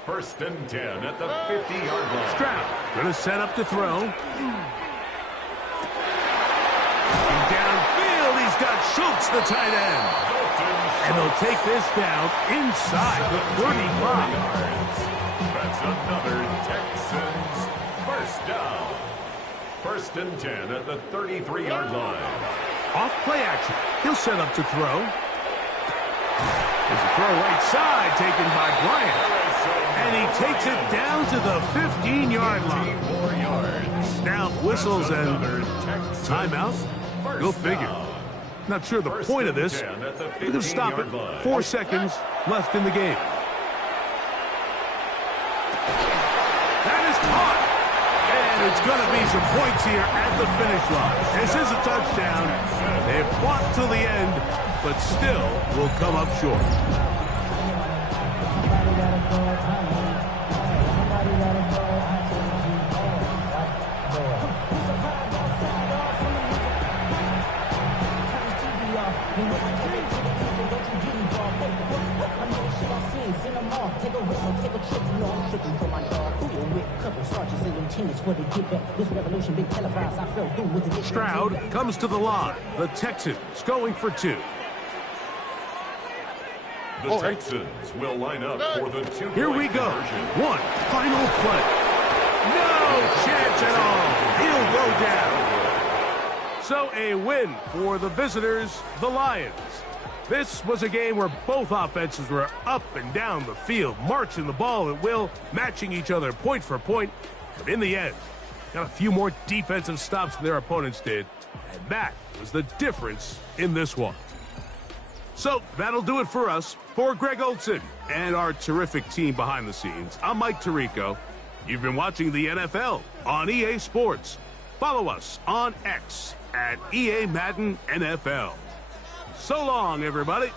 1st and 10 at the 50-yard line. Stroud going to set up to throw. Downfield, he's He's got Schultz, the tight end. And they'll take this down inside the 35. That's another Texans first down. 1st and 10 at the 33-yard line. Off play action. He'll set up to throw. There's a throw right side taken by Bryant. And he takes it down to the 15-yard line. 4 yards. Now whistles and timeout. Go figure. Not sure the point of this. We're going to stop it. 4 seconds left in the game. That is caught. And it's going to be some points here at the finish line. This is a touchdown. They've fought till the end, but still will come up short. Stroud comes to the line. The Texans going for 2. The Texans will line up for the 2-point Here we go. conversion. 1 final play. No chance at all. He'll go down. So a win for the visitors, the Lions. This was a game where both offenses were up and down the field, marching the ball at will, matching each other point for point. But in the end, got a few more defensive stops than their opponents did. And that was the difference in this one. So that'll do it for us. For Greg Olson and our terrific team behind the scenes, I'm Mike Tirico. You've been watching the NFL on EA Sports. Follow us on X at EA Madden NFL. So long, everybody.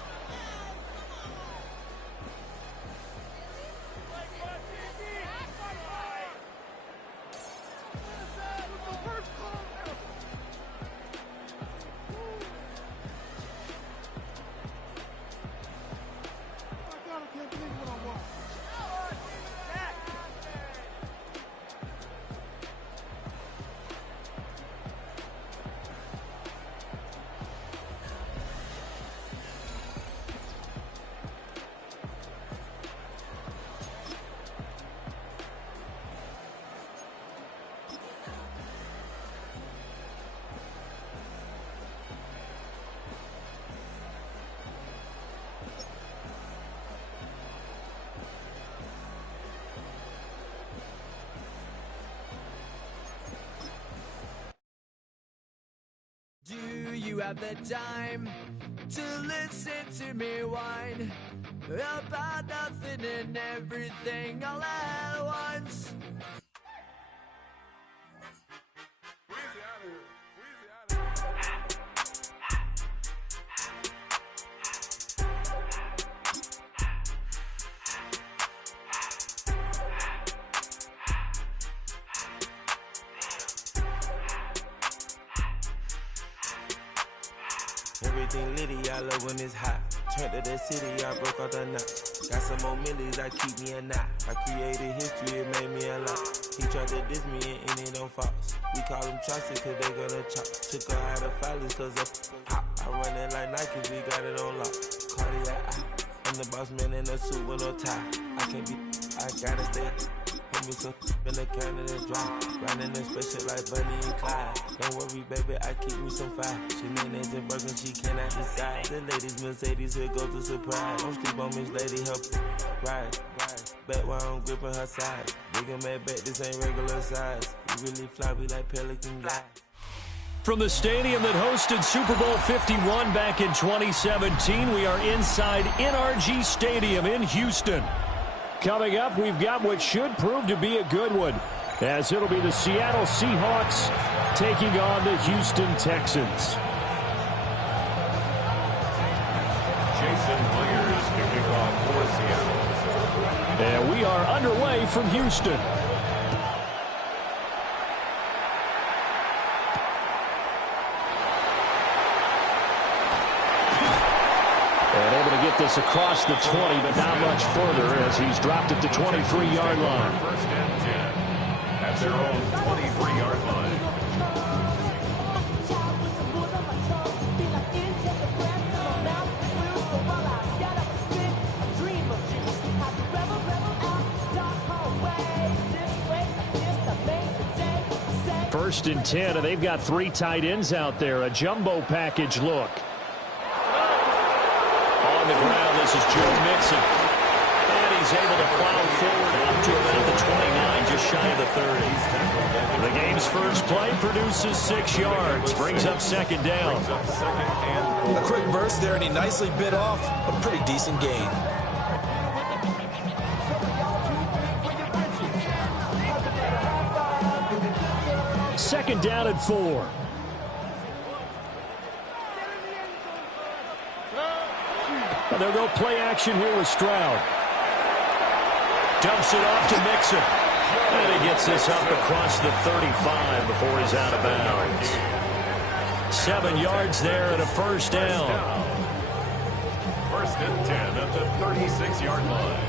Do you have the time to listen to me whine about nothing and everything all at once? Everything litty, I love when it's hot. Turned to the city, I broke out the knot. Got some more millies that keep me a knot. I created history, it made me a lot. He tried to diss me and it don't false. We call them choppers cause they gonna chop. Took her out of filers cause of hot. I run it like Nike, we got it on lock. Cardiac, I'm the boss man in a suit with no tie. I can't be, I gotta stay. Put me some in the can of the dry. Riding this special like Bunny and Clyde. Don't worry, baby, I keep me some fire. She names and Birkin, she cannot decide. The ladies Mercedes, here goes the surprise. Don't sleep on Miss Lady, help ride. Bet while I'm gripping her side. Big and mad bet, this ain't regular size. We really fly, we like Pelican guys. From the stadium that hosted Super Bowl 51 back in 2017, we are inside NRG Stadium in Houston. Coming up, we've got what should prove to be a good one, as it'll be the Seattle Seahawks taking on the Houston Texans. Jason Myers to kick off for Seattle. And we are underway from Houston. And able to get this across the 20, but not much further as he's dropped at the 23-yard line. 1st and 10 at their own 23-yard line. 1st and 10, and they've got 3 tight ends out there. A jumbo package look. On the ground, this is Joe Mixon. And he's able to plow forward up to about the 29, just shy of the 30. The game's first play produces 6 yards. Brings up 2nd down. A quick burst there, and he nicely bit off a pretty decent gain. 2nd down at 4. They'll go play action here with Stroud. Dumps it off to Mixon. And he gets this up across the 35 before he's out of bounds. 7 yards there and a 1st down. 1st and 10 at the 36-yard line.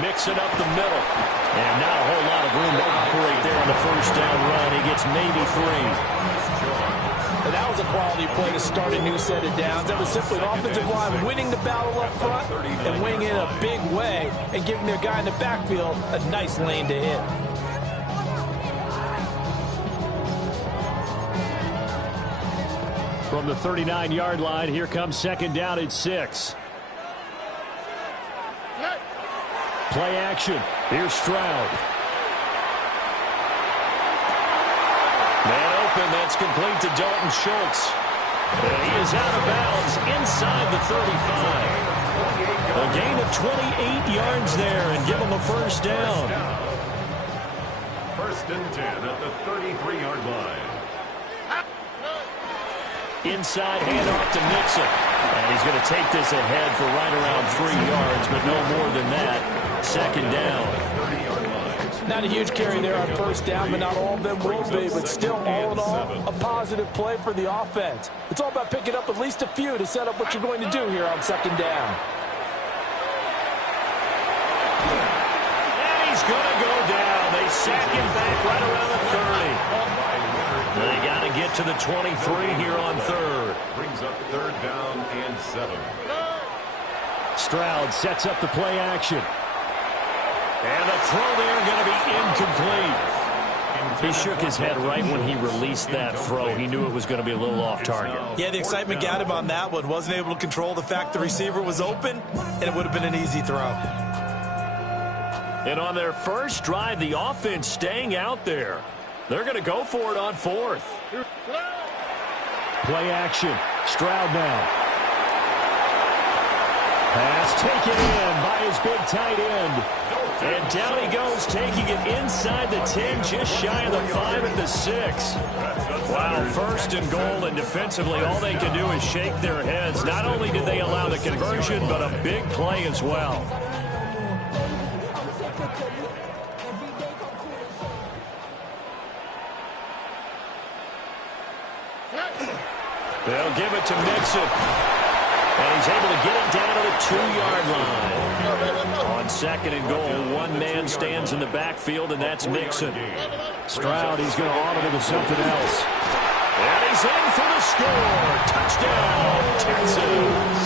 Mixing up the middle. And not a whole lot of room to operate there on the 1st down run. He gets maybe 3. And that was a quality play to start a new set of downs. That was simply an offensive line winning the battle up front and winning in a big way and giving their guy in the backfield a nice lane to hit. From the 39-yard line, here comes 2nd down at 6. Play action. Here's Stroud. Man open. That's complete to Dalton Schultz. And he is out of bounds inside the 35. A gain of 28 yards there and give him a 1st down. 1st and 10 at the 33-yard line. Inside handoff to Mixon. And he's going to take this ahead for right around 3 yards, but no more than that. 2nd down. Not a huge carry there on 1st down, but not all of them will be. But still, all in all, a positive play for the offense. It's all about picking up at least a few to set up what you're going to do here on 2nd down. And he's going to go down. They sack him back right around the 30. They got to get to the 23 here on 3rd. Brings up 3rd down and 7. Stroud sets up the play action. And the throw there going to be incomplete. He shook his head right when he released that throw. He knew it was going to be a little off target. Yeah, the excitement got him on that one. Wasn't able to control the fact the receiver was open, and it would have been an easy throw. And on their first drive, the offense staying out there. They're going to go for it on 4th. Play action. Stroud now. Pass taken in by his big tight end. And down he goes, taking it inside the 10, just shy of the 5 at the 6. Wow, 1st and goal, and defensively all they can do is shake their heads. Not only did they allow the conversion, but a big play as well. They'll give it to Mixon. And he's able to get it down to the 2-yard line. On 2nd and goal, one man stands in the backfield, and that's Mixon. Stroud, he's going to audible to something else. And he's in for the score. Touchdown, Texans.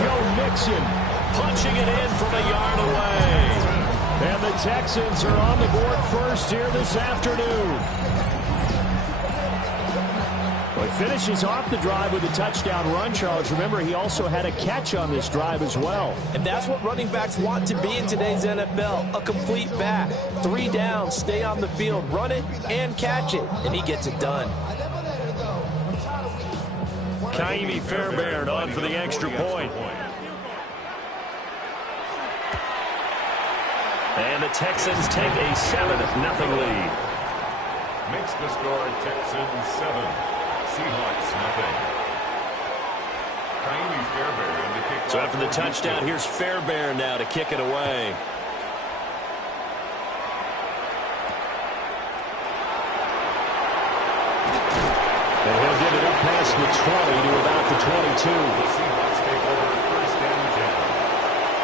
Joe Mixon punching it in from a yard away. And the Texans are on the board first here this afternoon. Well, he finishes off the drive with a touchdown run, Charles. Remember, he also had a catch on this drive as well. And that's what running backs want to be in today's NFL, a complete back. 3 downs, stay on the field, run it, and catch it. And he gets it done. Kaimi Fairbairn on for the extra point. And the Texans take a 7-0 lead. Makes the score Texans 7. Seahawks nothing. Kaimi Fairbairn to kick. So after the touchdown, here's Fairbairn now to kick it away. And he'll get it up past the 20 to about the 22. The Seahawks take over 1st and 10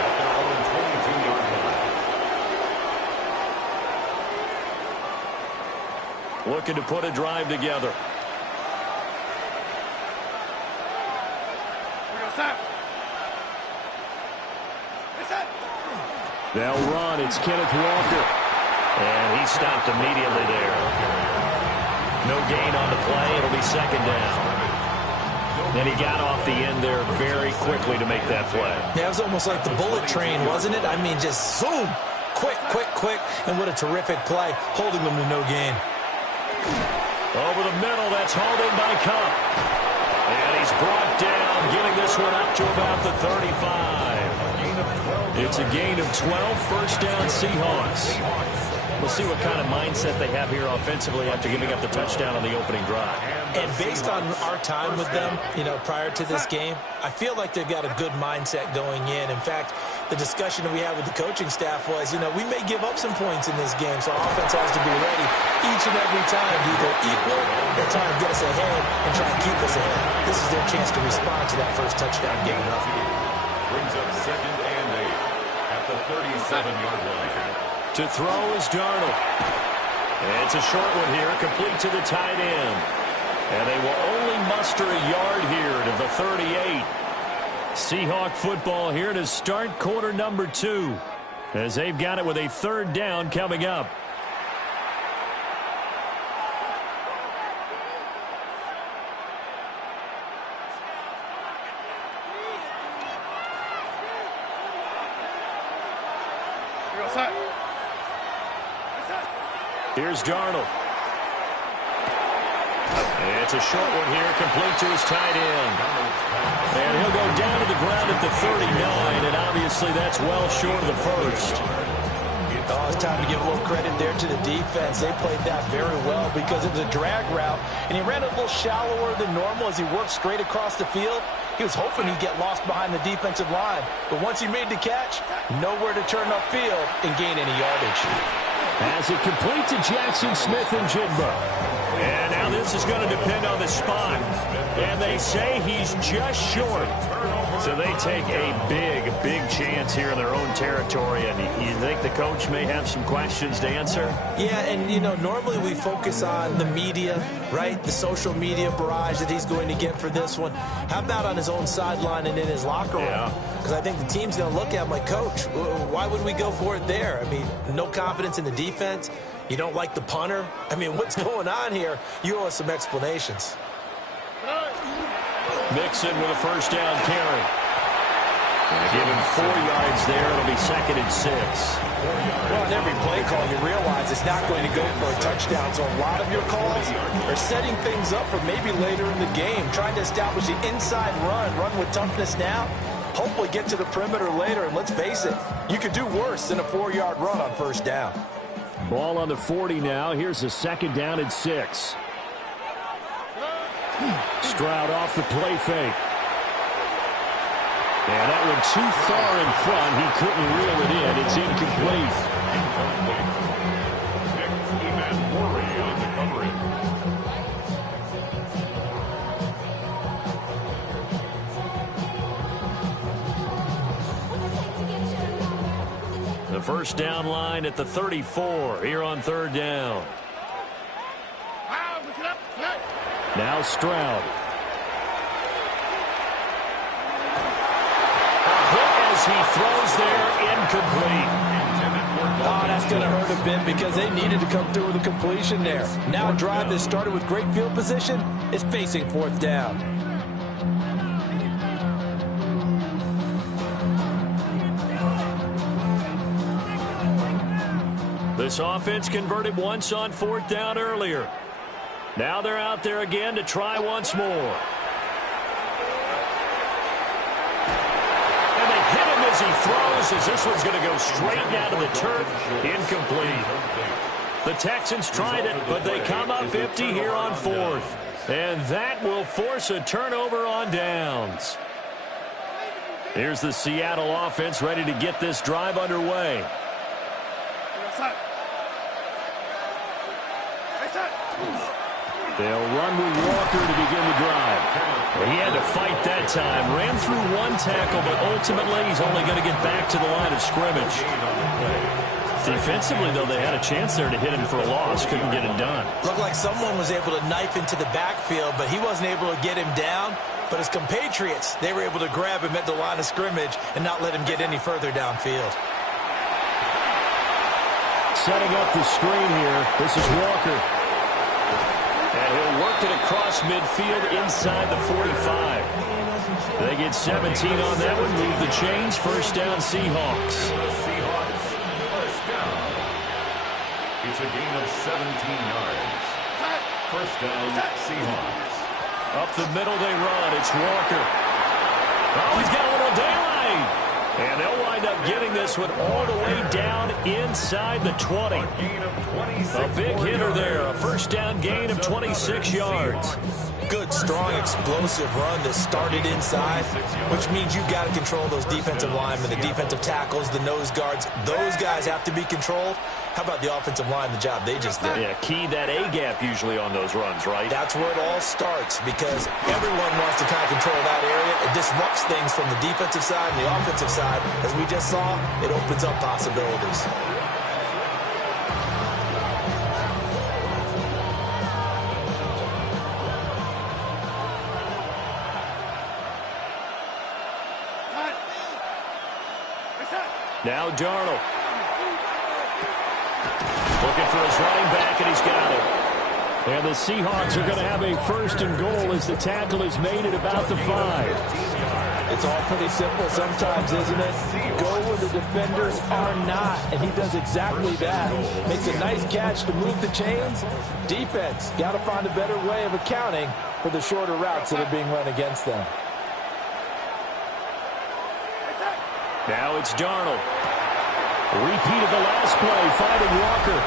at their own 22-yard line. looking to put a drive together. They'll run. It's Kenneth Walker. And he stopped immediately there. No gain on the play. It'll be second down. And he got off the end there very quickly to make that play. Yeah, it was almost like the bullet train, wasn't it? I mean, just zoom. Quick, quick, quick. And what a terrific play, holding them to no gain. Over the middle, that's hauled in by Cup. And he's brought down, getting this one up to about the 35. It's a gain of 12, first down Seahawks. We'll see what kind of mindset they have here offensively after giving up the touchdown on the opening drive. And based on our time with them, prior to this game, I feel like they've got a good mindset going in. In fact, the discussion that we had with the coaching staff was, we may give up some points in this game, so our offense has to be ready each and every time to either equal or try to get us ahead and try and keep us ahead. This is their chance to respond to that first touchdown given up. Brings up 2nd and 8 at the 37-yard line. To throw is Darnold. And it's a short one here, complete to the tight end. And they will only muster a yard here to the 38. Seahawk football here to start quarter number 2, as they've got it with a third down coming up. Here's Darnold. It's a short one here, complete to his tight end. And he'll go down to the ground at the 39, and obviously that's well short of the first. Oh, it's time to give a little credit there to the defense. They played that very well because it was a drag route, and he ran a little shallower than normal as he worked straight across the field. He was hoping he'd get lost behind the defensive line, but once he made the catch, nowhere to turn upfield and gain any yardage. As it complete to Jackson Smith and Jigba. And now this is going to depend on the spot. And they say he's just short. So they take a big chance here in their own territory. And you think the coach may have some questions to answer? Yeah, and, normally we focus on the media, right? The social media barrage that he's going to get for this one. How about on his own sideline and in his locker room? Because I think the team's going to look at him like, Coach, why would we go for it there? I mean, no confidence in the defense. You don't like the punter? I mean, what's going on here? You owe us some explanations. Mixon with a first down carry. Give him 4 yards there. It'll be 2nd and 6. Well, in every play call, you realize it's not going to go for a touchdown. So a lot of your calls are setting things up for maybe later in the game, trying to establish the inside run with toughness now. Hopefully get to the perimeter later, and let's face it, you could do worse than a 4-yard run on first down. Ball on the 40 now. Here's a 2nd down and 6. Stroud off the play fake. And that one too far in front. He couldn't reel it in. It's incomplete. The first down line at the 34 here on third down. Now Stroud. As he throws there, incomplete. Oh, that's going to hurt a bit because they needed to come through with a completion there. Now a drive that started with great field position is facing 4th down. This offense converted once on 4th down earlier. Now they're out there again to try once more. And they hit him as he throws, as this one's going to go straight down to the turf. Incomplete. The Texans tried it, but they come up empty here on 4th. And that will force a turnover on downs. Here's the Seattle offense ready to get this drive underway. They'll run with Walker to begin the drive. He had to fight that time. Ran through one tackle, but ultimately he's only going to get back to the line of scrimmage. Defensively, though, they had a chance there to hit him for a loss. Couldn't get it done. Looked like someone was able to knife into the backfield, but he wasn't able to get him down. But his compatriots, they were able to grab him at the line of scrimmage and not let him get any further downfield. Setting up the screen here. This is Walker. And he'll work it across midfield inside the 45. They get 17 on that one. Move the chains. First down, Seahawks. First down. It's a gain of 17 yards. First down, Seahawks. Up the middle they run. It's Walker. Oh, he's got a little daylight. And they'll wind up getting this one all the way down inside the 20. A big hitter there. A first down gain of 26 yards. Good, strong, explosive run that started inside, which means you've got to control those defensive linemen, the defensive tackles, the nose guards. Those guys have to be controlled. How about the offensive line, the job they just did? Yeah, key that A-gap usually on those runs, right? That's where it all starts because everyone wants to kind of control that area. It disrupts things from the defensive side and the offensive side. As we just saw, it opens up possibilities. Now Darnold. Looking for his running back, and he's got it. And the Seahawks are going to have a first and goal as the tackle is made at about the 5. It's all pretty simple sometimes, isn't it? Go where the defenders are not, and he does exactly that. Makes a nice catch to move the chains. Defense, got to find a better way of accounting for the shorter routes that are being run against them. Now it's Darnold. Repeat of the last play, finding Walker.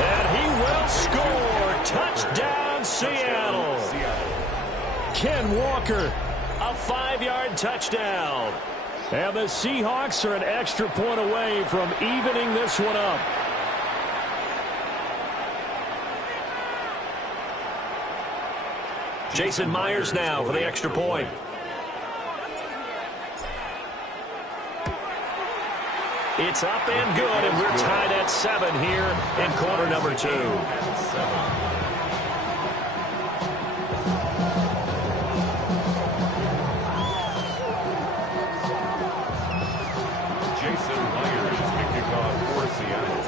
And he will score. Touchdown, Seattle. Ken Walker, a 5-yard touchdown. And the Seahawks are an extra point away from evening this one up. Jason Myers now for the extra point. It's up and good, and we're tied at 7 here in quarter number 2. Jason Myers to kick off for Seattle.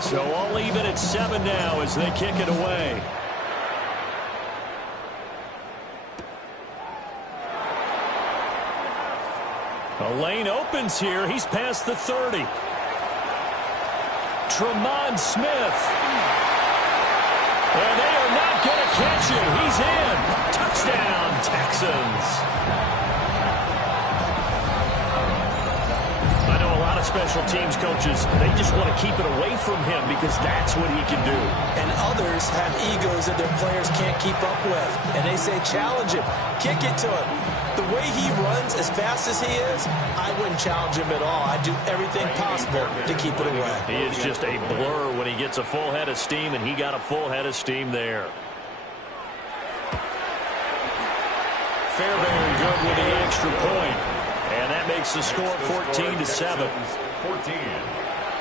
So all even at 7 now as they kick it away. A lane opens here. He's past the 30. Tremont Smith. And they are not going to catch him. He's in. Touchdown, Texans. I know a lot of special teams coaches, they just want to keep it away from him because that's what he can do. And others have egos that their players can't keep up with. And they say, challenge him. Kick it to him. The way he runs as fast as he is, I wouldn't challenge him at all. I'd do everything possible to keep it away. He is just a blur when he gets a full head of steam, and he got a full head of steam there. Fairbairn good with the extra point. And that makes the score 14-7. 14.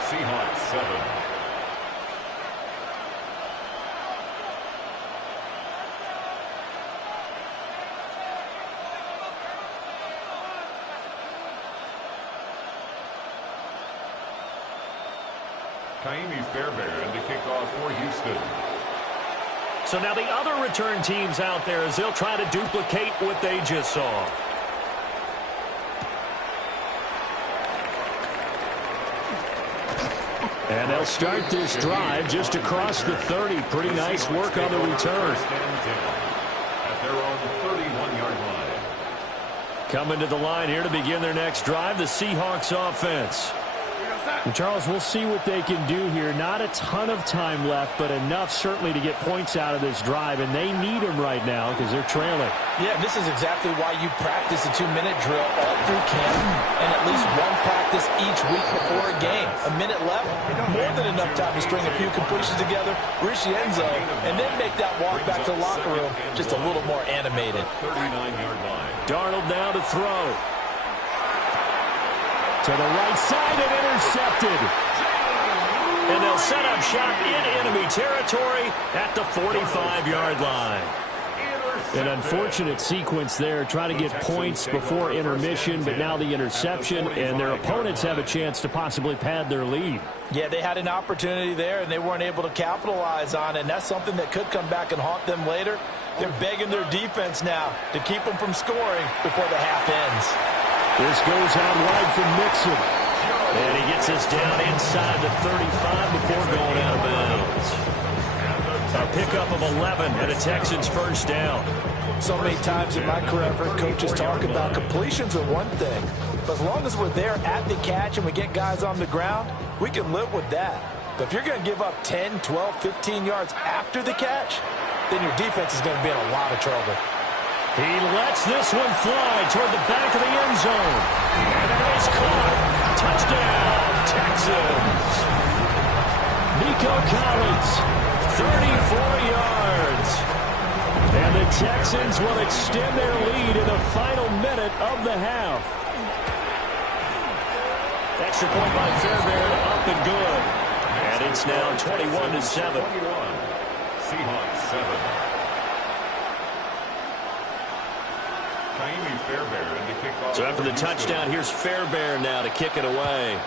Seahawks 7. Fairbairn to kick off for Houston. So now the other return teams out there as they'll try to duplicate what they just saw. And they'll start this drive just across the 30. Pretty nice work on the return. At their own 31-yard line. Coming to the line here to begin their next drive, the Seahawks offense. And Charles, we'll see what they can do here. Not a ton of time left, but enough certainly to get points out of this drive, and they need them right now because they're trailing. Yeah, this is exactly why you practice a 2-minute drill all through camp and at least one practice each week before a game. A minute left, more than enough time to string a few completions together, reach the end zone, and then make that walk back to the locker room just a little more animated. 39-yard line. Darnold now to throw. To the right side and intercepted. And they'll set up shop in enemy territory at the 45-yard line. An unfortunate sequence there, trying to get points before intermission, but now the interception, and their opponents have a chance to possibly pad their lead. Yeah, they had an opportunity there, and they weren't able to capitalize on it, and that's something that could come back and haunt them later. They're begging their defense now to keep them from scoring before the half ends. This goes out wide from Mixon. And he gets us down inside the 35 before going out of bounds. A pickup of 11 and a Texans first down. So many times in my career, I've heard coaches talk about completions are one thing. But as long as we're there at the catch and we get guys on the ground, we can live with that. But if you're going to give up 10, 12, 15 yards after the catch, then your defense is going to be in a lot of trouble. He lets this one fly toward the back of the end zone. And it is caught. Touchdown, Texans. Nico Collins, 34 yards. And the Texans will extend their lead in the final minute of the half. Extra point by Fairbairn, up and good. And it's now 21-7. Seahawks 7. So after the touchdown, here's Fairbairn now to kick it away.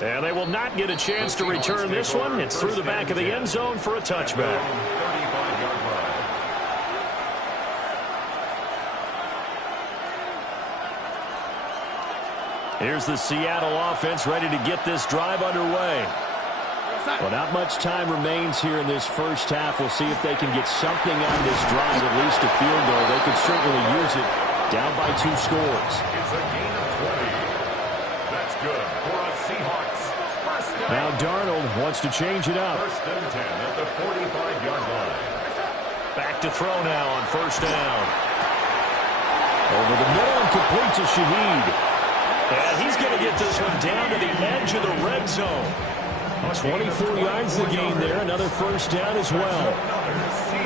And they will not get a chance to return this one. It's through the back of the end zone for a touchback. Here's the Seattle offense ready to get this drive underway. Well, not much time remains here in this first half. We'll see if they can get something out of this drive, at least a field goal. They could certainly use it. Down by 2 scores. It's a gain of 20. That's good for us Seahawks. Now Darnold wants to change it up. First and 10 at the 45-yard line. Back to throw now on first down. Over the middle and complete to Shaheed. And he's going to get this one down to the edge of the red zone. 24 yards the gain there. Another first down as well.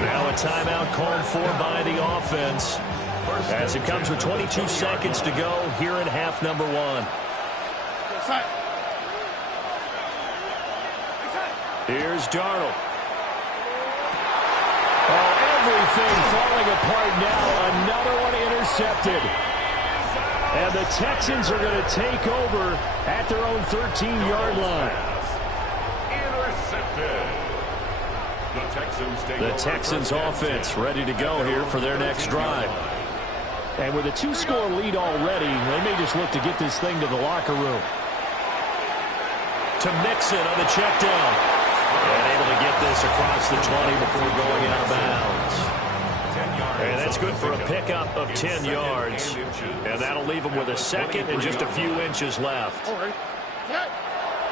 Now a timeout called for by the offense. As it comes with 22 seconds to go here in half number 1. Here's Darnold. Oh, everything falling apart now. Another one intercepted. And the Texans are going to take over at their own 13-yard line. The Texans offense ready to go here for their next drive. And with a 2-score lead already, they may just look to get this thing to the locker room. To Mixon on the check down. And able to get this across the 20 before going out of bounds. And that's good for a pickup of 10 yards. And that'll leave them with a second and just a few inches left.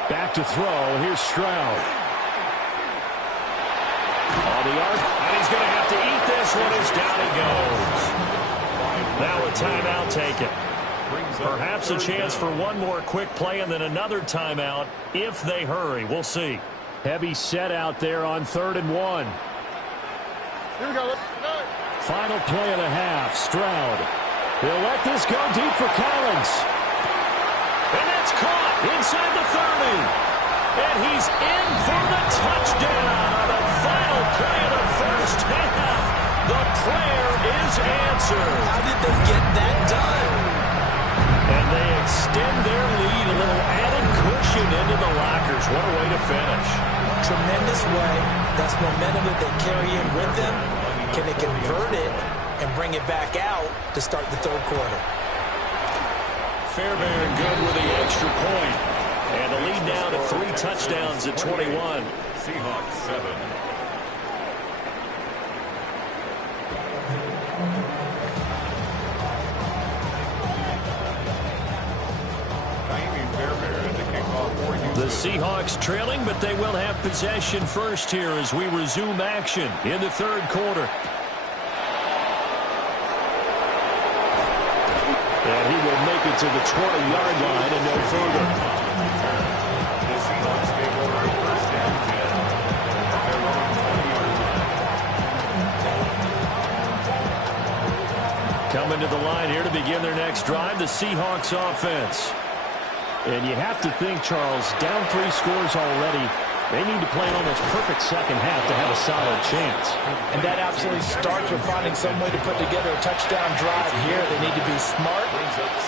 Back to throw. Here's Stroud. On the arc, and he's going to have to eat this one as down he goes. Now a timeout taken. Perhaps a chance for one more quick play and then another timeout if they hurry. We'll see. Heavy set out there on 3rd and 1. Here we go. Final play of the half. Stroud. He'll let this go deep for Collins. And that's caught inside the 30. And he's in for the touchdown on the final play of the first half. The prayer is answered. How did they get that done? And they extend their lead, a little added cushion into the lockers. What a way to finish. Tremendous way. That's momentum that they carry in with them. Can they convert it and bring it back out to start the 3rd quarter? Fairbairn good with the extra point. And the lead now to 3 touchdowns at 21. Seahawks 7. The Seahawks trailing, but they will have possession first here as we resume action in the 3rd quarter. And he will make it to the 20-yard line and no further. Coming to the line here to begin their next drive, the Seahawks offense. And you have to think, Charles, down 3 scores already. They need to play an almost perfect second half to have a solid chance. And that absolutely starts with finding some way to put together a touchdown drive here. They need to be smart,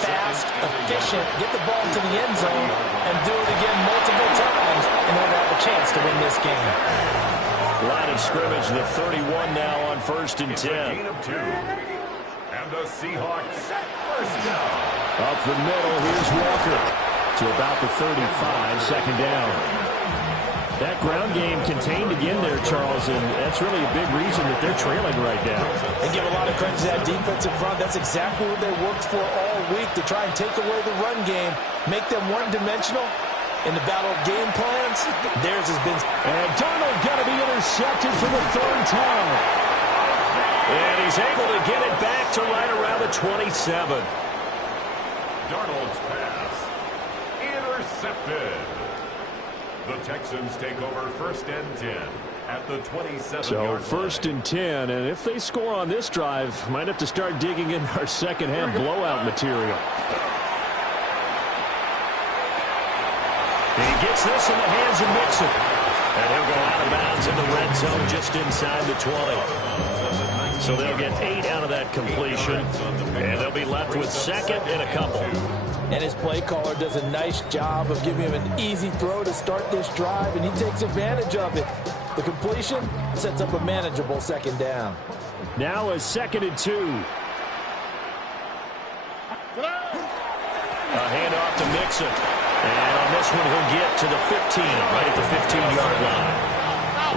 fast, efficient, get the ball to the end zone, and do it again multiple times in order to have a chance to win this game. Line of scrimmage, the 31 now on 1st and 10. Gain of 2. And the Seahawks first down. Up the middle, here's Walker to about the 35, second down. That ground game contained again there, Charles, and that's really a big reason that they're trailing right now. They give a lot of credit to that defensive front. That's exactly what they worked for all week, to try and take away the run game, make them one-dimensional. In the battle of game plans, theirs has been... And Darnold going to be intercepted for the 3rd time. And he's able to get it back to right around the 27. Darnold's pass intercepted. The Texans take over 1st and 10 at the 27-yard So line. 1st and 10, and if they score on this drive, might have to start digging in our second half blowout material. He gets this in the hands of Mixon. And he'll go out of bounds in the red zone just inside the 20. So they'll get 8 out of that completion, and they'll be left with 2nd and a couple. And his play caller does a nice job of giving him an easy throw to start this drive, and he takes advantage of it. The completion sets up a manageable 2nd down. Now a 2nd and 2. A handoff to Mixon. And on this one, he'll get to the 15, right at the 15-yard line.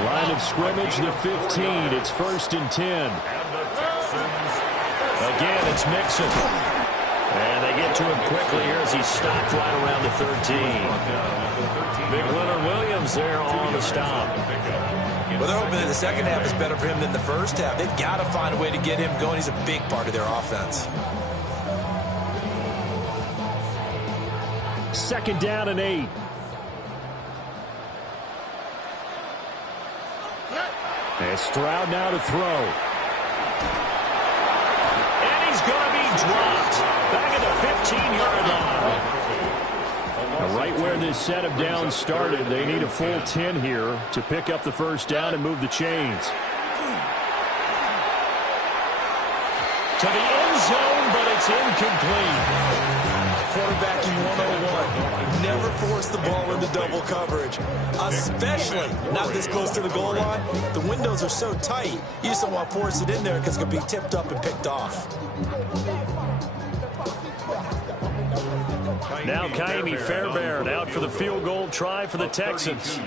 Line of scrimmage, the 15. It's 1st and 10. Again, it's Mixon. And they get to him quickly here as he's stopped right around the 13. Big Leonard Williams there on the stop. Well, they're hoping that the second half is better for him than the first half. They've got to find a way to get him going. He's a big part of their offense. 2nd down and 8. And Stroud now to throw. And he's going to be dropped back at the 15-yard line. Now, right where this set of downs started, they need a full 10 here to pick up the 1st down and move the chains. To the end zone, but it's incomplete. Quarterbacking 101. Never force the ball into double coverage, especially not this close to the goal line. The windows are so tight, you just don't want to force it in there because it could be tipped up and picked off. Now Kaimi Fairbairn out for the field goal try for the Texans.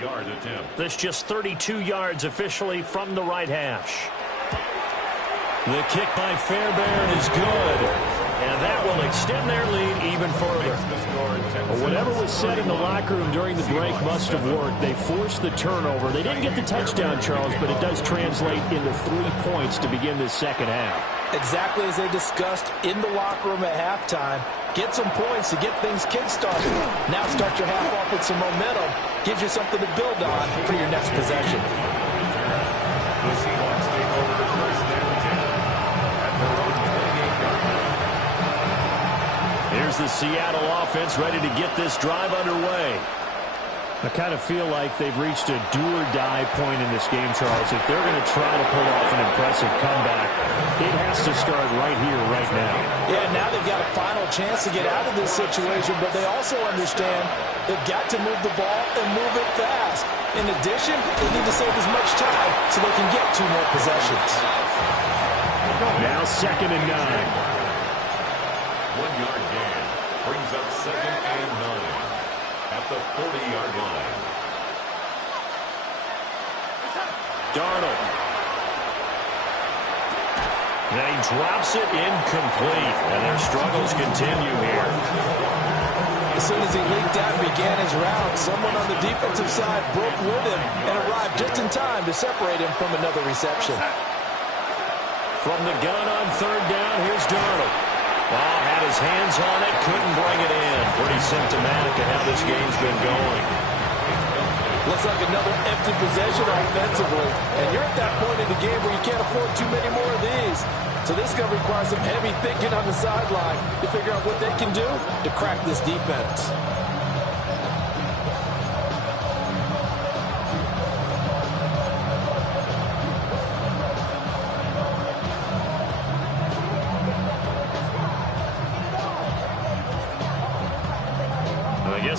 That's just 32 yards officially from the right hash. The kick by Fairbairn is good. And that will extend their lead even further. Whatever was said in the locker room during the break must have worked. They forced the turnover. They didn't get the touchdown, Charles, but it does translate into 3 points to begin this second half. Exactly as they discussed in the locker room at halftime. Get some points to get things kick-started. Now start your half off with some momentum. Gives you something to build on for your next possession. The Seahawks take over 1st and 10 at their own 28-yard line. Here's the Seattle offense ready to get this drive underway. I kind of feel like they've reached a do-or-die point in this game, Charles. If they're going to try to pull off an impressive comeback, it has to start right here, right now. Yeah, now they've got a final chance to get out of this situation, but they also understand they've got to move the ball and move it fast. In addition, they need to save as much time so they can get 2 more possessions. Now 2nd and 9. 1-yard gain brings up 2nd and 9 at the 40-yard line. Darnold. Now he drops it incomplete, and their struggles continue here. As soon as he leaked out and began his route, someone on the defensive side broke with him and arrived just in time to separate him from another reception. From the gun on 3rd down, here's Darnold. Had his hands on it, couldn't bring it in. Pretty symptomatic of how this game's been going. Looks like another empty possession offensively. And you're at that point in the game where you can't afford too many more of these. So this is going to require some heavy thinking on the sideline to figure out what they can do to crack this defense.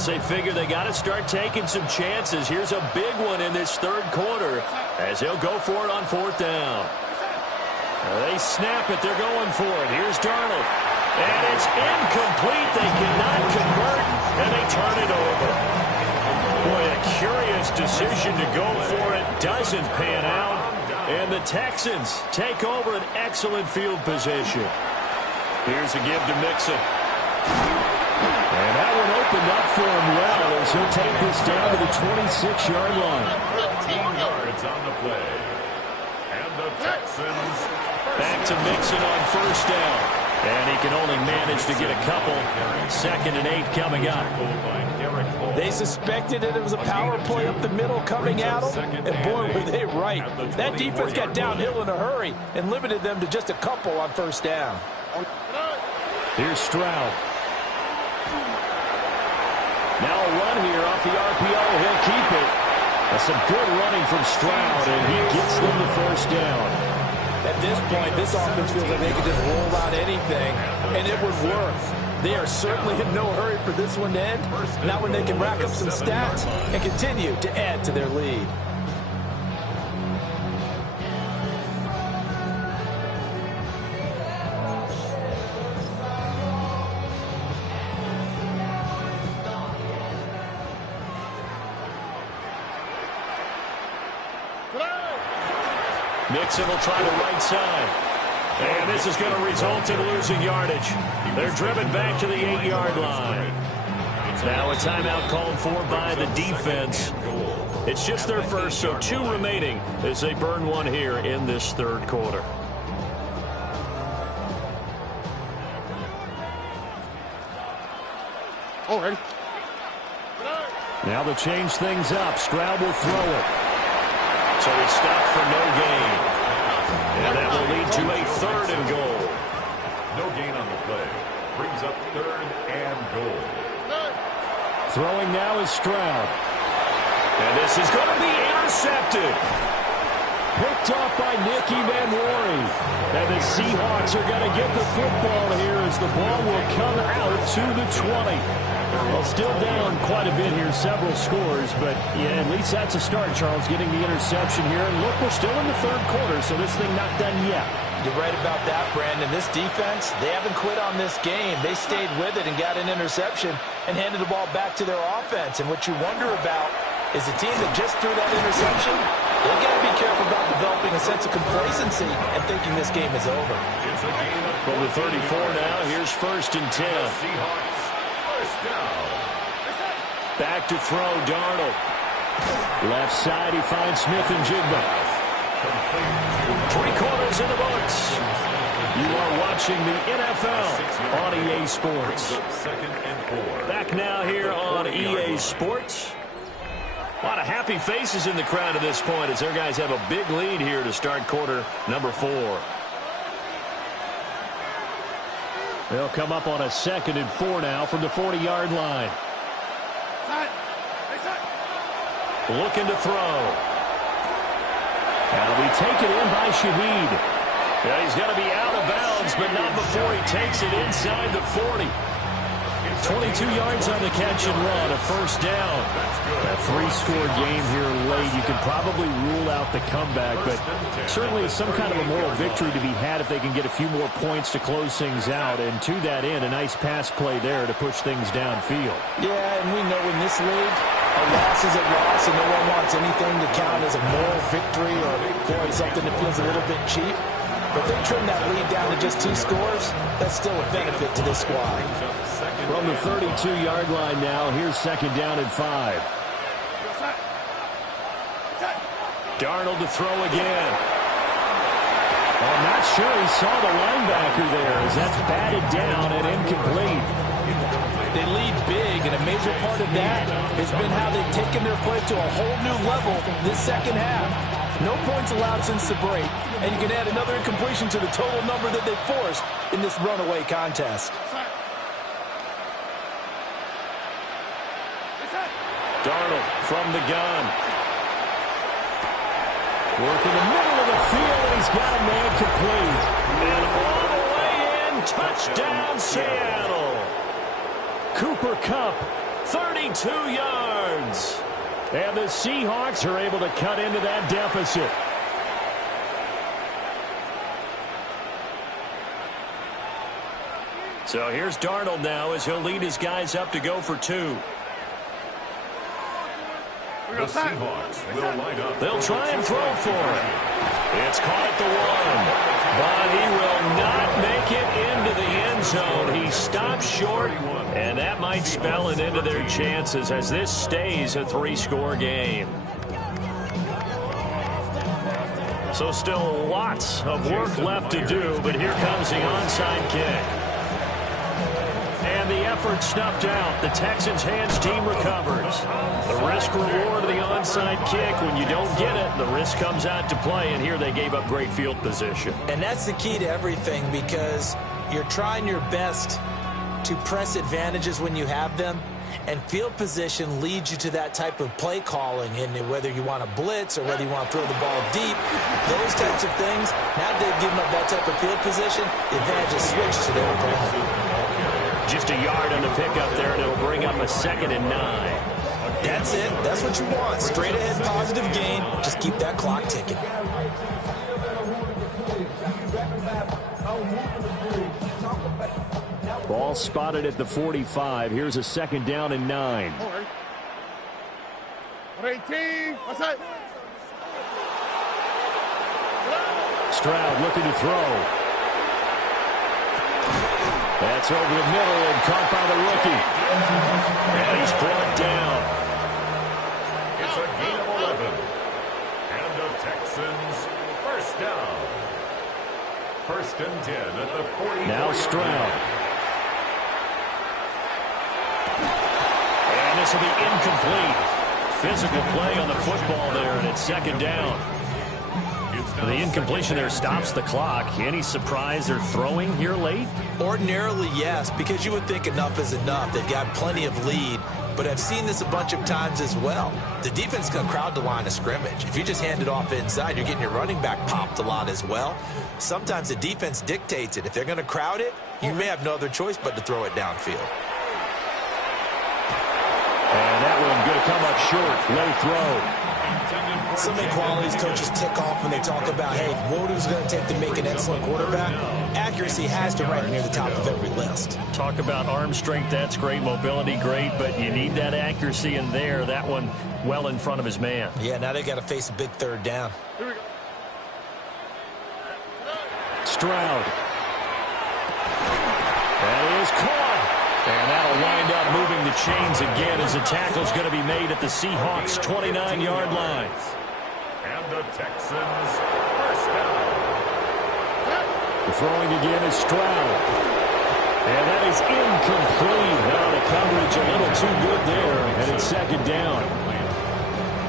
guess they figure they got to start taking some chances. Here's a big one in this third quarter as he'll go for it on fourth down. They snap it. They're going for it. Here's Darnold. And it's incomplete. They cannot convert, and they turn it over. Boy, a curious decision to go for it. Doesn't pan out. And the Texans take over an excellent field position. Here's a give to Mixon. And that one opened up for him well as he'll take this down to the 26-yard line. 13 yards on the play. And the Texans back to Mixon on first down. And he can only manage to get a couple. 2nd and 8 coming up. They suspected it was a power play up the middle coming at them, and boy, were they right. That defense got downhill in a hurry and limited them to just a couple on first down. Here's Stroud. Now a run here off the RPO. He'll keep it. That's some good running from Stroud, and he gets them the first down. At this point, this offense feels like they could just roll out anything, and it would work. They are certainly in no hurry for this one to end, not when they can rack up some stats and continue to add to their lead. Mixon will try the right side. And this is going to result in losing yardage. They're driven back to the 8-yard line. Now a timeout called for by the defense. It's just their first, so 2 remaining as they burn one here in this third quarter. Already. Now they'll change things up. Stroud will throw it. So it's stopped for no gain. And that will lead to a 3rd and goal. No gain on the play. Brings up 3rd and goal. Throwing now is Stroud. And this is going to be intercepted. Picked off by Nicky Manwari. And the Seahawks are going to get the football here as the ball will come out to the 20. Well, still down quite a bit here, several scores, but yeah, at least that's a start, Charles, getting the interception here. And look, we're still in the third quarter, so this thing not done yet. You're right about that, Brandon. This defense, they haven't quit on this game. They stayed with it and got an interception and handed the ball back to their offense. And what you wonder about is the team that just threw that interception, they've got to be careful about developing a sense of complacency and thinking this game is over. From the 34 now, here's 1st and 10. Back to throw, Darnold. Left side, he finds Smith and Jigba. 3 quarters in the books. You are watching the NFL on EA Sports. Back now here on EA Sports. A lot of happy faces in the crowd at this point as their guys have a big lead here to start quarter number 4. They'll come up on a 2nd and 4 now from the 40-yard line. Looking to throw. That'll be taken in by Shaheed. Yeah, he's going to be out of bounds, but not before he takes it inside the 40. 22 yards on the catch and run, a first down. A 3-score game here late. You can probably rule out the comeback, but certainly some kind of a moral victory to be had if they can get a few more points to close things out. And to that end, a nice pass play there to push things downfield. Yeah, and we know in this league, a loss is a loss, and no one wants anything to count as a moral victory or, boy, something that feels a little bit cheap. But they trim that lead down to just 2 scores. That's still a benefit to this squad. From the 32-yard line now, here's 2nd down and 5. Darnold to throw again. Well, I'm not sure he saw the linebacker there as that's batted down and incomplete. They lead big, and a major part of that has been how they've taken their play to a whole new level this second half. No points allowed since the break, and you can add another incompletion to the total number that they forced in this runaway contest. Darnold from the gun. Work in the middle of the field, and he's got a man complete. And all the way in, touchdown Seattle. Cooper Kupp 32 yards. And the Seahawks are able to cut into that deficit. So here's Darnold now as he'll lead his guys up to go for 2. The Seahawks will line up. They'll try and throw for it. It's caught at the 1. But he will not make it into the end zone. He stops short, and that might spell an end to their chances as this stays a 3-score game. So still lots of work left to do, but here comes the onside kick. And the effort snuffed out. The Texans' hands team recovers. The risk-reward of the onside kick, when you don't get it, the risk comes out to play, and here they gave up great field position. And that's the key to everything, because you're trying your best to press advantages when you have them, and field position leads you to that type of play calling, and whether you want to blitz or whether you want to throw the ball deep, those types of things. Now they've given up that type of field position, the advantage is switched to their opponent. Just a yard on the pickup there, and it'll bring up a 2nd and 9. That's it. That's what you want. Straight ahead positive gain. Just keep that clock ticking. Ball spotted at the 45. Here's a 2nd down and 9. 18. What's that? Stroud looking to throw. That's over the middle and caught by the rookie. And he's brought down. It's a gain of 11. And the Texans first down. 1st and 10 at the 40. Now Stroud. And this will be incomplete. Physical play on the football there, and it's 2nd down. The incompletion there stops the clock. Any surprise they're throwing here late? Ordinarily, yes, because you would think enough is enough. They've got plenty of lead, but I've seen this a bunch of times as well. The defense is going to crowd the line of scrimmage. If you just hand it off inside, you're getting your running back popped a lot as well. Sometimes the defense dictates it. If they're going to crowd it, you may have no other choice but to throw it downfield. And that one going to come up short. Low throw. So many qualities coaches tick off when they talk about, hey, what is it going to take to make an excellent quarterback? Accuracy has to rank near the top of every list. Talk about arm strength, that's great. Mobility, great, but you need that accuracy in there. That one well in front of his man. Yeah, now they got to face a big 3rd down. Stroud. That is caught. And that'll wind up moving the chains again as the tackle's going to be made at the Seahawks' 29-yard line. And the Texans first down. The throwing again is Stroud. And that is incomplete. Now the coverage a little too good there, and it's 2nd down.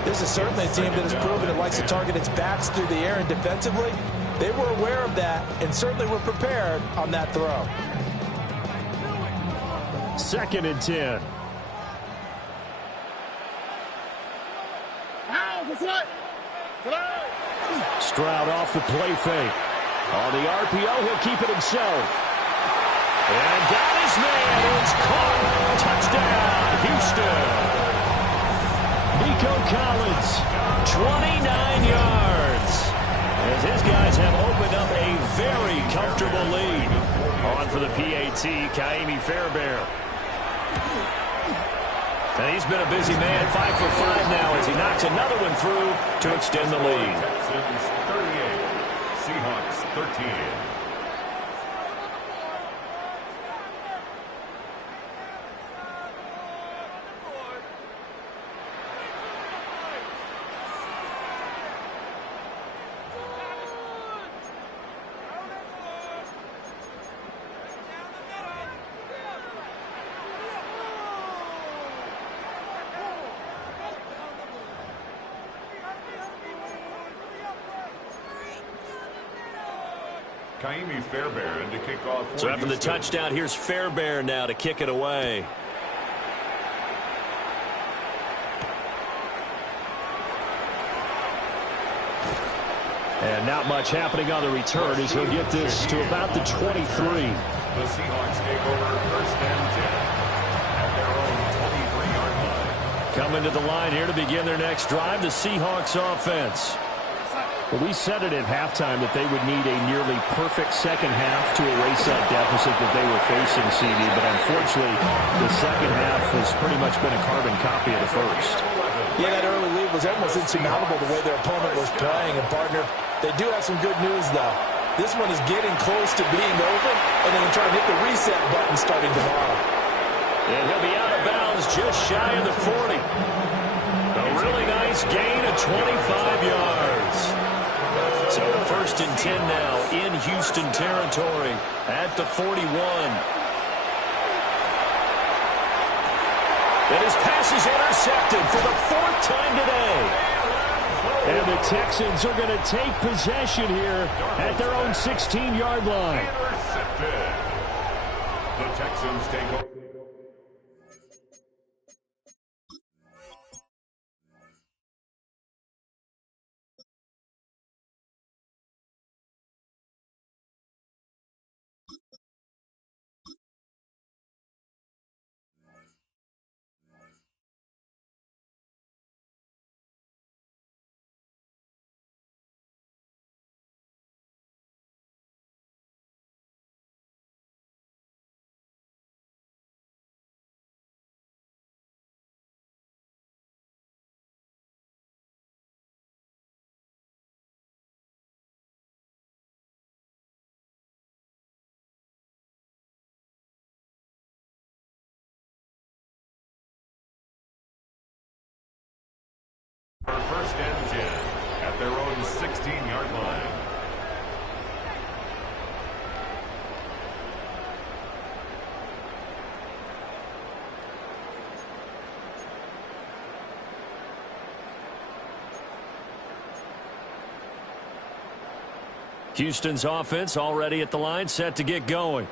This is certainly a team that has proven it likes to target its backs through the air, and defensively, they were aware of that and certainly were prepared on that throw. 2nd and 10. Stroud off the play fake. On the RPO, he'll keep it himself. And got his man. It's caught. Touchdown, Houston. Nico Collins, 29 yards. As his guys have opened up a very comfortable lead. On for the PAT, Kaimi Fairbairn. And he's been a busy man, 5 for 5 now as he knocks another one through to extend the lead. Texans 38, Seahawks 13. Kaimi Fairbairn to kick off. So after the touchdown, here's Fairbairn now to kick it away. And not much happening on the return as he'll get this to about the 23. The Seahawks take over 1st and 10 at their own Coming to the line here to begin their next drive, the Seahawks offense. Well, we said it at halftime that they would need a nearly perfect second half to erase that deficit that they were facing, CD. But unfortunately, the second half has pretty much been a carbon copy of the first. Yeah, that early lead was almost insurmountable the way their opponent was playing. And, partner, they do have some good news, though. This one is getting close to being over, and they're going to try to hit the reset button starting tomorrow. And he'll be out of bounds just shy of the 40. A really nice gain of 25 yards. So first and 10 now in Houston territory at the 41. And his pass is intercepted for the 4th time today. And the Texans are going to take possession here at their own 16-yard line. Intercepted. The Texans take over. For first and 10 at their own 16-yard line. Houston's offense already at the line, set to get going.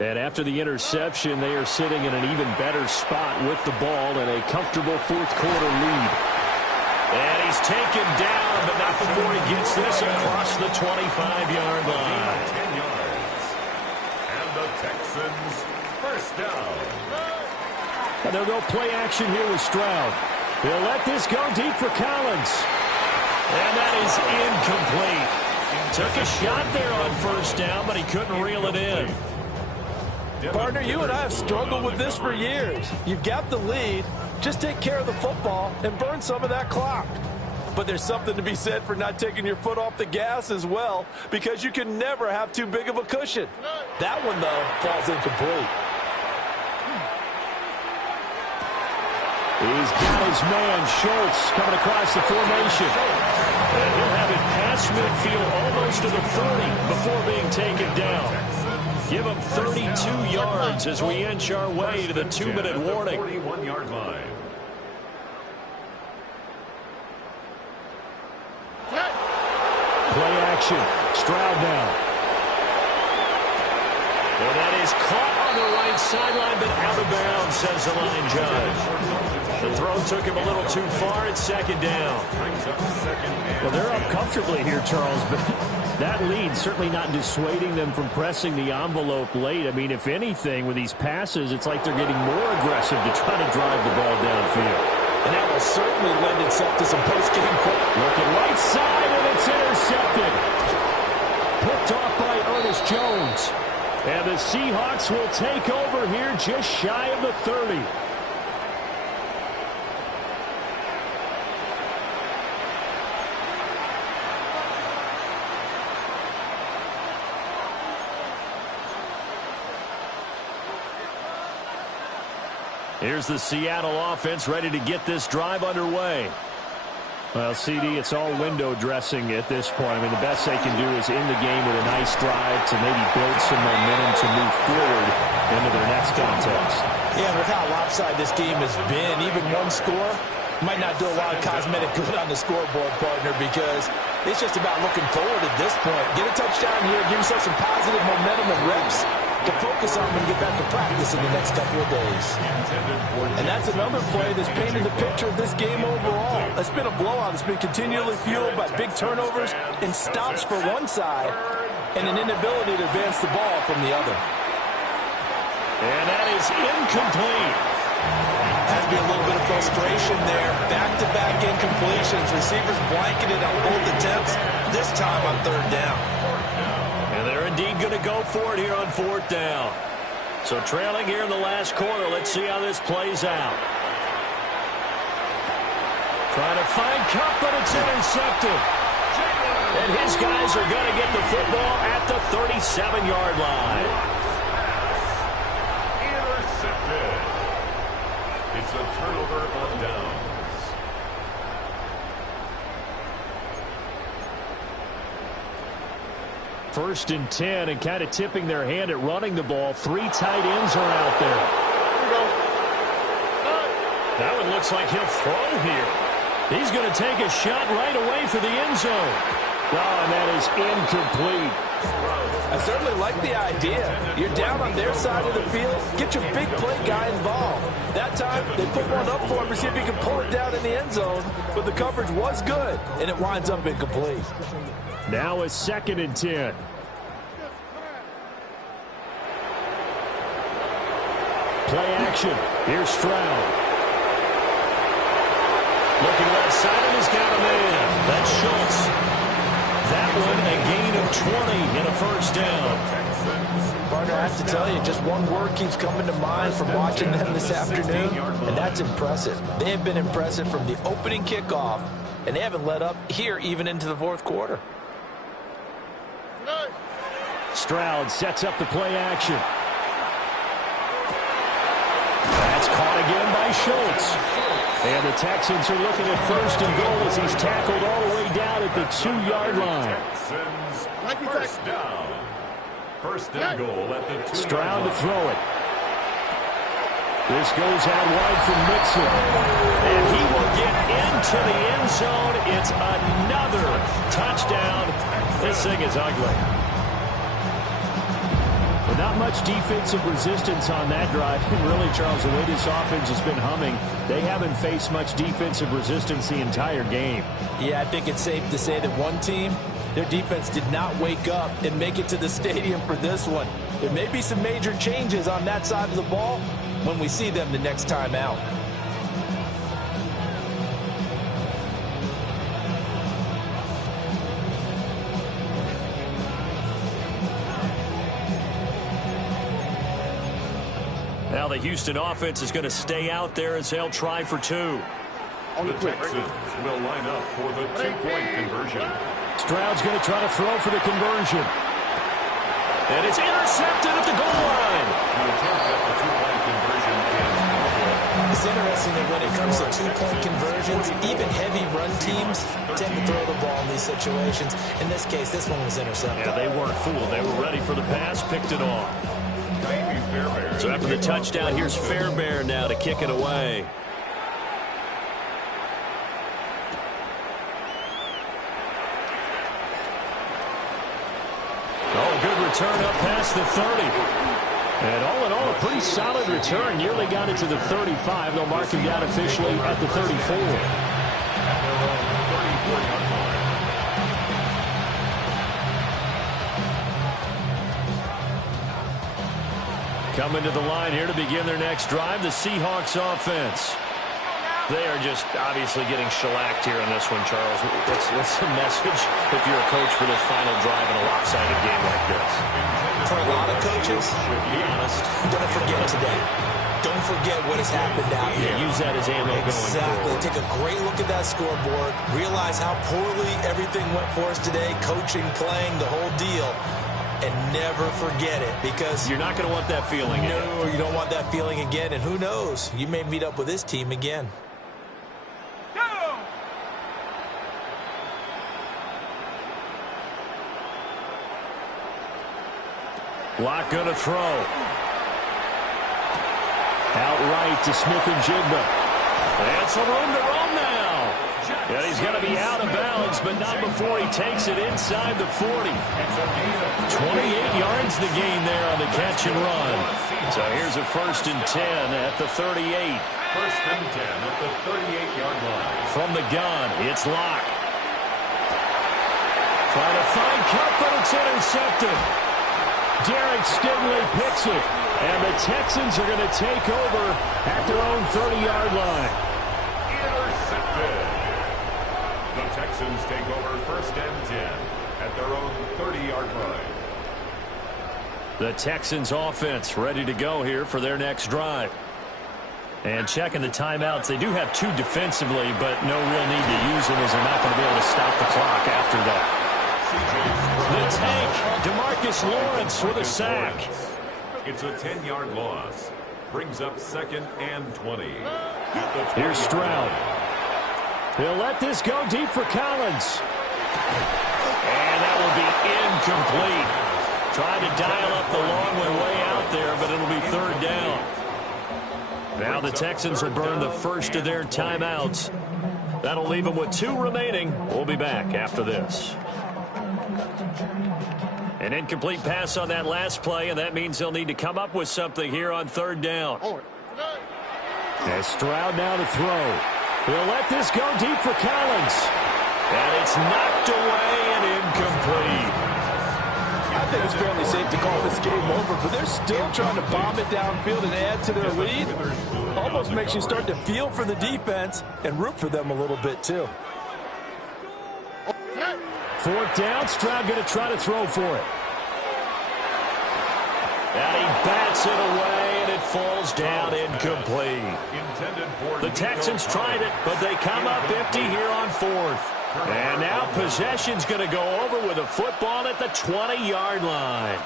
And after the interception, they are sitting in an even better spot with the ball and a comfortable fourth-quarter lead. And he's taken down, but not before he gets this across the 25-yard line. 10 yards. And the Texans first down. And they'll go play action here with Stroud. They'll let this go deep for Collins. And that is incomplete. Took a shot there on first down, but he couldn't reel it in. Partner, you and I have struggled with this for years. You've got the lead. Just take care of the football and burn some of that clock. But there's something to be said for not taking your foot off the gas as well, because you can never have too big of a cushion. That one, though, falls incomplete. He's got his man, Schultz, coming across the formation. And he'll have it past midfield almost to the 30 before being taken down. Give him 32 yards as we inch our way to the 2-minute warning. 41-yard line. Play action. Stroud now. And that is caught on the right sideline, but out of bounds, says the line judge. The throw took him a little too far at second down. Well, they're up comfortably here, Charles, but that lead certainly not dissuading them from pressing the envelope late. I mean, if anything, with these passes, it's like they're getting more aggressive to try to drive the ball downfield. And that will certainly lend itself to some post-game play. Looking right side, and it's intercepted. Picked off by Ernest Jones. And the Seahawks will take over here just shy of the 30. Here's the Seattle offense ready to get this drive underway. Well, CD, it's all window dressing at this point. I mean, the best they can do is end the game with a nice drive to maybe build some momentum to move forward into their next contest. Yeah, with how lopsided this game has been, even one score might not do a lot of cosmetic good on the scoreboard, partner, because it's just about looking forward at this point. Get a touchdown here, give yourself some positive momentum and reps to focus on when you get back to practice in the next couple of days. And that's another play that's painted the picture of this game overall. It's been a blowout. It's been continually fueled by big turnovers and stops for one side and an inability to advance the ball from the other. And that is incomplete. Has to be a little bit of frustration there. Back-to-back incompletions. Receivers blanketed on both attempts, this time on third down. And they're indeed going to go for it here on fourth down. So trailing here in the last quarter. Let's see how this plays out. Trying to find Cup, but it's intercepted. And his guys are going to get the football at the 37-yard line. Intercepted. It's a turnover on downs. First and 10, and kind of tipping their hand at running the ball. 3 tight ends are out there. That one looks like he'll throw here. He's going to take a shot right away for the end zone. Oh, and that is incomplete. I certainly like the idea. You're down on their side of the field. Get your big play guy involved. That time, they put one up for him to see if he can pull it down in the end zone. But the coverage was good, and it winds up incomplete. Now a second and 10. Play action. Here's Stroud. Looking left side, and he's got a man. That's Schultz. That one, a gain of 20 and a first down. Partner, I have to tell you, just one word keeps coming to mind from watching them this afternoon, and that's impressive. They have been impressive from the opening kickoff, and they haven't let up here even into the fourth quarter. Stroud sets up the play action. That's caught again by Schultz. And the Texans are looking at first and goal as he's tackled all the way down at the 2-yard line. First down. First and goal at the 2-yard line. Stroud to throw it. This goes out wide from Mixon. And he will get into the end zone. It's another touchdown. This thing is ugly. But not much defensive resistance on that drive. And really, Charles, the way this offense has been humming, they haven't faced much defensive resistance the entire game. Yeah, I think it's safe to say that one team, their defense did not wake up and make it to the stadium for this one. There may be some major changes on that side of the ball when we see them the next time out. Now the Houston offense is going to stay out there as they'll try for 2. The Texans will line up for the 2-point conversion. Stroud's going to try to throw for the conversion. And it's intercepted at the goal line. The attempt at the 2-point conversion is It's interesting that when it comes to 2-point conversions, even heavy run teams tend to throw the ball in these situations. In this case, this one was intercepted. Yeah, they weren't fooled. They were ready for the pass, picked it off. So after the touchdown, here's Fairbairn now to kick it away. Oh, good return up past the 30. And all in all, a pretty solid return. Nearly got it to the 35. They'll mark him down officially at the 34. Coming to the line here to begin their next drive, the Seahawks offense. They are just obviously getting shellacked here on this one, Charles. What's the message if you're a coach for this final drive in a lopsided game like this? For a lot of coaches, Be honest. don't forget today. Don't forget what has happened out here. Use that as ammo going forward. Take a great look at that scoreboard. Realize how poorly everything went for us today. Coaching, playing, the whole deal. And never forget it, because you're not going to want that feeling again. No, you don't want that feeling again. And who knows? You may meet up with this team again. Locke going to throw. Outright to Smith-Njigba. And some room to roam now. And he's going to be out of bounds, but not before he takes it inside the 40. 28 yards the gain there on the catch and run. So here's a first and 10 at the 38. First and 10 at the 38-yard line. From the gun, it's Locke. Trying to find Cup, but it's intercepted. Derek Stingley picks it. And the Texans are going to take over at their own 30-yard line. Intercepted. The Texans take over first and 10 at their own 30-yard line. The Texans offense ready to go here for their next drive. And checking the timeouts, they do have 2 defensively, but no real need to use them as they're not going to be able to stop the clock after that. The tank, DeMarcus Lawrence with a sack. It's a 10-yard loss. Brings up 2nd and 20. Here's Stroud. He'll let this go deep for Collins. And that will be incomplete. Trying to dial up the long way out there, but it'll be 3rd down. Now the Texans will burn the first of their timeouts. That'll leave them with 2 remaining. We'll be back after this. An incomplete pass on that last play, and that means they'll need to come up with something here on 3rd down. As Stroud now to throw. He'll let this go deep for Collins. And it's knocked away and incomplete. I think it's fairly safe to call this game over, but they're still trying to bomb it downfield and add to their lead. Almost makes you start to feel for the defense and root for them a little bit, too. 4th down, Stroud going to try to throw for it. And he bats it away, and it falls down incomplete. The Texans tried it, but they come up empty here on 4th. And now possession's going to go over with a football at the 20-yard line.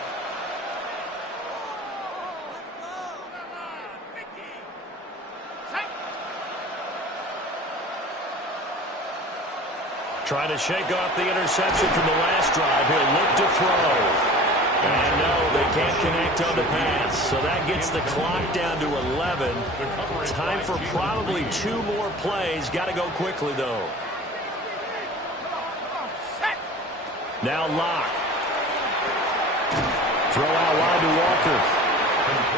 Trying to shake off the interception from the last drive. He'll look to throw. And no, they can't connect on the pass. So that gets the clock down to 11. Time for probably 2 more plays. Got to go quickly, though. Now Locke. Throw out wide to Walker.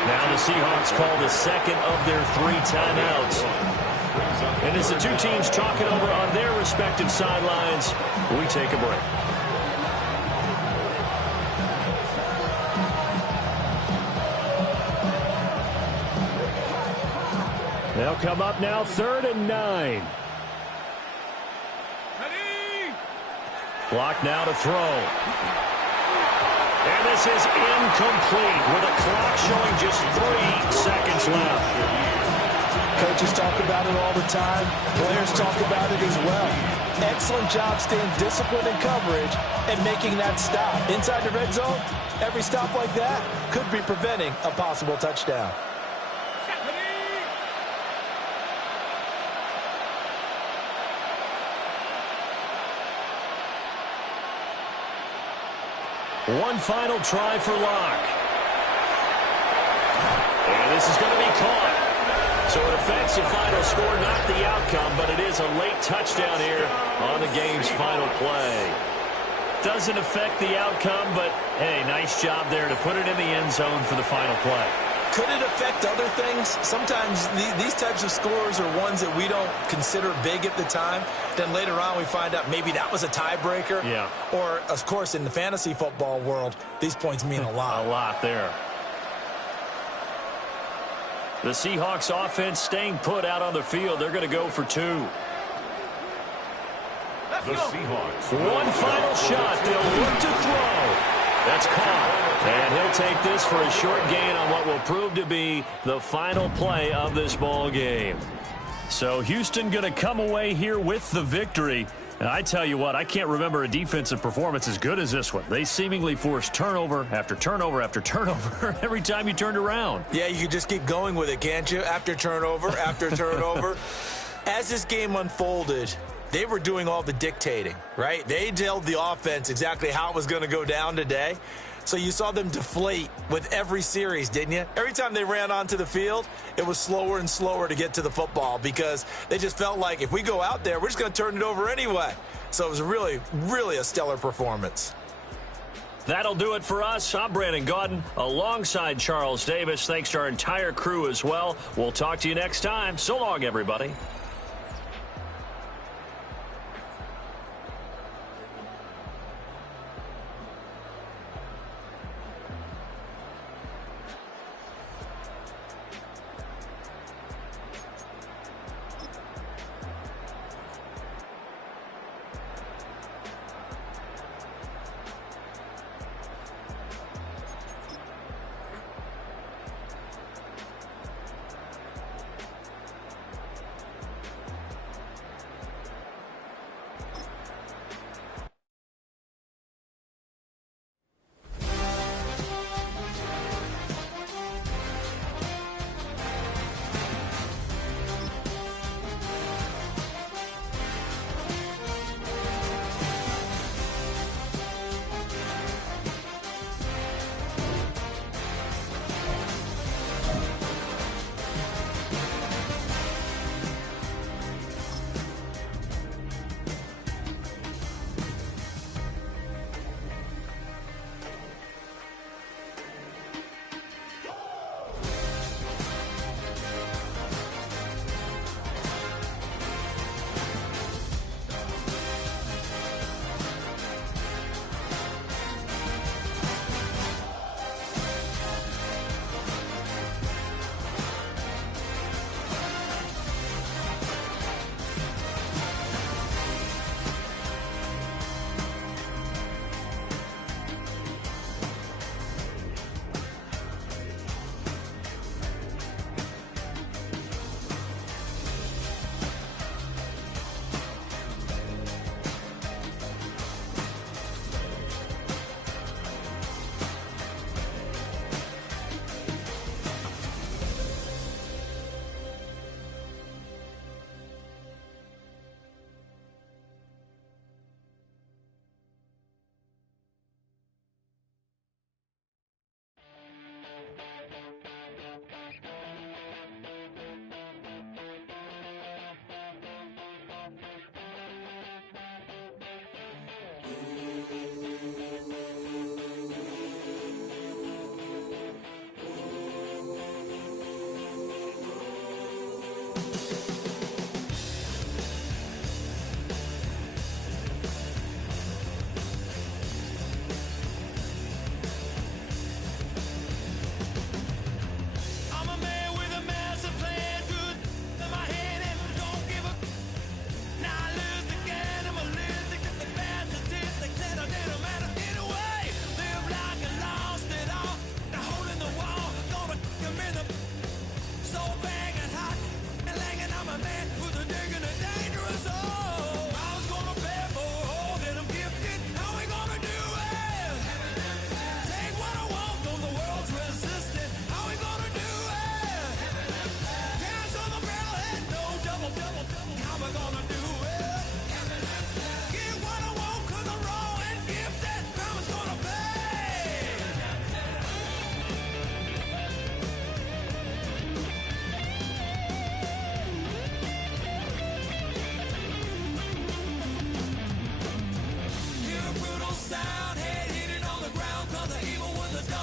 Now the Seahawks call the 2nd of their 3 timeouts. And as the 2 teams talking over on their respective sidelines, we take a break. They'll come up now 3rd and 9. Block now to throw. And this is incomplete with a clock showing just 3 seconds left. Coaches talk about it all the time. Players talk about it as well. Excellent job staying disciplined in coverage and making that stop. Inside the red zone, every stop like that could be preventing a possible touchdown. One final try for Locke. And this is going to be caught. So it affects the final score, not the outcome, but it is a late touchdown here on the game's final play. Doesn't affect the outcome, but, hey, nice job there to put it in the end zone for the final play. Could it affect other things? Sometimes these types of scores are ones that we don't consider big at the time. Then later on we find out maybe that was a tiebreaker. Yeah. Or, of course, in the fantasy football world, these points mean a lot. A lot there. The Seahawks offense staying put out on the field. They're going to go for 2. The Seahawks. One final shot. They'll look to throw. That's caught. And he'll take this for a short gain on what will prove to be the final play of this ball game. So Houston going to come away here with the victory. And I tell you what, I can't remember a defensive performance as good as this one. They seemingly forced turnover after turnover after turnover every time you turned around. Yeah, you can just keep going with it, can't you? After turnover, after turnover. As this game unfolded, they were doing all the dictating, right? They told the offense exactly how it was going to go down today. So you saw them deflate with every series, didn't you? Every time they ran onto the field, it was slower and slower to get to the football because they just felt like if we go out there, we're just going to turn it over anyway. So it was really, really a stellar performance. That'll do it for us. I'm Brandon Gaudin alongside Charles Davis. Thanks to our entire crew as well. We'll talk to you next time. So long, everybody.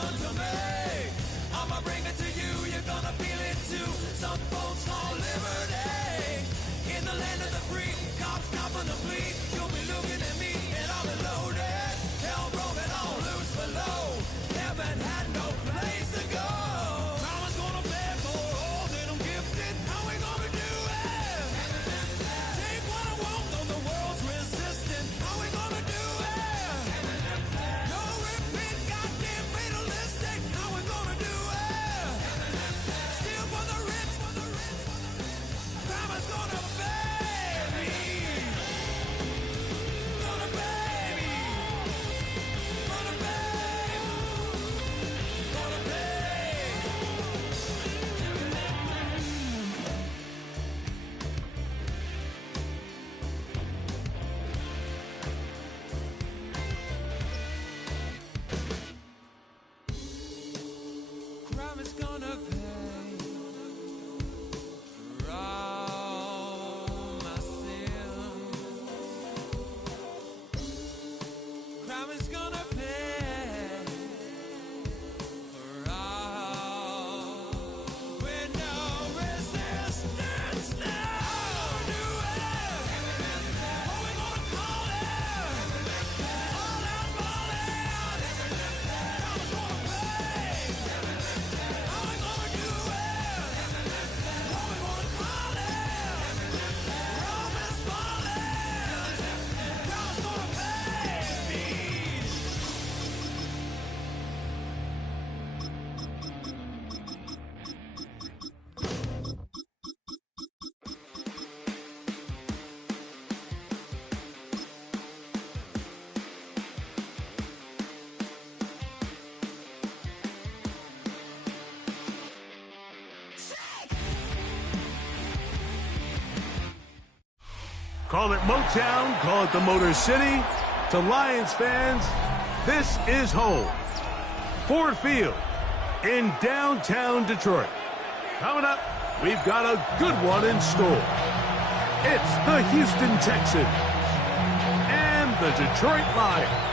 unto me. I'ma bring it to you, you're gonna feel it too. Some folks call liberty. In the land of the free, cops copping the plea. You'll be looking at me and I'll be loaded. Hell broken on loose below. Heaven had no place to go. Mama's gonna beg for all that I'm gifted. How we gonna do it? Take what I want, though the world's resistant. How we gonna do it? No repeat, goddamn fatalistic. How we gonna do it? Steal for the rich, for the rich, for the rich. Mama's gonna pay me. Gonna pay me. Gonna pay. Gonna pay. Crime is gonna pay for all my sins. Crime is gonna pay for all with no resistance. Now do it. What we gonna call it? All out falling. Crime is gonna pay. How we gonna do it? What we gonna call it? Rome is falling. God's gonna pay me. Call it Motown, call it the Motor City. To Lions fans, this is home. Ford Field in downtown Detroit. Coming up, we've got a good one in store. It's the Houston Texans and the Detroit Lions.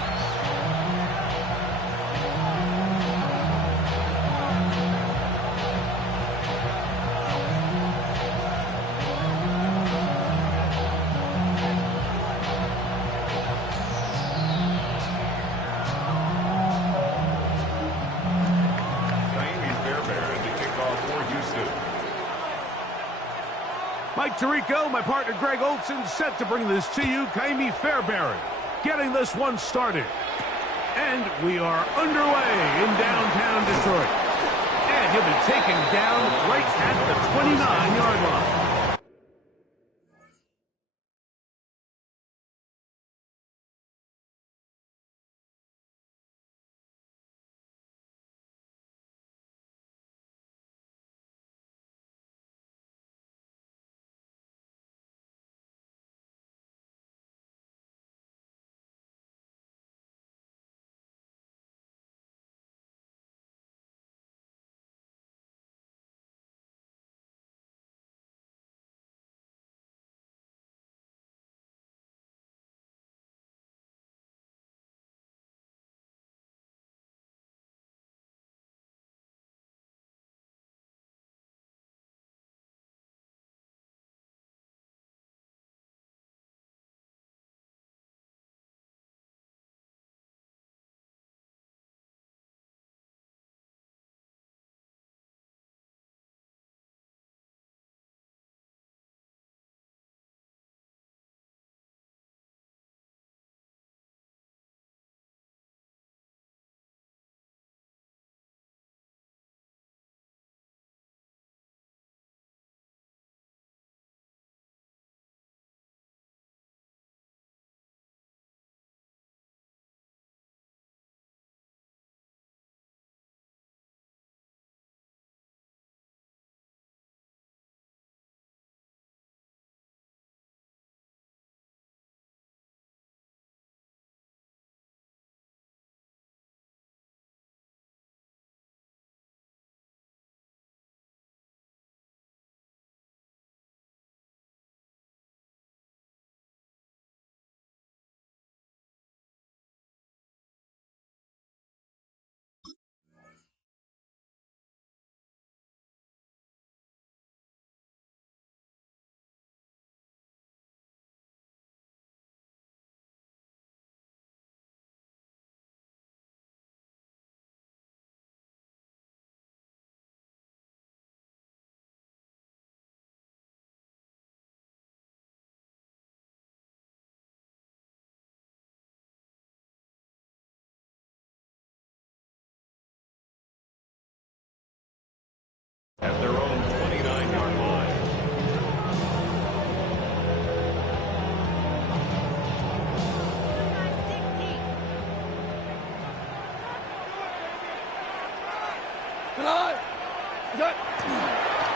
Mike Tirico, my partner Greg Olson, set to bring this to you. Kaimi Fairbairn getting this one started. And we are underway in downtown Detroit. And he'll be taken down right at the 29-yard line.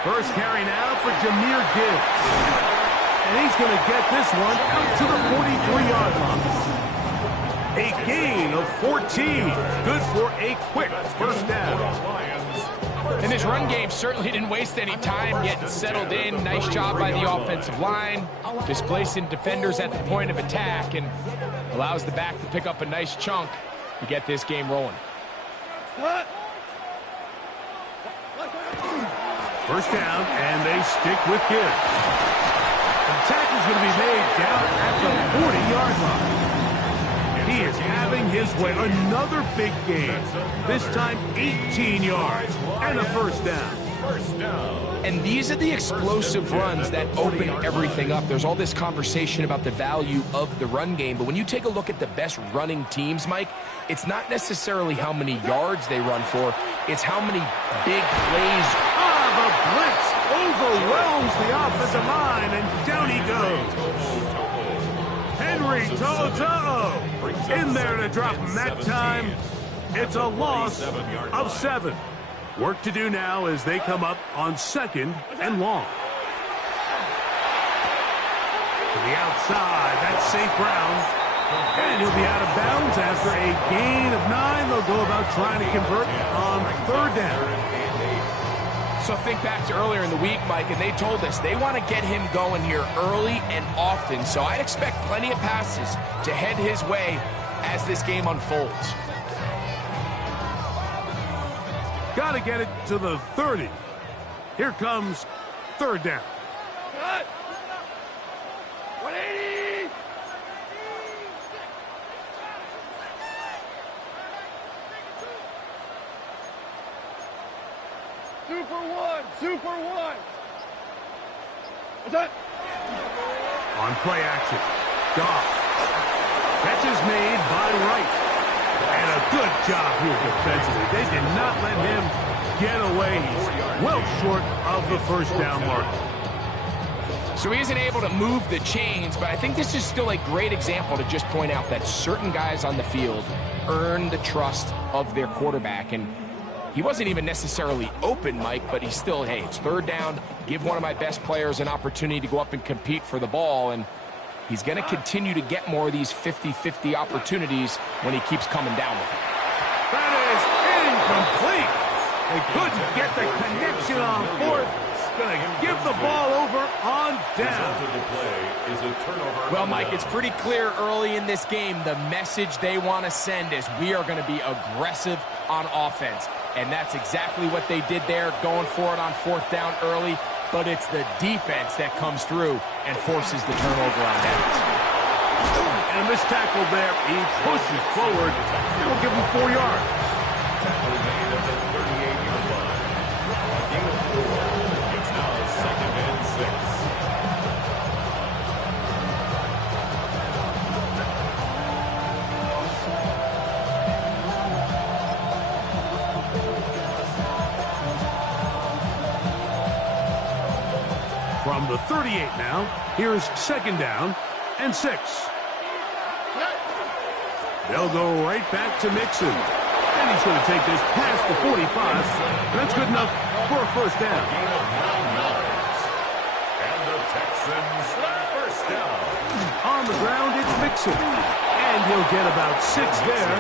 First carry now for Jahmyr Gibbs. And he's going to get this one out to the 43-yard line. A gain of 14. Good for a quick first down. And this run game certainly didn't waste any time getting settled in. Nice job by the offensive line, displacing defenders at the point of attack, and allows the back to pick up a nice chunk to get this game rolling. First down, and they stick with Gibbs. The tackle's going to be made down at the 40-yard line. He is having his way. Another big game. This time 18 yards and a first down. And these are the explosive runs that open everything up. There's all this conversation about the value of the run game, but when you take a look at the best running teams, Mike, it's not necessarily how many yards they run for, it's how many big plays. The blitz overwhelms the offensive line, and down he goes. Henry To'o in there to drop him that time. It's a loss of 7. Work to do now as they come up on 2nd and long. To the outside, that's St. Brown. And he'll be out of bounds after a gain of 9. They'll go about trying to convert on 3rd down. So think back to earlier in the week, Mike, and they told us they want to get him going here early and often. So I'd expect plenty of passes to head his way as this game unfolds. Got to get it to the 30. Here comes 3rd down. 180! Super one! What's that? On play action, Goff. Catch is made by Wright. And a good job here defensively. They did not let him get away. He's well short of the first down mark. So he isn't able to move the chains, but I think this is still a great example to just point out that certain guys on the field earn the trust of their quarterback. And he wasn't even necessarily open, Mike, but he's still, hey, it's 3rd down. Give one of my best players an opportunity to go up and compete for the ball. And he's going to continue to get more of these 50-50 opportunities when he keeps coming down with it. That is incomplete. They couldn't get the connection on 4th. Going to give the ball over on down. Well, Mike, it's pretty clear early in this game the message they want to send is we are going to be aggressive on offense. And that's exactly what they did there, going for it on 4th down early. But it's the defense that comes through and forces the turnover on downs. And this tackle there, he pushes forward. It'll give him 4 yards. Tackle made at the 38-yard line. A gain of 4. It's now 2nd and 6. From the 38 now, here's 2nd down and 6. They'll go right back to Mixon. And he's going to take this past the 45. That's good enough for a first down. Gain of 9 yards. And the Texans first down. On the ground, it's Mixon. And he'll get about 6 there,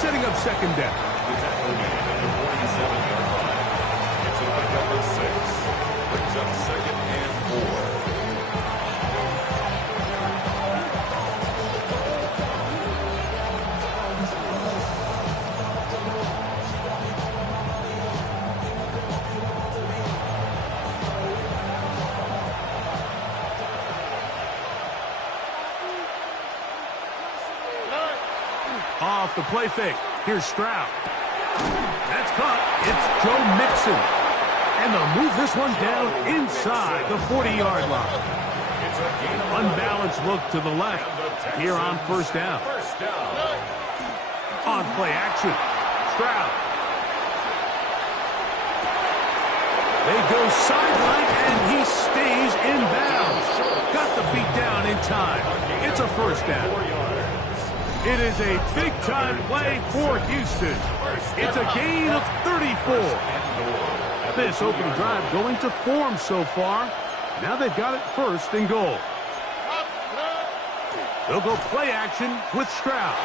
setting up 2nd down. The tackle made at the 47-yard line. It's a pickup of 6. Brings up 2nd and 4. Off the play fake. Here's Stroud. That's caught. It's Joe Mixon. And they'll move this one down inside the 40-yard line. Unbalanced look to the left here on 1st down. On play action. Stroud. They go sideline, and he stays in bounds. Got the feet down in time. It's a first down. It is a big-time play for Houston. It's a gain of 34. This opening drive going to form so far. Now they've got it first and goal. They'll go play action with Stroud.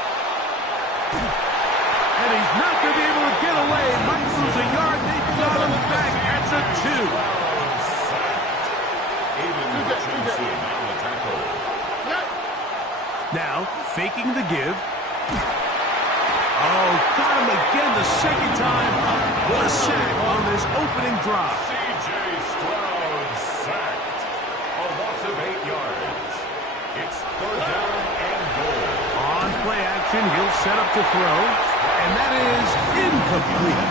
And he's not going to be able to get away. Might lose a yard. They've got him back at the 2. Now, faking the give. Oh, got him again the second time. What a sack on this opening drive. C.J. Stroud sacked. A loss of 8 yards. It's third down and goal. On play action, he'll set up to throw. And that is incomplete.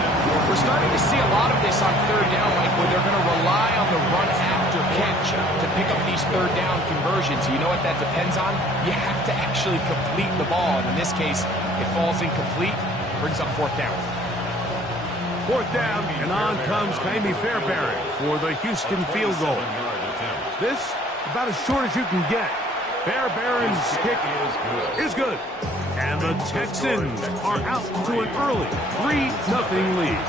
We're starting to see a lot of this on third down, Mike, where they're going to rely on the run after catch to pick up these third down conversions. You know what that depends on? You have to actually complete the ball. And in this case, it falls incomplete, brings up fourth down. Fourth down, and on comes Kaimi Fairbairn for the Houston field goal. This, about as short as you can get. Fairbairn's kick is good. And the Texans are out to an early 3-0 lead.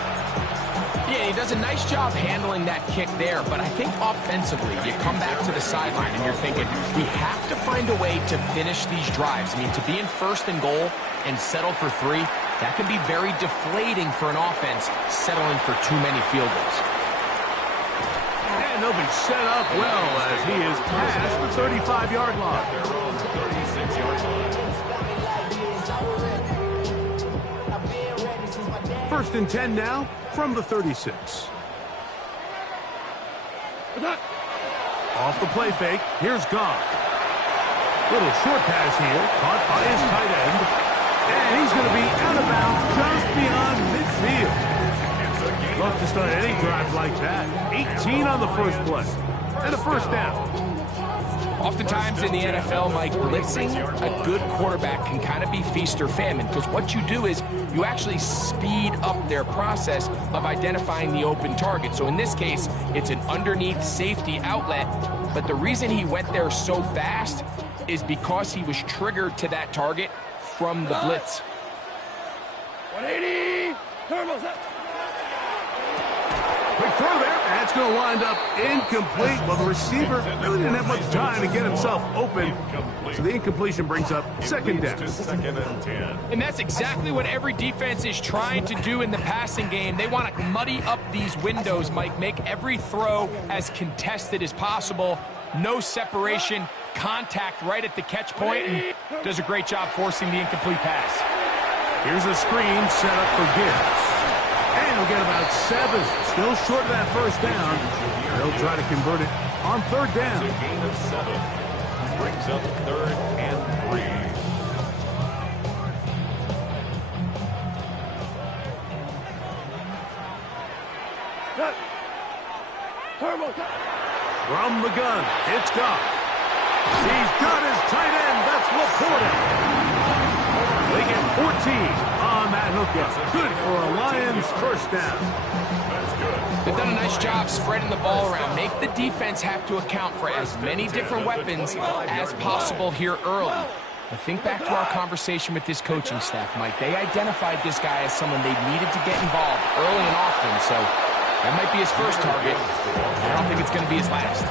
Yeah, he does a nice job handling that kick there, but I think offensively, you come back to the sideline and you're thinking, we have to find a way to finish these drives. I mean, to be in first and goal and settle for 3, that can be very deflating for an offense settling for too many field goals. And they'll be set up well as he is past the 35-yard line. 36-yard line. First and 10 now from the 36. Off the play fake, here's Goff. Little short pass here, caught by his tight end. And he's going to be out of bounds just beyond midfield. Love to start any drive like that. 18 on the first play. And a first down. Oftentimes in the NFL, Mike, blitzing a good quarterback can kind of be feast or famine, because what you do is you actually speed up their process of identifying the open target. So in this case, it's an underneath safety outlet, but the reason he went there so fast is because he was triggered to that target from the blitz. 180, turbos up. Quick throw there. That's going to wind up incomplete. Well, the receiver really didn't have much time to get himself open. So the incompletion brings up second down. Second and 10. And that's exactly what every defense is trying to do in the passing game. They want to muddy up these windows, Mike, make every throw as contested as possible. No separation, contact right at the catch point, and does a great job forcing the incomplete pass. Here's a screen set up for Gibbs. And he'll get about 7. Still short of that first down. They'll try to convert it on third down. It's a gain of 7. Brings up third and 3. From the gun, it's Goff. He's got his tight end. That's Laporta. They get 14 on that hookup. Good for a Lions first down. They've done a nice job spreading the ball around. Make the defense have to account for as many different weapons as possible here early. But think back to our conversation with this coaching staff, Mike. They identified this guy as someone they needed to get involved early and often, so that might be his first target. I don't think it's going to be his last.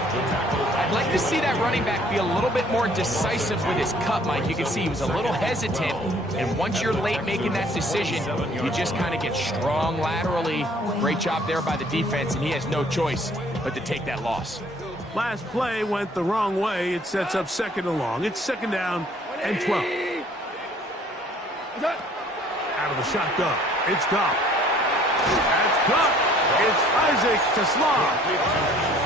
I'd like to see that running back be a little bit more decisive with his cut, Mike. You can see he was a little hesitant, and once you're late making that decision, you just kind of get strong laterally. Great job there by the defense, and he has no choice but to take that loss. Last play went the wrong way. It sets up second and long. It's second down and 12. Out of the shotgun, it's Goff. That's Goff. It's Isaac Tesla.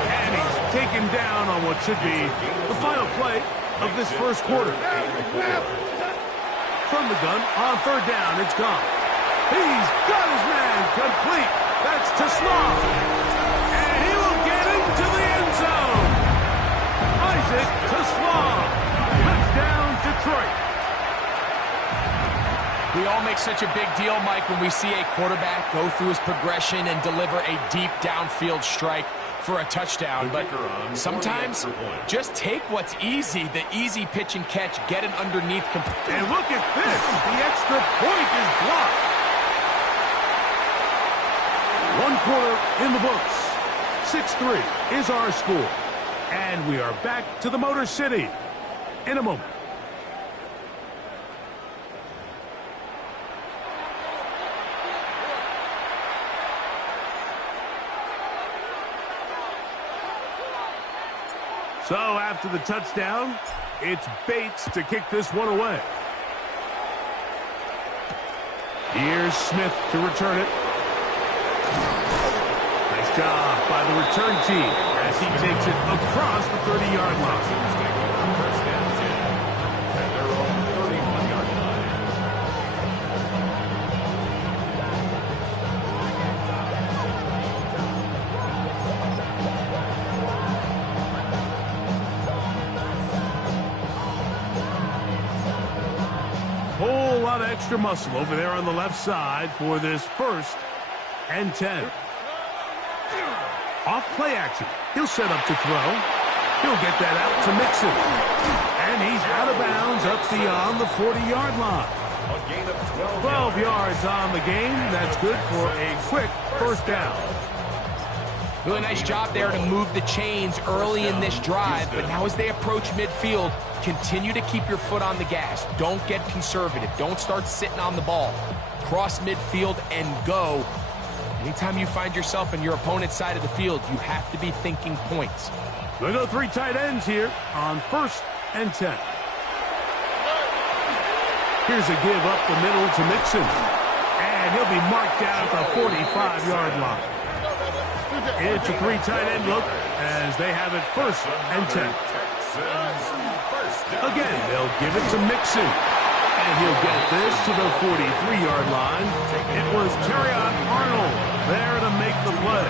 And he's taken down on what should be the final play of this first quarter. From the gun, on third down, it's Goff. He's got his man complete. That's Tesla. And he will get into the end zone. Isaac Tesla. Touchdown, Detroit. We all make such a big deal, Mike, when we see a quarterback go through his progression and deliver a deep downfield strike for a touchdown. But sometimes just take what's easy, the easy pitch and catch, get it underneath. And look at this. The extra point is blocked. quarter in the books. 6-3 is our score. And we are back to the Motor City in a moment. So after the touchdown, it's Bates to kick this one away. Here's Smith to return it. Nice job by the return team as he takes it across the 30-yard line. First and 10 at their own 31-yard line. Whole lot of extra muscle over there on the left side for this 1st and 10. Off play action. He'll set up to throw. He'll get that out to Mixon. And he's out of bounds up beyond the 40-yard line. A gain of 12 yards on the game. That's good for a quick first down. Really nice job there to move the chains early in this drive, but now as they approach midfield, continue to keep your foot on the gas. Don't get conservative. Don't start sitting on the ball. Cross midfield and go. Anytime you find yourself on your opponent's side of the field, you have to be thinking points. They go 3 tight ends here on 1st and 10. Here's a give up the middle to Mixon. And he'll be marked down at the 45-yard line. It's a 3 tight end look as they have it 1st and 10. Again, they'll give it to Mixon. And he'll get this to the 43-yard line. It was Terrion Arnold there to make the play.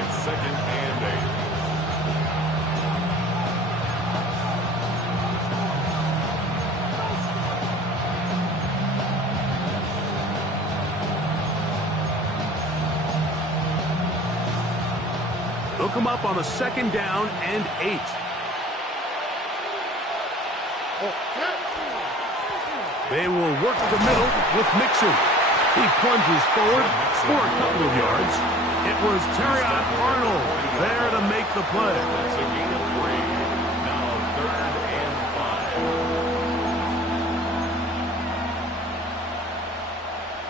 It's 2nd and 8. Look him up on a 2nd down and 8. They will work the middle with Mixon. He plunges forward for a couple of yards. It was Terrion Arnold there to make the play. That's a gain of 3. Now 3rd and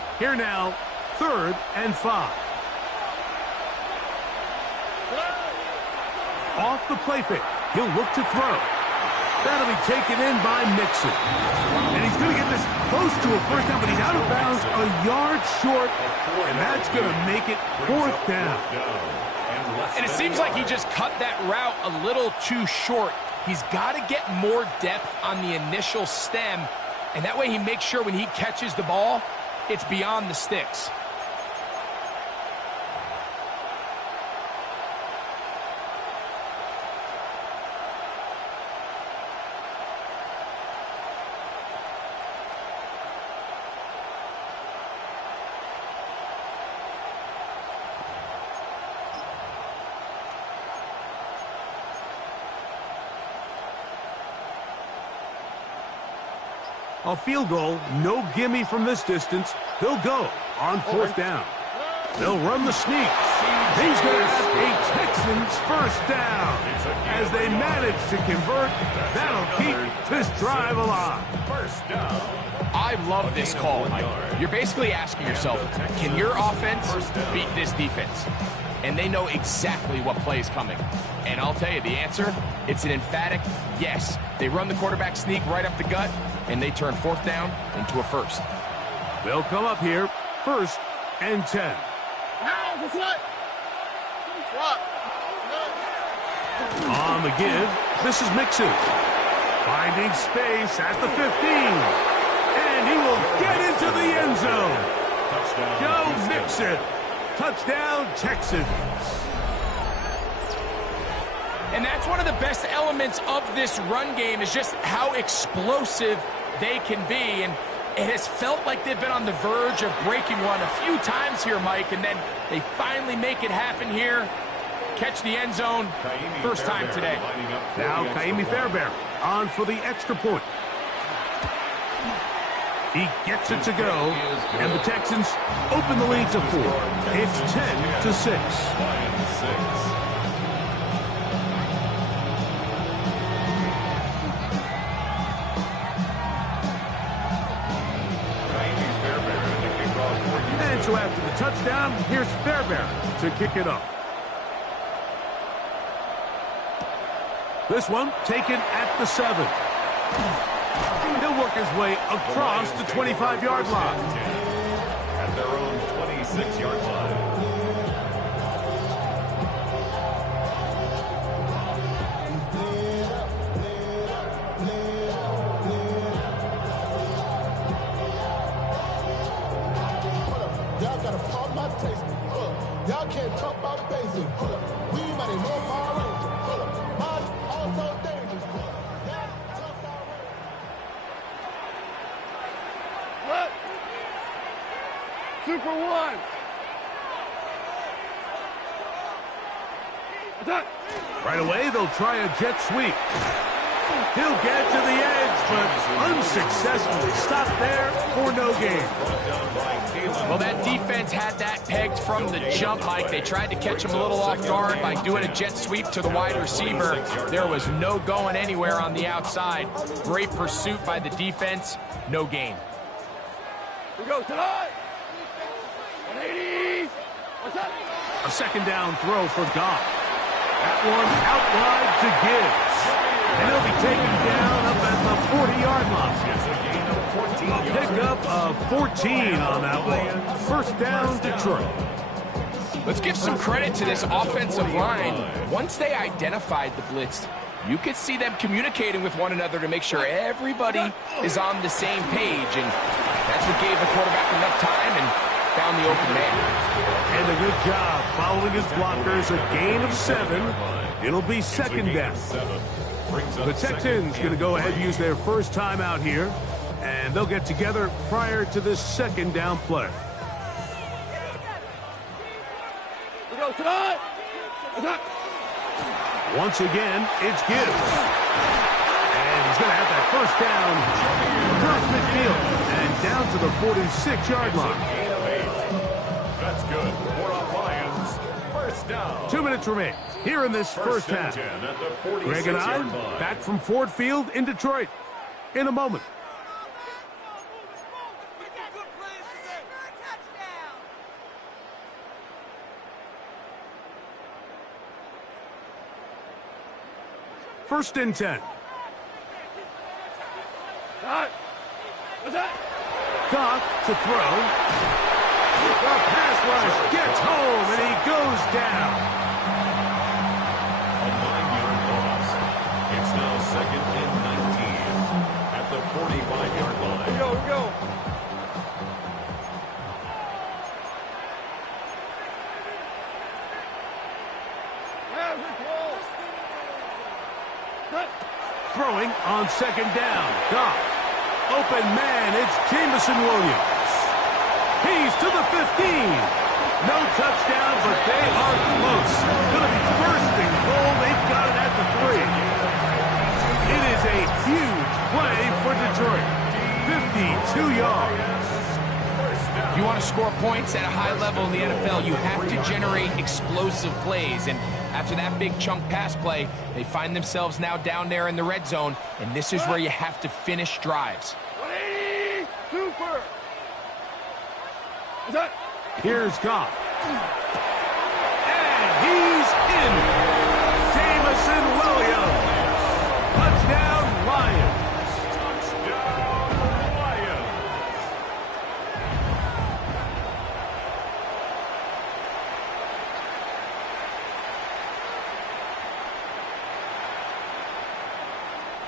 5. Here now, 3rd and 5. Off the play fake. He'll look to throw. That'll be taken in by Mixon. And he's going to get this close to a first down, but he's out of bounds a yard short, and that's going to make it 4th down. And it seems like he just cut that route a little too short. He's got to get more depth on the initial stem, and that way he makes sure when he catches the ball, it's beyond the sticks. A field goal, no gimme from this distance. They'll go on 4th down. They'll run the sneak. He's going to have a Texans first down. As they manage to convert, that'll keep this drive alive. First down. I love this call, Mike. You're basically asking yourself, can your offense beat this defense? And they know exactly what play is coming. And I'll tell you the answer, it's an emphatic yes. They run the quarterback sneak right up the gut, and they turn 4th down into a 1st. They'll come up here, 1st and 10. On the give, this is Mixon. Finding space at the 15. And he will get into the end zone. Joe Mixon. Touchdown, Texans. And that's one of the best elements of this run game is just how explosive they can be. And it has felt like they've been on the verge of breaking one a few times here, Mike, and then they finally make it happen here. Catch the end zone, first time today. Now Kaimi Fairbairn on for the extra point. He gets it to go, and the Texans open the lead to 4. It's 10-6. Lions 6. And so after the touchdown, here's Fairbairn to kick it off. This one taken at the 7. He'll work his way across the 25-yard line. At their own 26-yard line. Y'all gotta pump my taste. Y'all can't talk about basic. We might know Power Rangers. Mine also dangerous. Look. Super 1. Attack. Right away, they'll try a jet sweep. He'll get to the edge, but unsuccessfully stopped there for no gain. Well, that defense had that pegged from the jump, Mike. They tried to catch him a little off guard by doing a jet sweep to the wide receiver. There was no going anywhere on the outside. Great pursuit by the defense. No gain. We go tonight. 180. What's that? A second down throw for Goff. That one out wide to Gibbs. And he'll be taken down up at the 40-yard line. A pickup of 14 on that one. First down, Detroit. Let's give some credit to this offensive line. Once they identified the blitz, you could see them communicating with one another to make sure everybody is on the same page. And that's what gave the quarterback enough time and found the open man. And a good job following his blockers. A gain of 7. It'll be second down. The Texans going to go ahead and use their first timeout here, and they'll get together prior to this second down play. We go tonight. Attack. Once again, it's Gibbs. And he's going to have that first down across midfield and down to the 46-yard line. That's good. For our Lions. First down. 2 minutes remain here in this first half. Greg and I back from Ford Field in Detroit in a moment. First and 10. Goff to throw. The pass rush gets home, and he goes down. A 9-yard loss. It's now second and 19 at the 45-yard line. We go. Throwing on second down. Goff. Open man, it's Jameson Williams. He's to the 15. No touchdown, but they are close. Going to be first and goal. They've got it at the 3. It is a huge play for Detroit. 52 yards. If you want to score points at a high level in the NFL, you have to generate explosive plays. And after that big chunk pass play, they find themselves now down there in the red zone, and this is where you have to finish drives. 180. Super. Here's Goff. And he's in. Jameson Williams. Touchdown, Lions. Touchdown, Lions.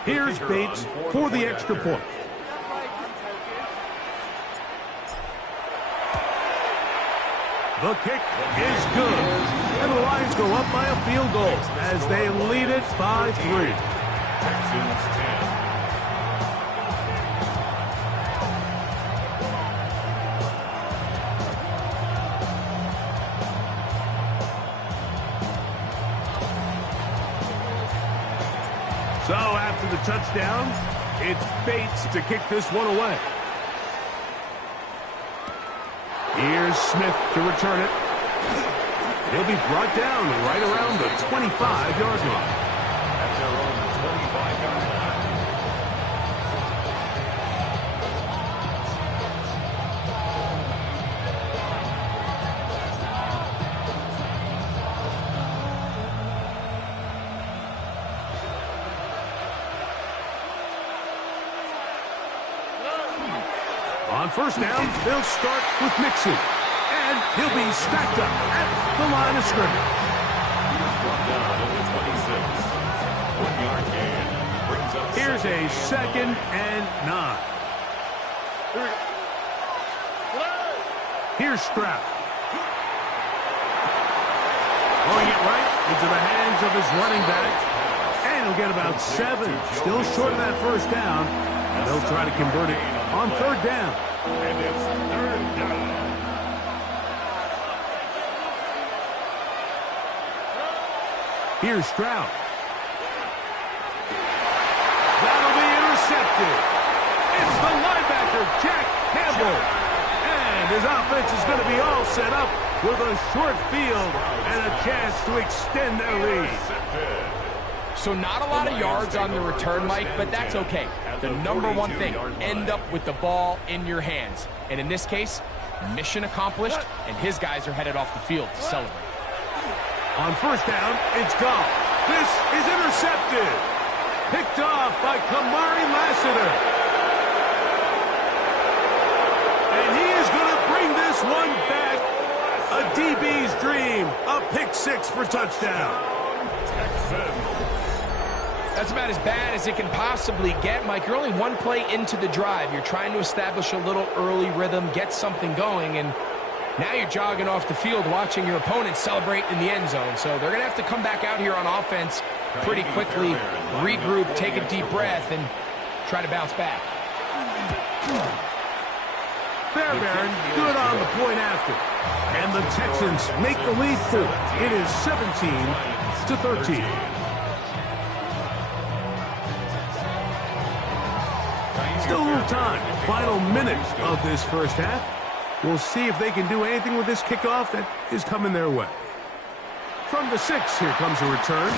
Here's Bates for the extra point. The kick is good. And the Lions go up by a field goal as they lead it by 3. Texans 10. So after the touchdown, it's Bates to kick this one away. Here's Smith to return it. He'll be brought down right around the 25-yard line. At their own 25-yard line. On first down, they'll start with Mixon. And he'll be stacked up at the line of scrimmage. Here's a 2nd and 9. Here's Stroud. Throwing it right into the hands of his running back. And he'll get about 7. Still short of that first down. And they'll try to convert it on 3rd down. And it's 3rd down. Here's Stroud. That'll be intercepted. It's the linebacker, Jack Campbell. And his offense is going to be all set up with a short field and a chance to extend their lead. So not a lot of yards on the return, Mike, but that's okay. The number one thing, end up with the ball in your hands. And in this case, mission accomplished, and his guys are headed off the field to celebrate. On first down, it's gone. This is intercepted. Picked off by Kamari Lassiter. And he is going to bring this one back. A DB's dream. A pick 6 for touchdown. That's about as bad as it can possibly get, Mike. You're only one play into the drive. You're trying to establish a little early rhythm, get something going, and now you're jogging off the field watching your opponent celebrate in the end zone. So they're going to have to come back out here on offense pretty quickly, regroup, take a deep breath, and try to bounce back. Fairbairn good on the point after. And the Texans make the lead 4. It is 17-13. Still a little time. Final minute of this first half. We'll see if they can do anything with this kickoff that is coming their way. From the 6, here comes a return.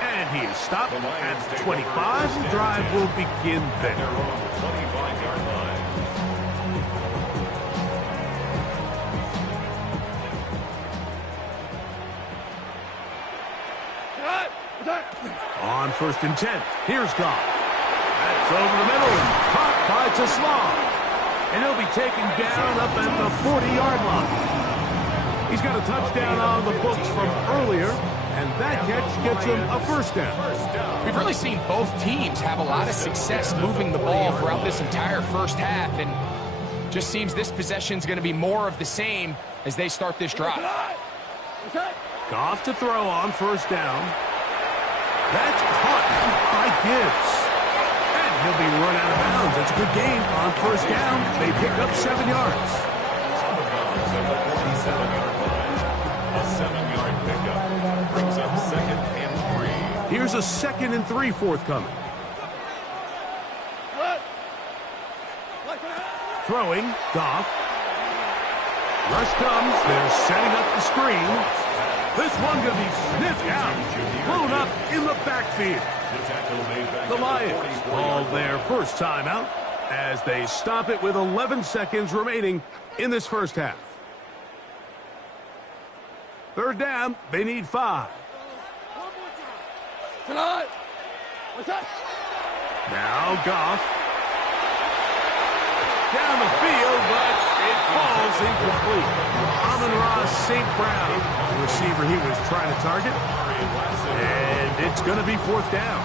And he is stopped at 25. The drive will begin there. 25-yard line. On 1st and 10, here's Goff. That's over the middle, caught by Taslam. And he'll be taken down up at the 40-yard line. He's got a touchdown on the books from earlier, and that catch gets him a first down. We've really seen both teams have a lot of success moving the ball throughout this entire first half, and just seems this possession's going to be more of the same as they start this drive. Goff to throw on first down. That's caught by Gibbs. And he'll be run out of bounds. That's a good gain on first down. They pick up 7 yards. A 7-yard pickup brings up 2nd and 3. Here's a 2nd and 3 forthcoming. Throwing, Goff. Rush comes. They're setting up the screen. This one going to be sniffed out. Blown up in the backfield. The Lions call their first timeout as they stop it with 11 seconds remaining in this first half. 3rd down, they need 5. Now Goff. Down the field, but it falls incomplete. Amon-Ra St. Brown, the receiver he was trying to target. And it's going to be 4th down.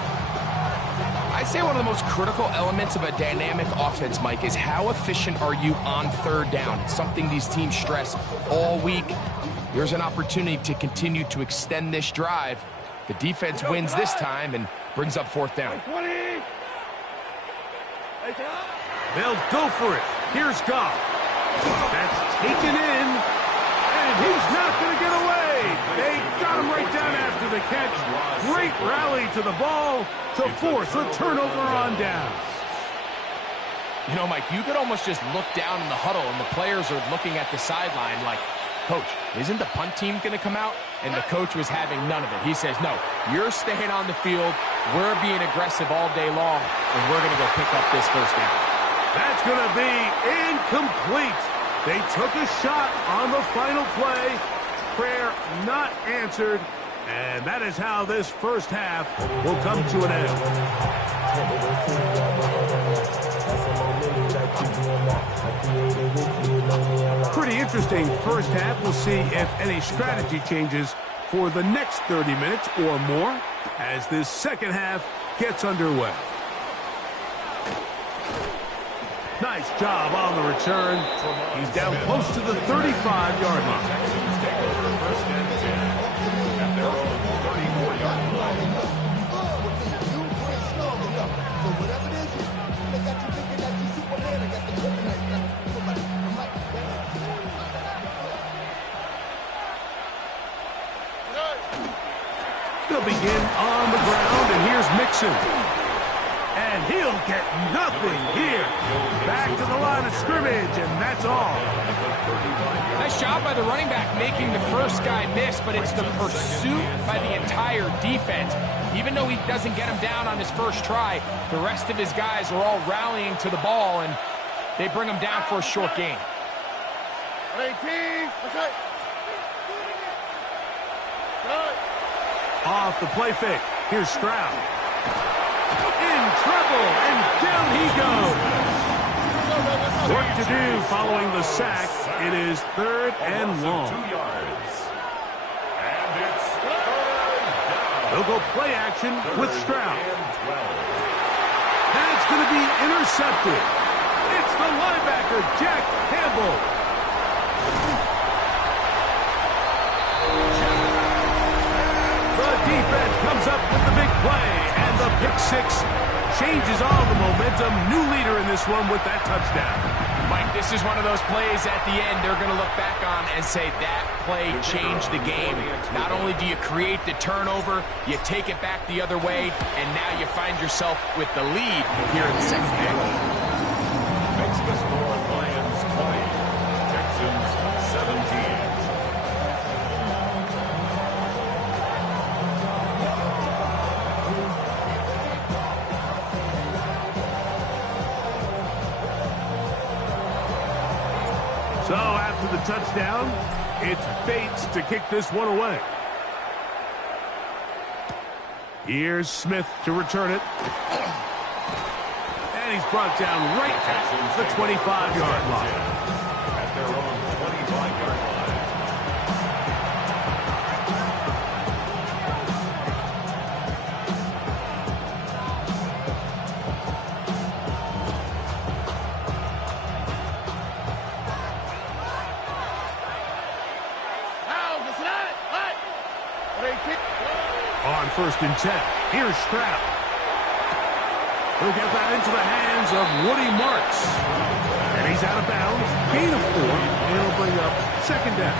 I'd say one of the most critical elements of a dynamic offense, Mike, is how efficient are you on 3rd down. It's something these teams stress all week. Here's an opportunity to continue to extend this drive. The defense wins this time and brings up 4th down. They'll go for it. Here's Goff. That's taken in, and he's not going to get away. They got him right down after the catch. Great rally to the ball to force a turnover on down. You know, Mike, you could almost just look down in the huddle, and the players are looking at the sideline like, Coach, isn't the punt team going to come out? And the coach was having none of it. He says, no, you're staying on the field. We're being aggressive all day long, and we're going to go pick up this first down. That's going to be incomplete. They took a shot on the final play. Prayer not answered. And that is how this first half will come to an end. Pretty interesting first half. We'll see if any strategy changes for the next 30 minutes or more as this second half gets underway. Nice job on the return. He's down close to the 35-yard line. Texans take over first and 10 at their own 34-yard line. You ain't strong enough. So whatever it is, they got you thinking that you Superman. I got the kryptonite. I'm like, They'll begin on the ground, and here's Mixon. And he'll get nothing here. Back to the line of scrimmage, and that's all. Nice job by the running back making the first guy miss, but it's the pursuit by the entire defense. Even though he doesn't get him down on his first try, the rest of his guys are all rallying to the ball, and they bring him down for a short gain. 18. Okay. Off the play fake. Here's Stroud. In trouble, and down he goes. Work to do following the sack. It is third and long. 2 yards. And it's third down. They'll go play action with Stroud. And That's going to be intercepted. It's the linebacker, Jack Campbell. The defense comes up with the big play, and the pick six changes all the momentum. New leader in this one with that touchdown. Mike, this is one of those plays at the end they're going to look back on and say that play changed the game. Not only do you create the turnover, you take it back the other way, and now you find yourself with the lead here in the second half. makes the score Lions 20, Texans 17. So after the touchdown, it's Bates to kick this one away. Here's Smith to return it. And he's brought down right at the 25-yard line. At their own 25-yard line. On first and 10, here's Stroud. He'll get that into the hands of Woody Marks. And he's out of bounds. Gain of 4, and it'll bring up second down.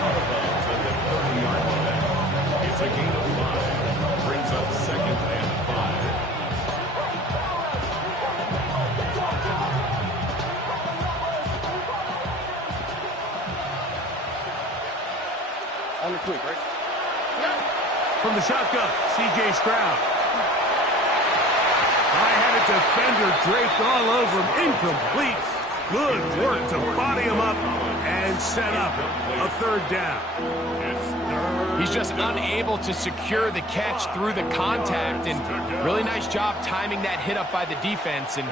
It's a gain of 5. Brings up second and 5. On the quick, right? From the shotgun, C.J. Stroud. High-headed defender draped all over him. Incomplete. Good work to body him up and set up a third down. He's just unable to secure the catch through the contact, and really nice job timing that hit up by the defense. And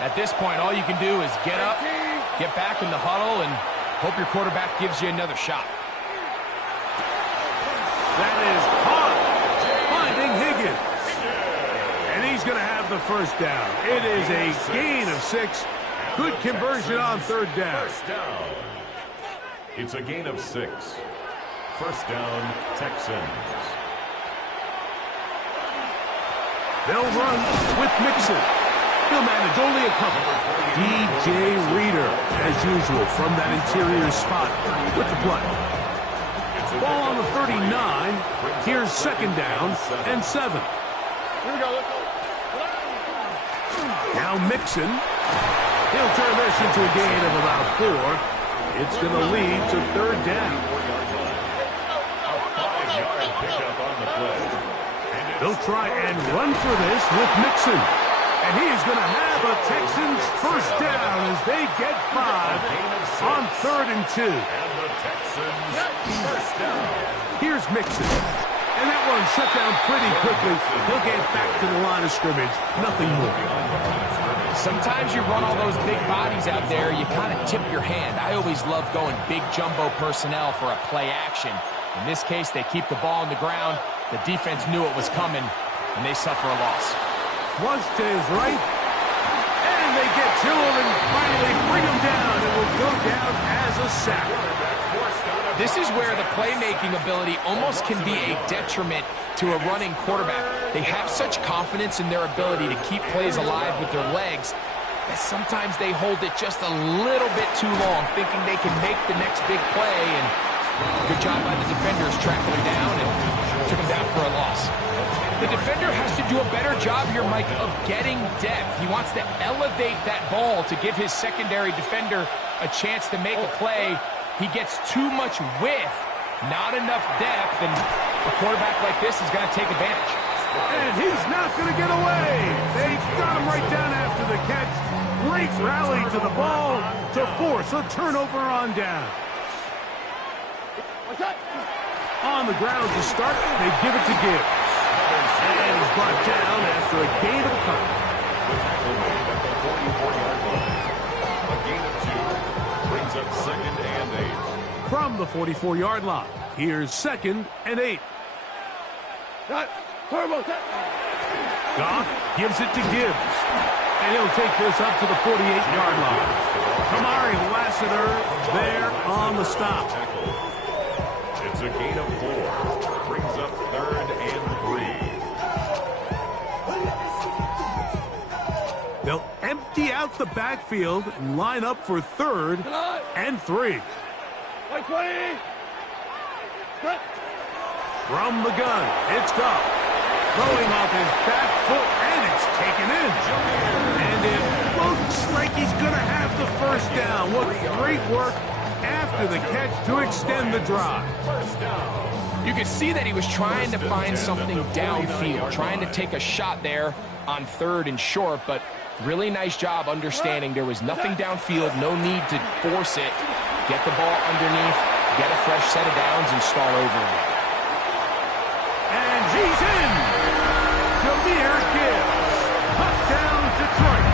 at this point, all you can do is get up, get back in the huddle, and hope your quarterback gives you another shot. That is caught, finding Higgins. And he's going to have the first down. It is a gain of 6. Good conversion on third down. First down. It's a gain of 6. First down, Texans. They'll run with Mixon. He'll manage only a couple. DJ Reader, as usual, from that interior spot with the play. Ball on the 39. Here's second down and 7. Here we go. Let's go. Now Mixon. He'll turn this into a gain of about 4. It's going to lead to third down. A 5-yard pickup on the play. They'll try and run for this with Mixon. And he is going to have a Texans first down as they get 5 on 3rd and 2. And the Texans first down. Here's Mixon. And that one shut down pretty quickly. He'll get back to the line of scrimmage. Nothing more. Sometimes you run all those big bodies out there, you kind of tip your hand. I always love going big jumbo personnel for a play action. In this case, they keep the ball on the ground. The defense knew it was coming, and they suffer a loss. Flush to his right. And they get to him and finally bring him down. It will go down as a sack. This is where the playmaking ability almost can be a detriment to a running quarterback. They have such confidence in their ability to keep plays alive with their legs that sometimes they hold it just a little bit too long, thinking they can make the next big play. And good job by the defenders tracking him down and took him down for a loss. The defender has to do a better job here, Mike, of getting depth. He wants to elevate that ball to give his secondary defender a chance to make a play. He gets too much width, not enough depth, and a quarterback like this is going to take advantage. And he's not going to get away. They got him right down after the catch. Great rally to the ball to force a turnover on down. On the ground to start, they give it to Gibbs. And he's brought down after a gain of a couple. At the 44-yard line. A gain of 2 brings up 2nd and 8. From the 44-yard line, here's 2nd and 8. Goff gives it to Gibbs. And he'll take this up to the 48-yard line. Kamari Lassiter there on the stop. It's a gain of 4. Brings up 3rd and 3. They'll empty out the backfield and line up for 3rd and 3. From the gun, it's Goff. Throwing off his back foot, and it's taken in. And it looks like he's going to have the first down. What great work after the catch to extend the drive. First down. You could see that he was trying to find something downfield, trying to take a shot there on 3rd and short, but really nice job understanding there was nothing downfield, no need to force it. Get the ball underneath, get a fresh set of downs, and start over again. And he's in. Jahmyr Gibbs. Touchdown, Detroit.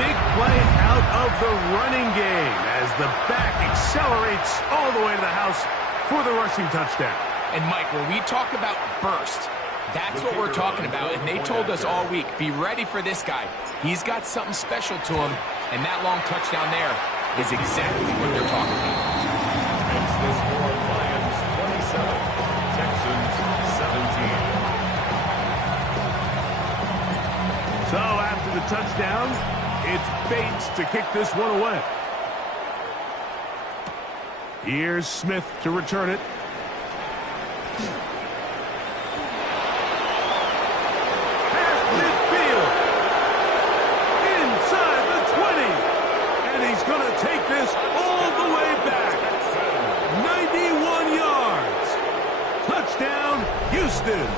Big play out of the running game as the back accelerates all the way to the house for the rushing touchdown. And Mike, when we talk about burst, that's what we're talking about. And they told us all week, be ready for this guy. He's got something special to him, and that long touchdown there is exactly what they're talking about. Makes this for Lions 27, Texans 17. So after the touchdown, it's Bates to kick this one away. Here's Smith to return it. Past midfield. Inside the 20. And he's going to take this all the way back. 91 yards. Touchdown, Houston.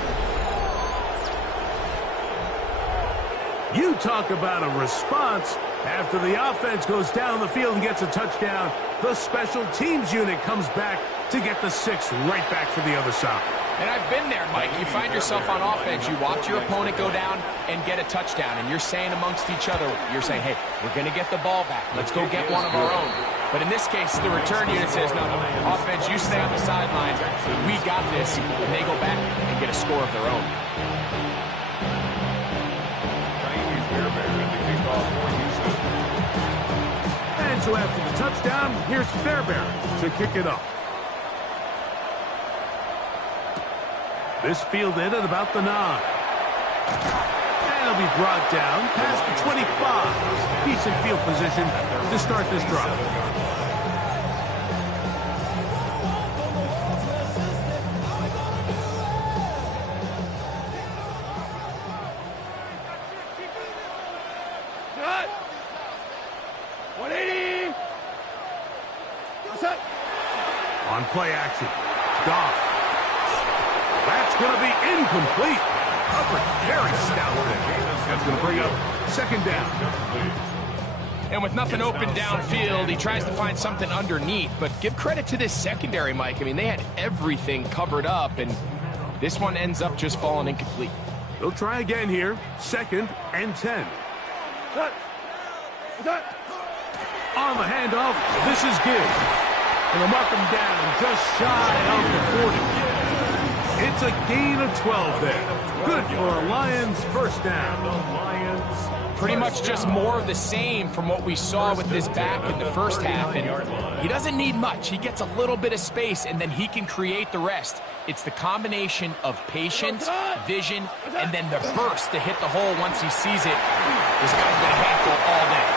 You talk about a response. After the offense goes down the field and gets a touchdown, the special teams unit comes back to get the 6 right back for the other side. And I've been there, Mike. You find yourself on offense, you watch your opponent go down and get a touchdown, and you're saying amongst each other, you're saying, hey, we're going to get the ball back. Let's go get one of our own. But in this case, the return unit says, no, offense, you stay on the sideline. We got this. And they go back and get a score of their own. And so after the touchdown, here's Fairbairn to kick it off. This fielded at about the 9. And it'll be brought down past the 25. Decent field position to start this drive. On play action, Goff. That's going to be incomplete. Coverage very stout there. That's going to bring up second down. And with nothing open downfield, he tries to find something underneath. But give credit to this secondary, Mike. I mean, they had everything covered up, and this one ends up just falling incomplete. They'll try again here. 2nd and 10. On the handoff, this is Gibbs. And they'll mark him down just shy of the 40. It's a gain of 12 there. Good for a Lions first down. Pretty much just more of the same from what we saw with this back in the first half. And he doesn't need much. He gets a little bit of space, and then he can create the rest. It's the combination of patience, vision, and then the burst to hit the hole once he sees it. This guy's been a handful all day.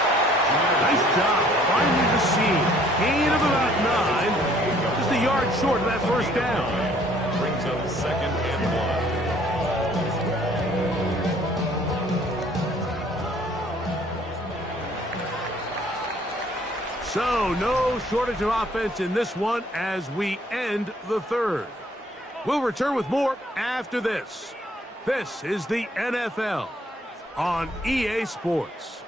Nice job finding the seam. Gain of about 9. Just a yard short of that first down. Brings up 2nd and 1. So, no shortage of offense in this one as we end the 3rd. We'll return with more after this. This is the NFL on EA Sports.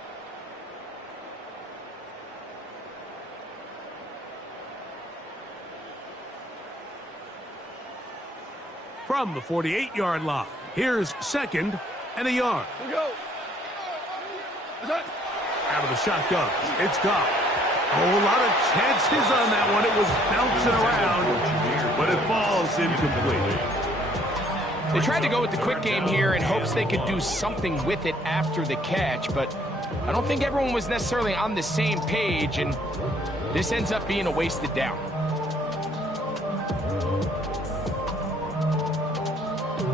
From the 48-yard line, here's 2nd and a yard. Out of the shotgun, it's Goff. A whole lot of chances on that one. It was bouncing around, but it falls incomplete. They tried to go with the quick game here in hopes they could do something with it after the catch, but I don't think everyone was necessarily on the same page, and this ends up being a wasted down.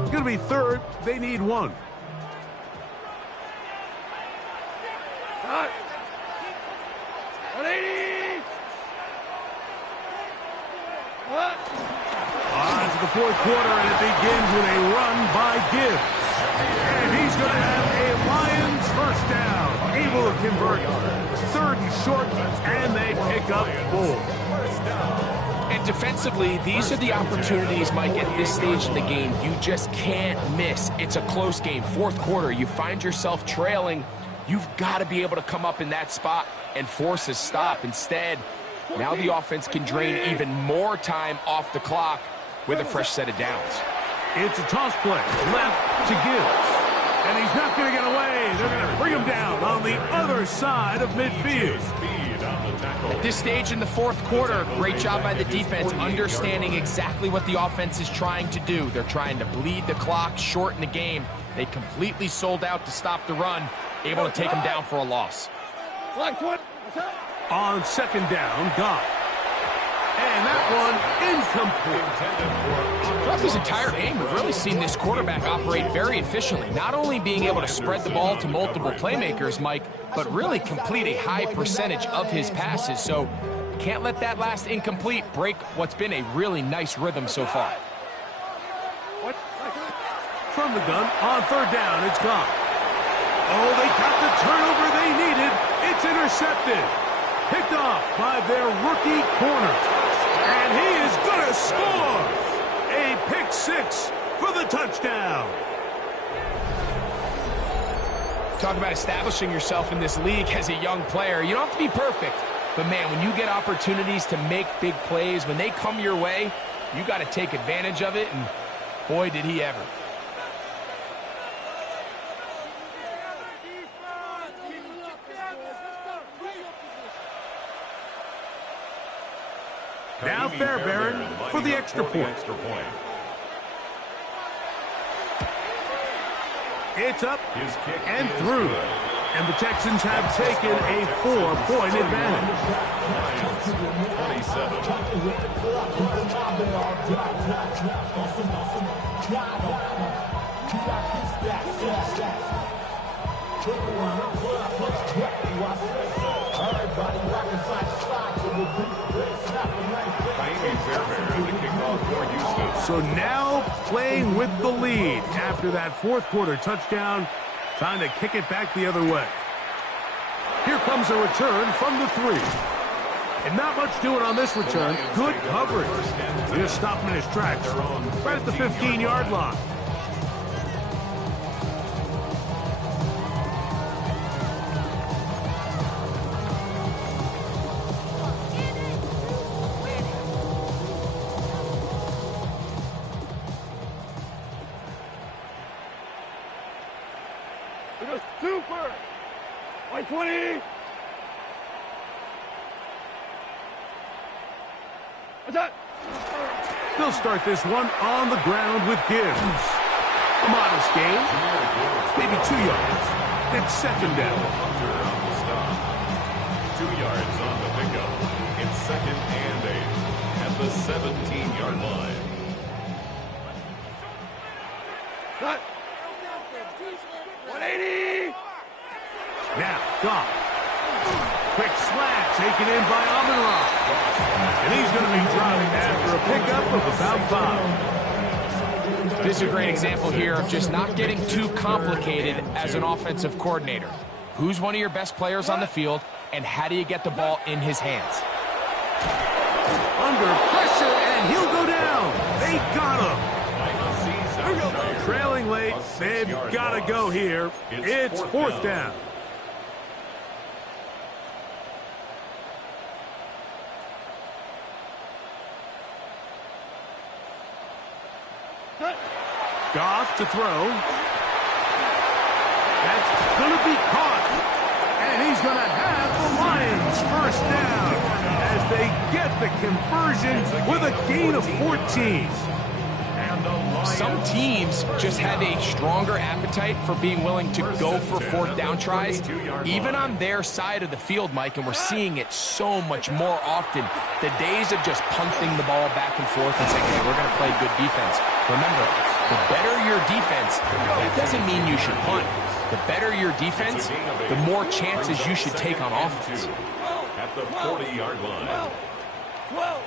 It's going to be 3rd. They need 1. On to the 4th quarter, and it begins with a run by Gibbs. And he's going to have a Lions first down. Able to convert 3rd and short, and they pick up 4. And defensively, these are the opportunities, Mike, at this stage in the game you just can't miss. It's a close game. 4th quarter, you find yourself trailing. You've got to be able to come up in that spot and force a stop. Instead, now the offense can drain even more time off the clock with a fresh set of downs. It's a toss play left to Gibbs. And he's not going to get away. They're going to bring him down on the other side of midfield. At this stage in the 4th quarter, great job by the defense understanding exactly what the offense is trying to do. They're trying to bleed the clock, shorten the game. They completely sold out to stop the run, able to take them down for a loss. On 2nd down, Goff. And that one incomplete. Throughout this entire game, we've really seen this quarterback operate very efficiently, not only being able to spread the ball to multiple playmakers, Mike, but really complete a high percentage of his passes. So can't let that last incomplete break what's been a really nice rhythm so far. From the gun, on 3rd down, it's Goff. Oh, they got the turnover they needed. It's intercepted. Picked off by their rookie corner. And he is going to score. A pick 6 for the touchdown. Talk about establishing yourself in this league as a young player. You don't have to be perfect. But, man, when you get opportunities to make big plays, when they come your way, you got to take advantage of it. And, boy, did he ever. Now Fairbairn for the extra point. It's up and through. And the Texans have taken a 4-point advantage. 27. So now playing with the lead after that 4th quarter touchdown. Time to kick it back the other way. Here comes a return from the 3. And not much doing on this return. Good coverage. Just stop him in his tracks. Right at the 15-yard line. It goes super. White 20. What's that? They'll start this one on the ground with Gibbs. A modest gain. Maybe 2 yards. It's second down. 2 yards on the pickup. It's second and 8 at the 17-yard line. Cut. 180. Now, Goff. Quick slant taken in by Amon-Ra. And he's going to be dropped after a pickup of about 5. This is a great example here of just not getting too complicated as an offensive coordinator. Who's one of your best players on the field, and how do you get the ball in his hands? Under pressure, and he'll go down. They got him. Trailing late, they've got to go here. It's fourth down. Goff to throw. That's going to be caught. And he's going to have the Lions first down as they get the conversion with a gain of 14. Some teams just have a stronger appetite for being willing to go for fourth down tries, even on their side of the field, Mike, and we're seeing it so much more often. The days of just punting the ball back and forth and saying, hey, we're going to play good defense. Remember, the better your defense, that doesn't mean you should punt. The better your defense, the more chances you should take on offense. At the 40-yard line. 12.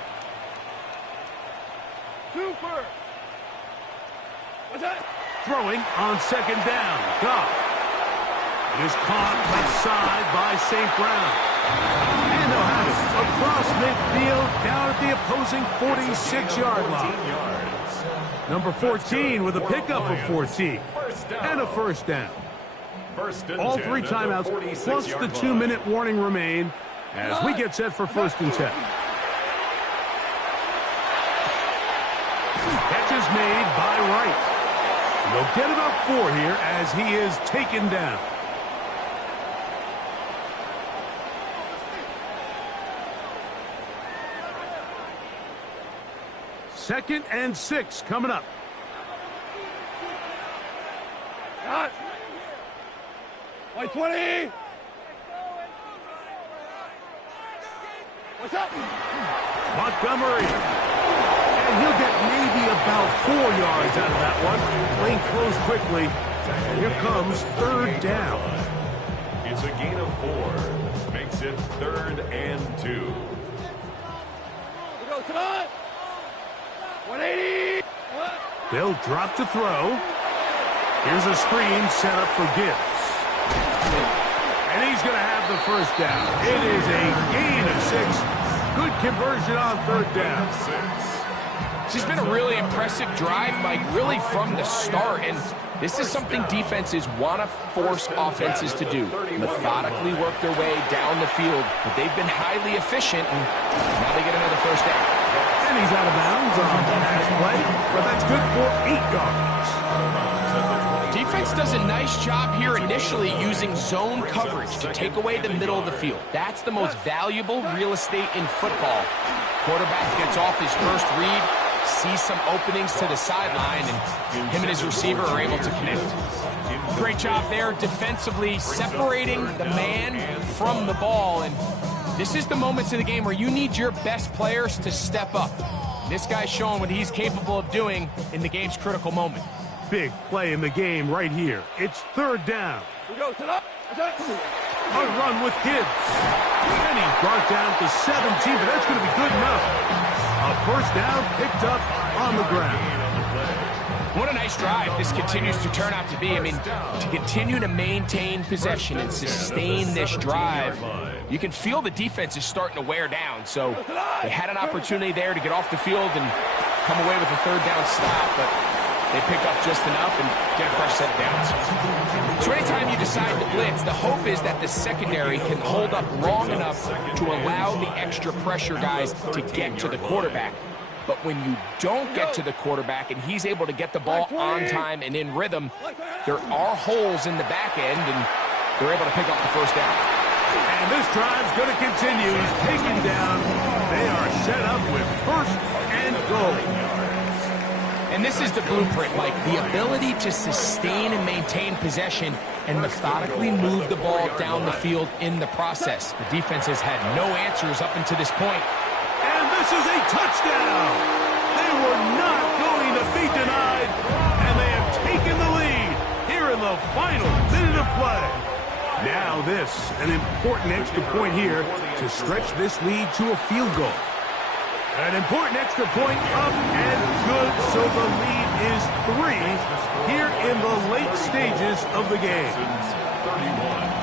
Super. What's that? Throwing on second down. Goff. It is caught left side by St. Brown. And they'll have it across midfield down at the opposing 46-yard line. Number 14 with a pickup of 14. And a first down. All 3 timeouts plus the 2-minute warning remain as we get set for first and 10. Catch is made by Wright. They'll get about 4 here as he is taken down. Second and 6 coming up. Cut. White 20. What's up? Montgomery. And he'll get maybe about 4 yards out of that one. Lane closed quickly. And here comes third down. It's a gain of 4. Makes it third and 2. We go tonight. 180. They'll drop to throw. Here's a screen set up for Gibbs. And he's going to have the first down. It is a gain of 6. Good conversion on third down. This has been a really impressive drive, Mike, really from the start. And this is something defenses want to force offenses to do. Methodically work their way down the field. But they've been highly efficient, and now they get another first down. And he's out of bounds on the pass play, but that's good for 8 yards. Defense does a nice job here initially using zone coverage to take away the middle of the field. That's the most valuable real estate in football. Quarterback gets off his first read, sees some openings to the sideline, and him and his receiver are able to connect. Great job there defensively, separating the man from the ball. And this is the moments of the game where you need your best players to step up. This guy's showing what he's capable of doing in the game's critical moment. Big play in the game right here. It's third down. We go tonight. A run with Gibbs. And he's brought down to 17, but that's going to be good enough. A first down picked up on the ground. What a nice drive this continues to turn out to be. I mean, to continue to maintain possession and sustain this drive, you can feel the defense is starting to wear down. So they had an opportunity there to get off the field and come away with a third down stop, but they pick up just enough and get a fresh set of downs. So anytime you decide to blitz, the hope is that the secondary can hold up long enough to allow the extra pressure guys to get to the quarterback. But when you don't get to the quarterback and he's able to get the ball on time and in rhythm, there are holes in the back end, and they're able to pick up the first down. And this drive's going to continue. He's taken down. They are set up with first and goal. And this is the blueprint, Mike. The ability to sustain and maintain possession and methodically move the ball down the field in the process. The defense has had no answers up until this point. And this is a touchdown. They were not going to be denied, and they have taken the lead here in the final minute of play. Now this, an important extra point here to stretch this lead to a field goal. An important extra point up and good, so the lead is 3 here in the late stages of the game. 31.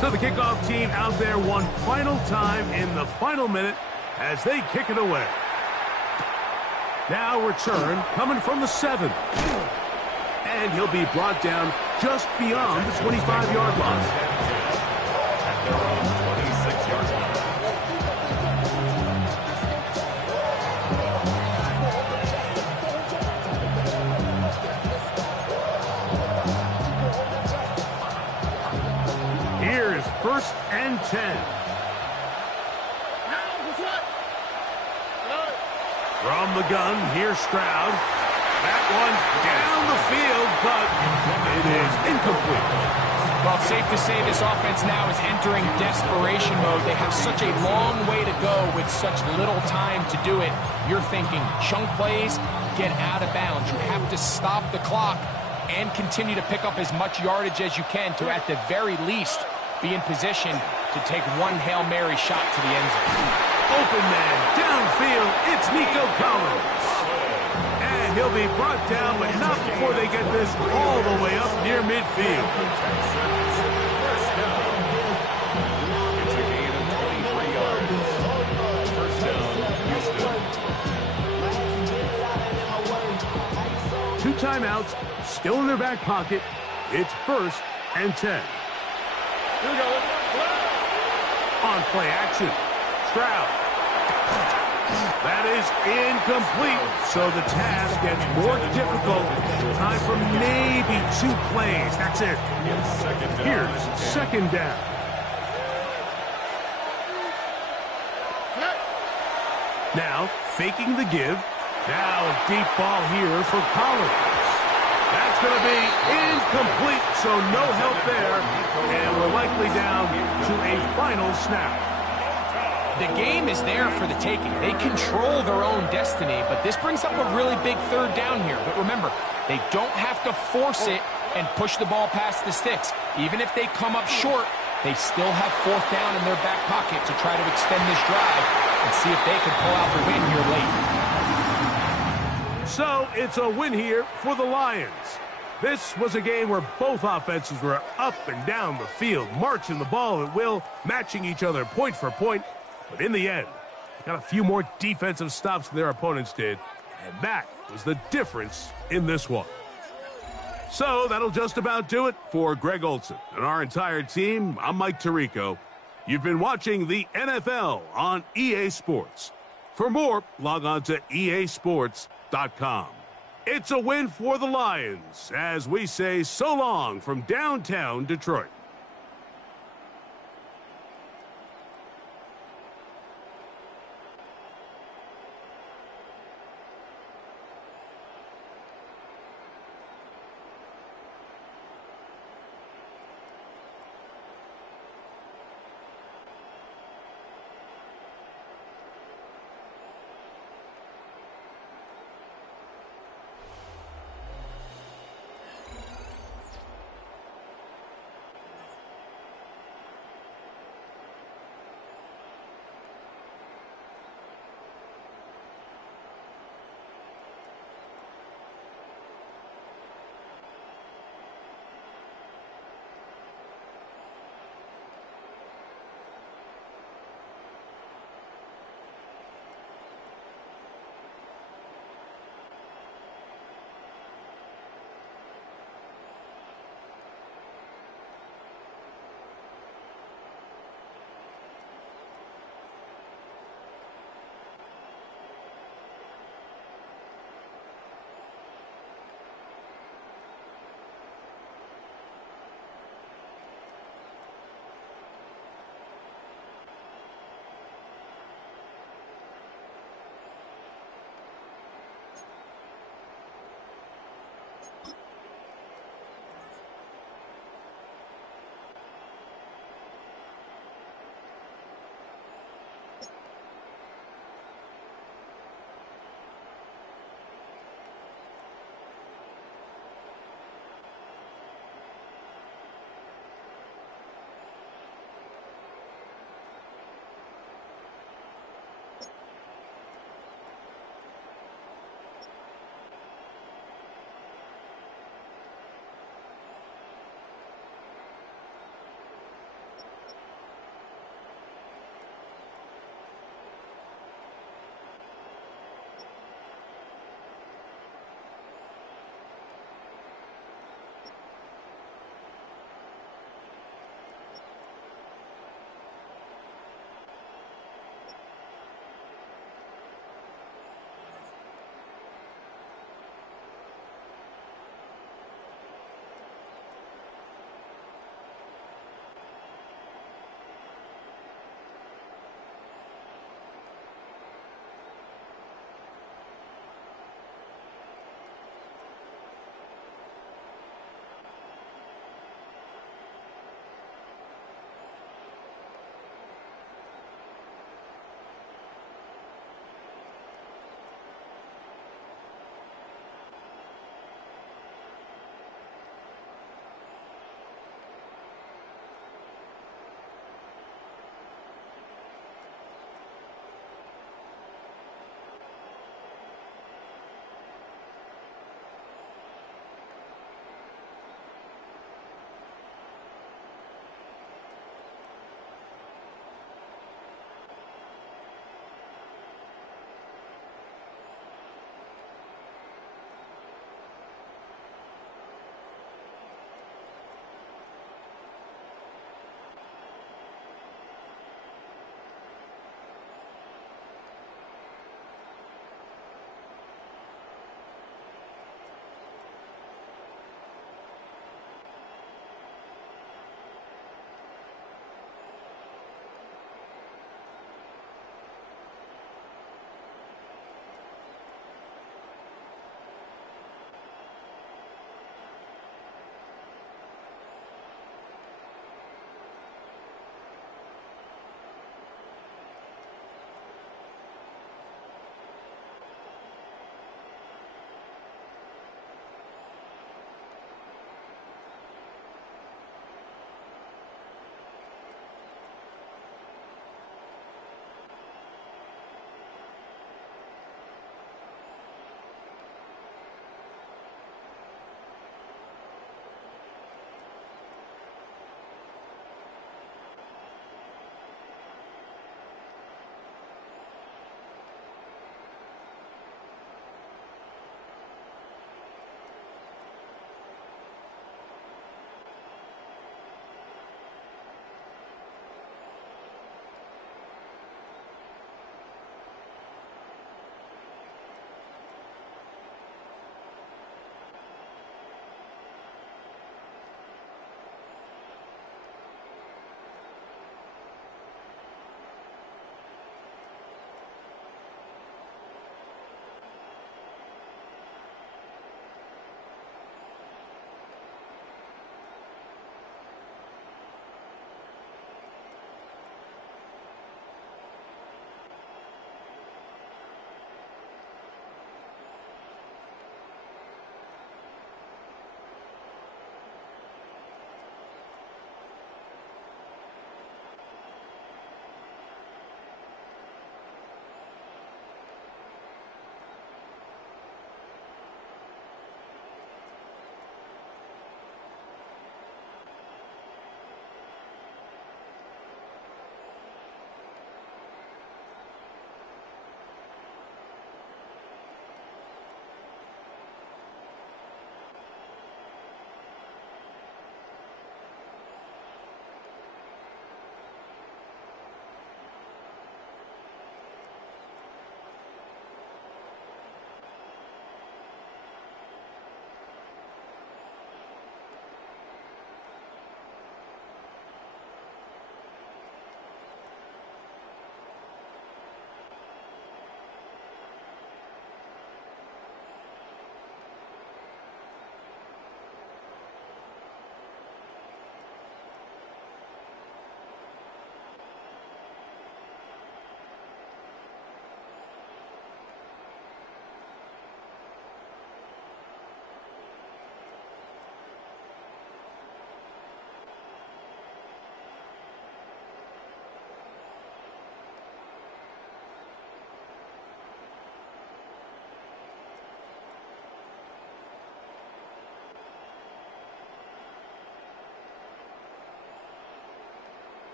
So the kickoff team out there one final time in the final minute as they kick it away. Now return coming from the 7. And he'll be brought down just beyond the 25-yard line. At their own 26-yard line. Here's first and 10. From the gun, here's Stroud. That one's down the field, but it is incomplete. Well, it's safe to say this offense now is entering desperation mode. They have such a long way to go with such little time to do it. You're thinking chunk plays, get out of bounds. You have to stop the clock and continue to pick up as much yardage as you can to, at the very least, be in position to take one Hail Mary shot to the end zone. Open man, downfield, it's Nico Collins. And he'll be brought down, but not before they get this all the way up near midfield. First down. It's a gain of 23 yards. First down, Houston. 2 timeouts, still in their back pocket. It's first and 10. Here we go. On play action, Stroud. That is incomplete, so the task gets more difficult. Time for maybe 2 plays. That's it. Here's second down. Now, faking the give. Now, a deep ball here for Collins. That's going to be incomplete, so no help there. And we're likely down to a final snap. The game is there for the taking. They control their own destiny, but this brings up a really big third down here. But remember, they don't have to force it and push the ball past the sticks. Even if they come up short, they still have 4th down in their back pocket to try to extend this drive and see if they can pull out the win here late. So it's a win here for the Lions. This was a game where both offenses were up and down the field, marching the ball at will, matching each other point for point. But in the end, they got a few more defensive stops than their opponents did, and that was the difference in this one. So that'll just about do it for Greg Olson and our entire team. I'm Mike Tirico. You've been watching the NFL on EA Sports. For more, log on to easports.com. It's a win for the Lions as we say so long from downtown Detroit.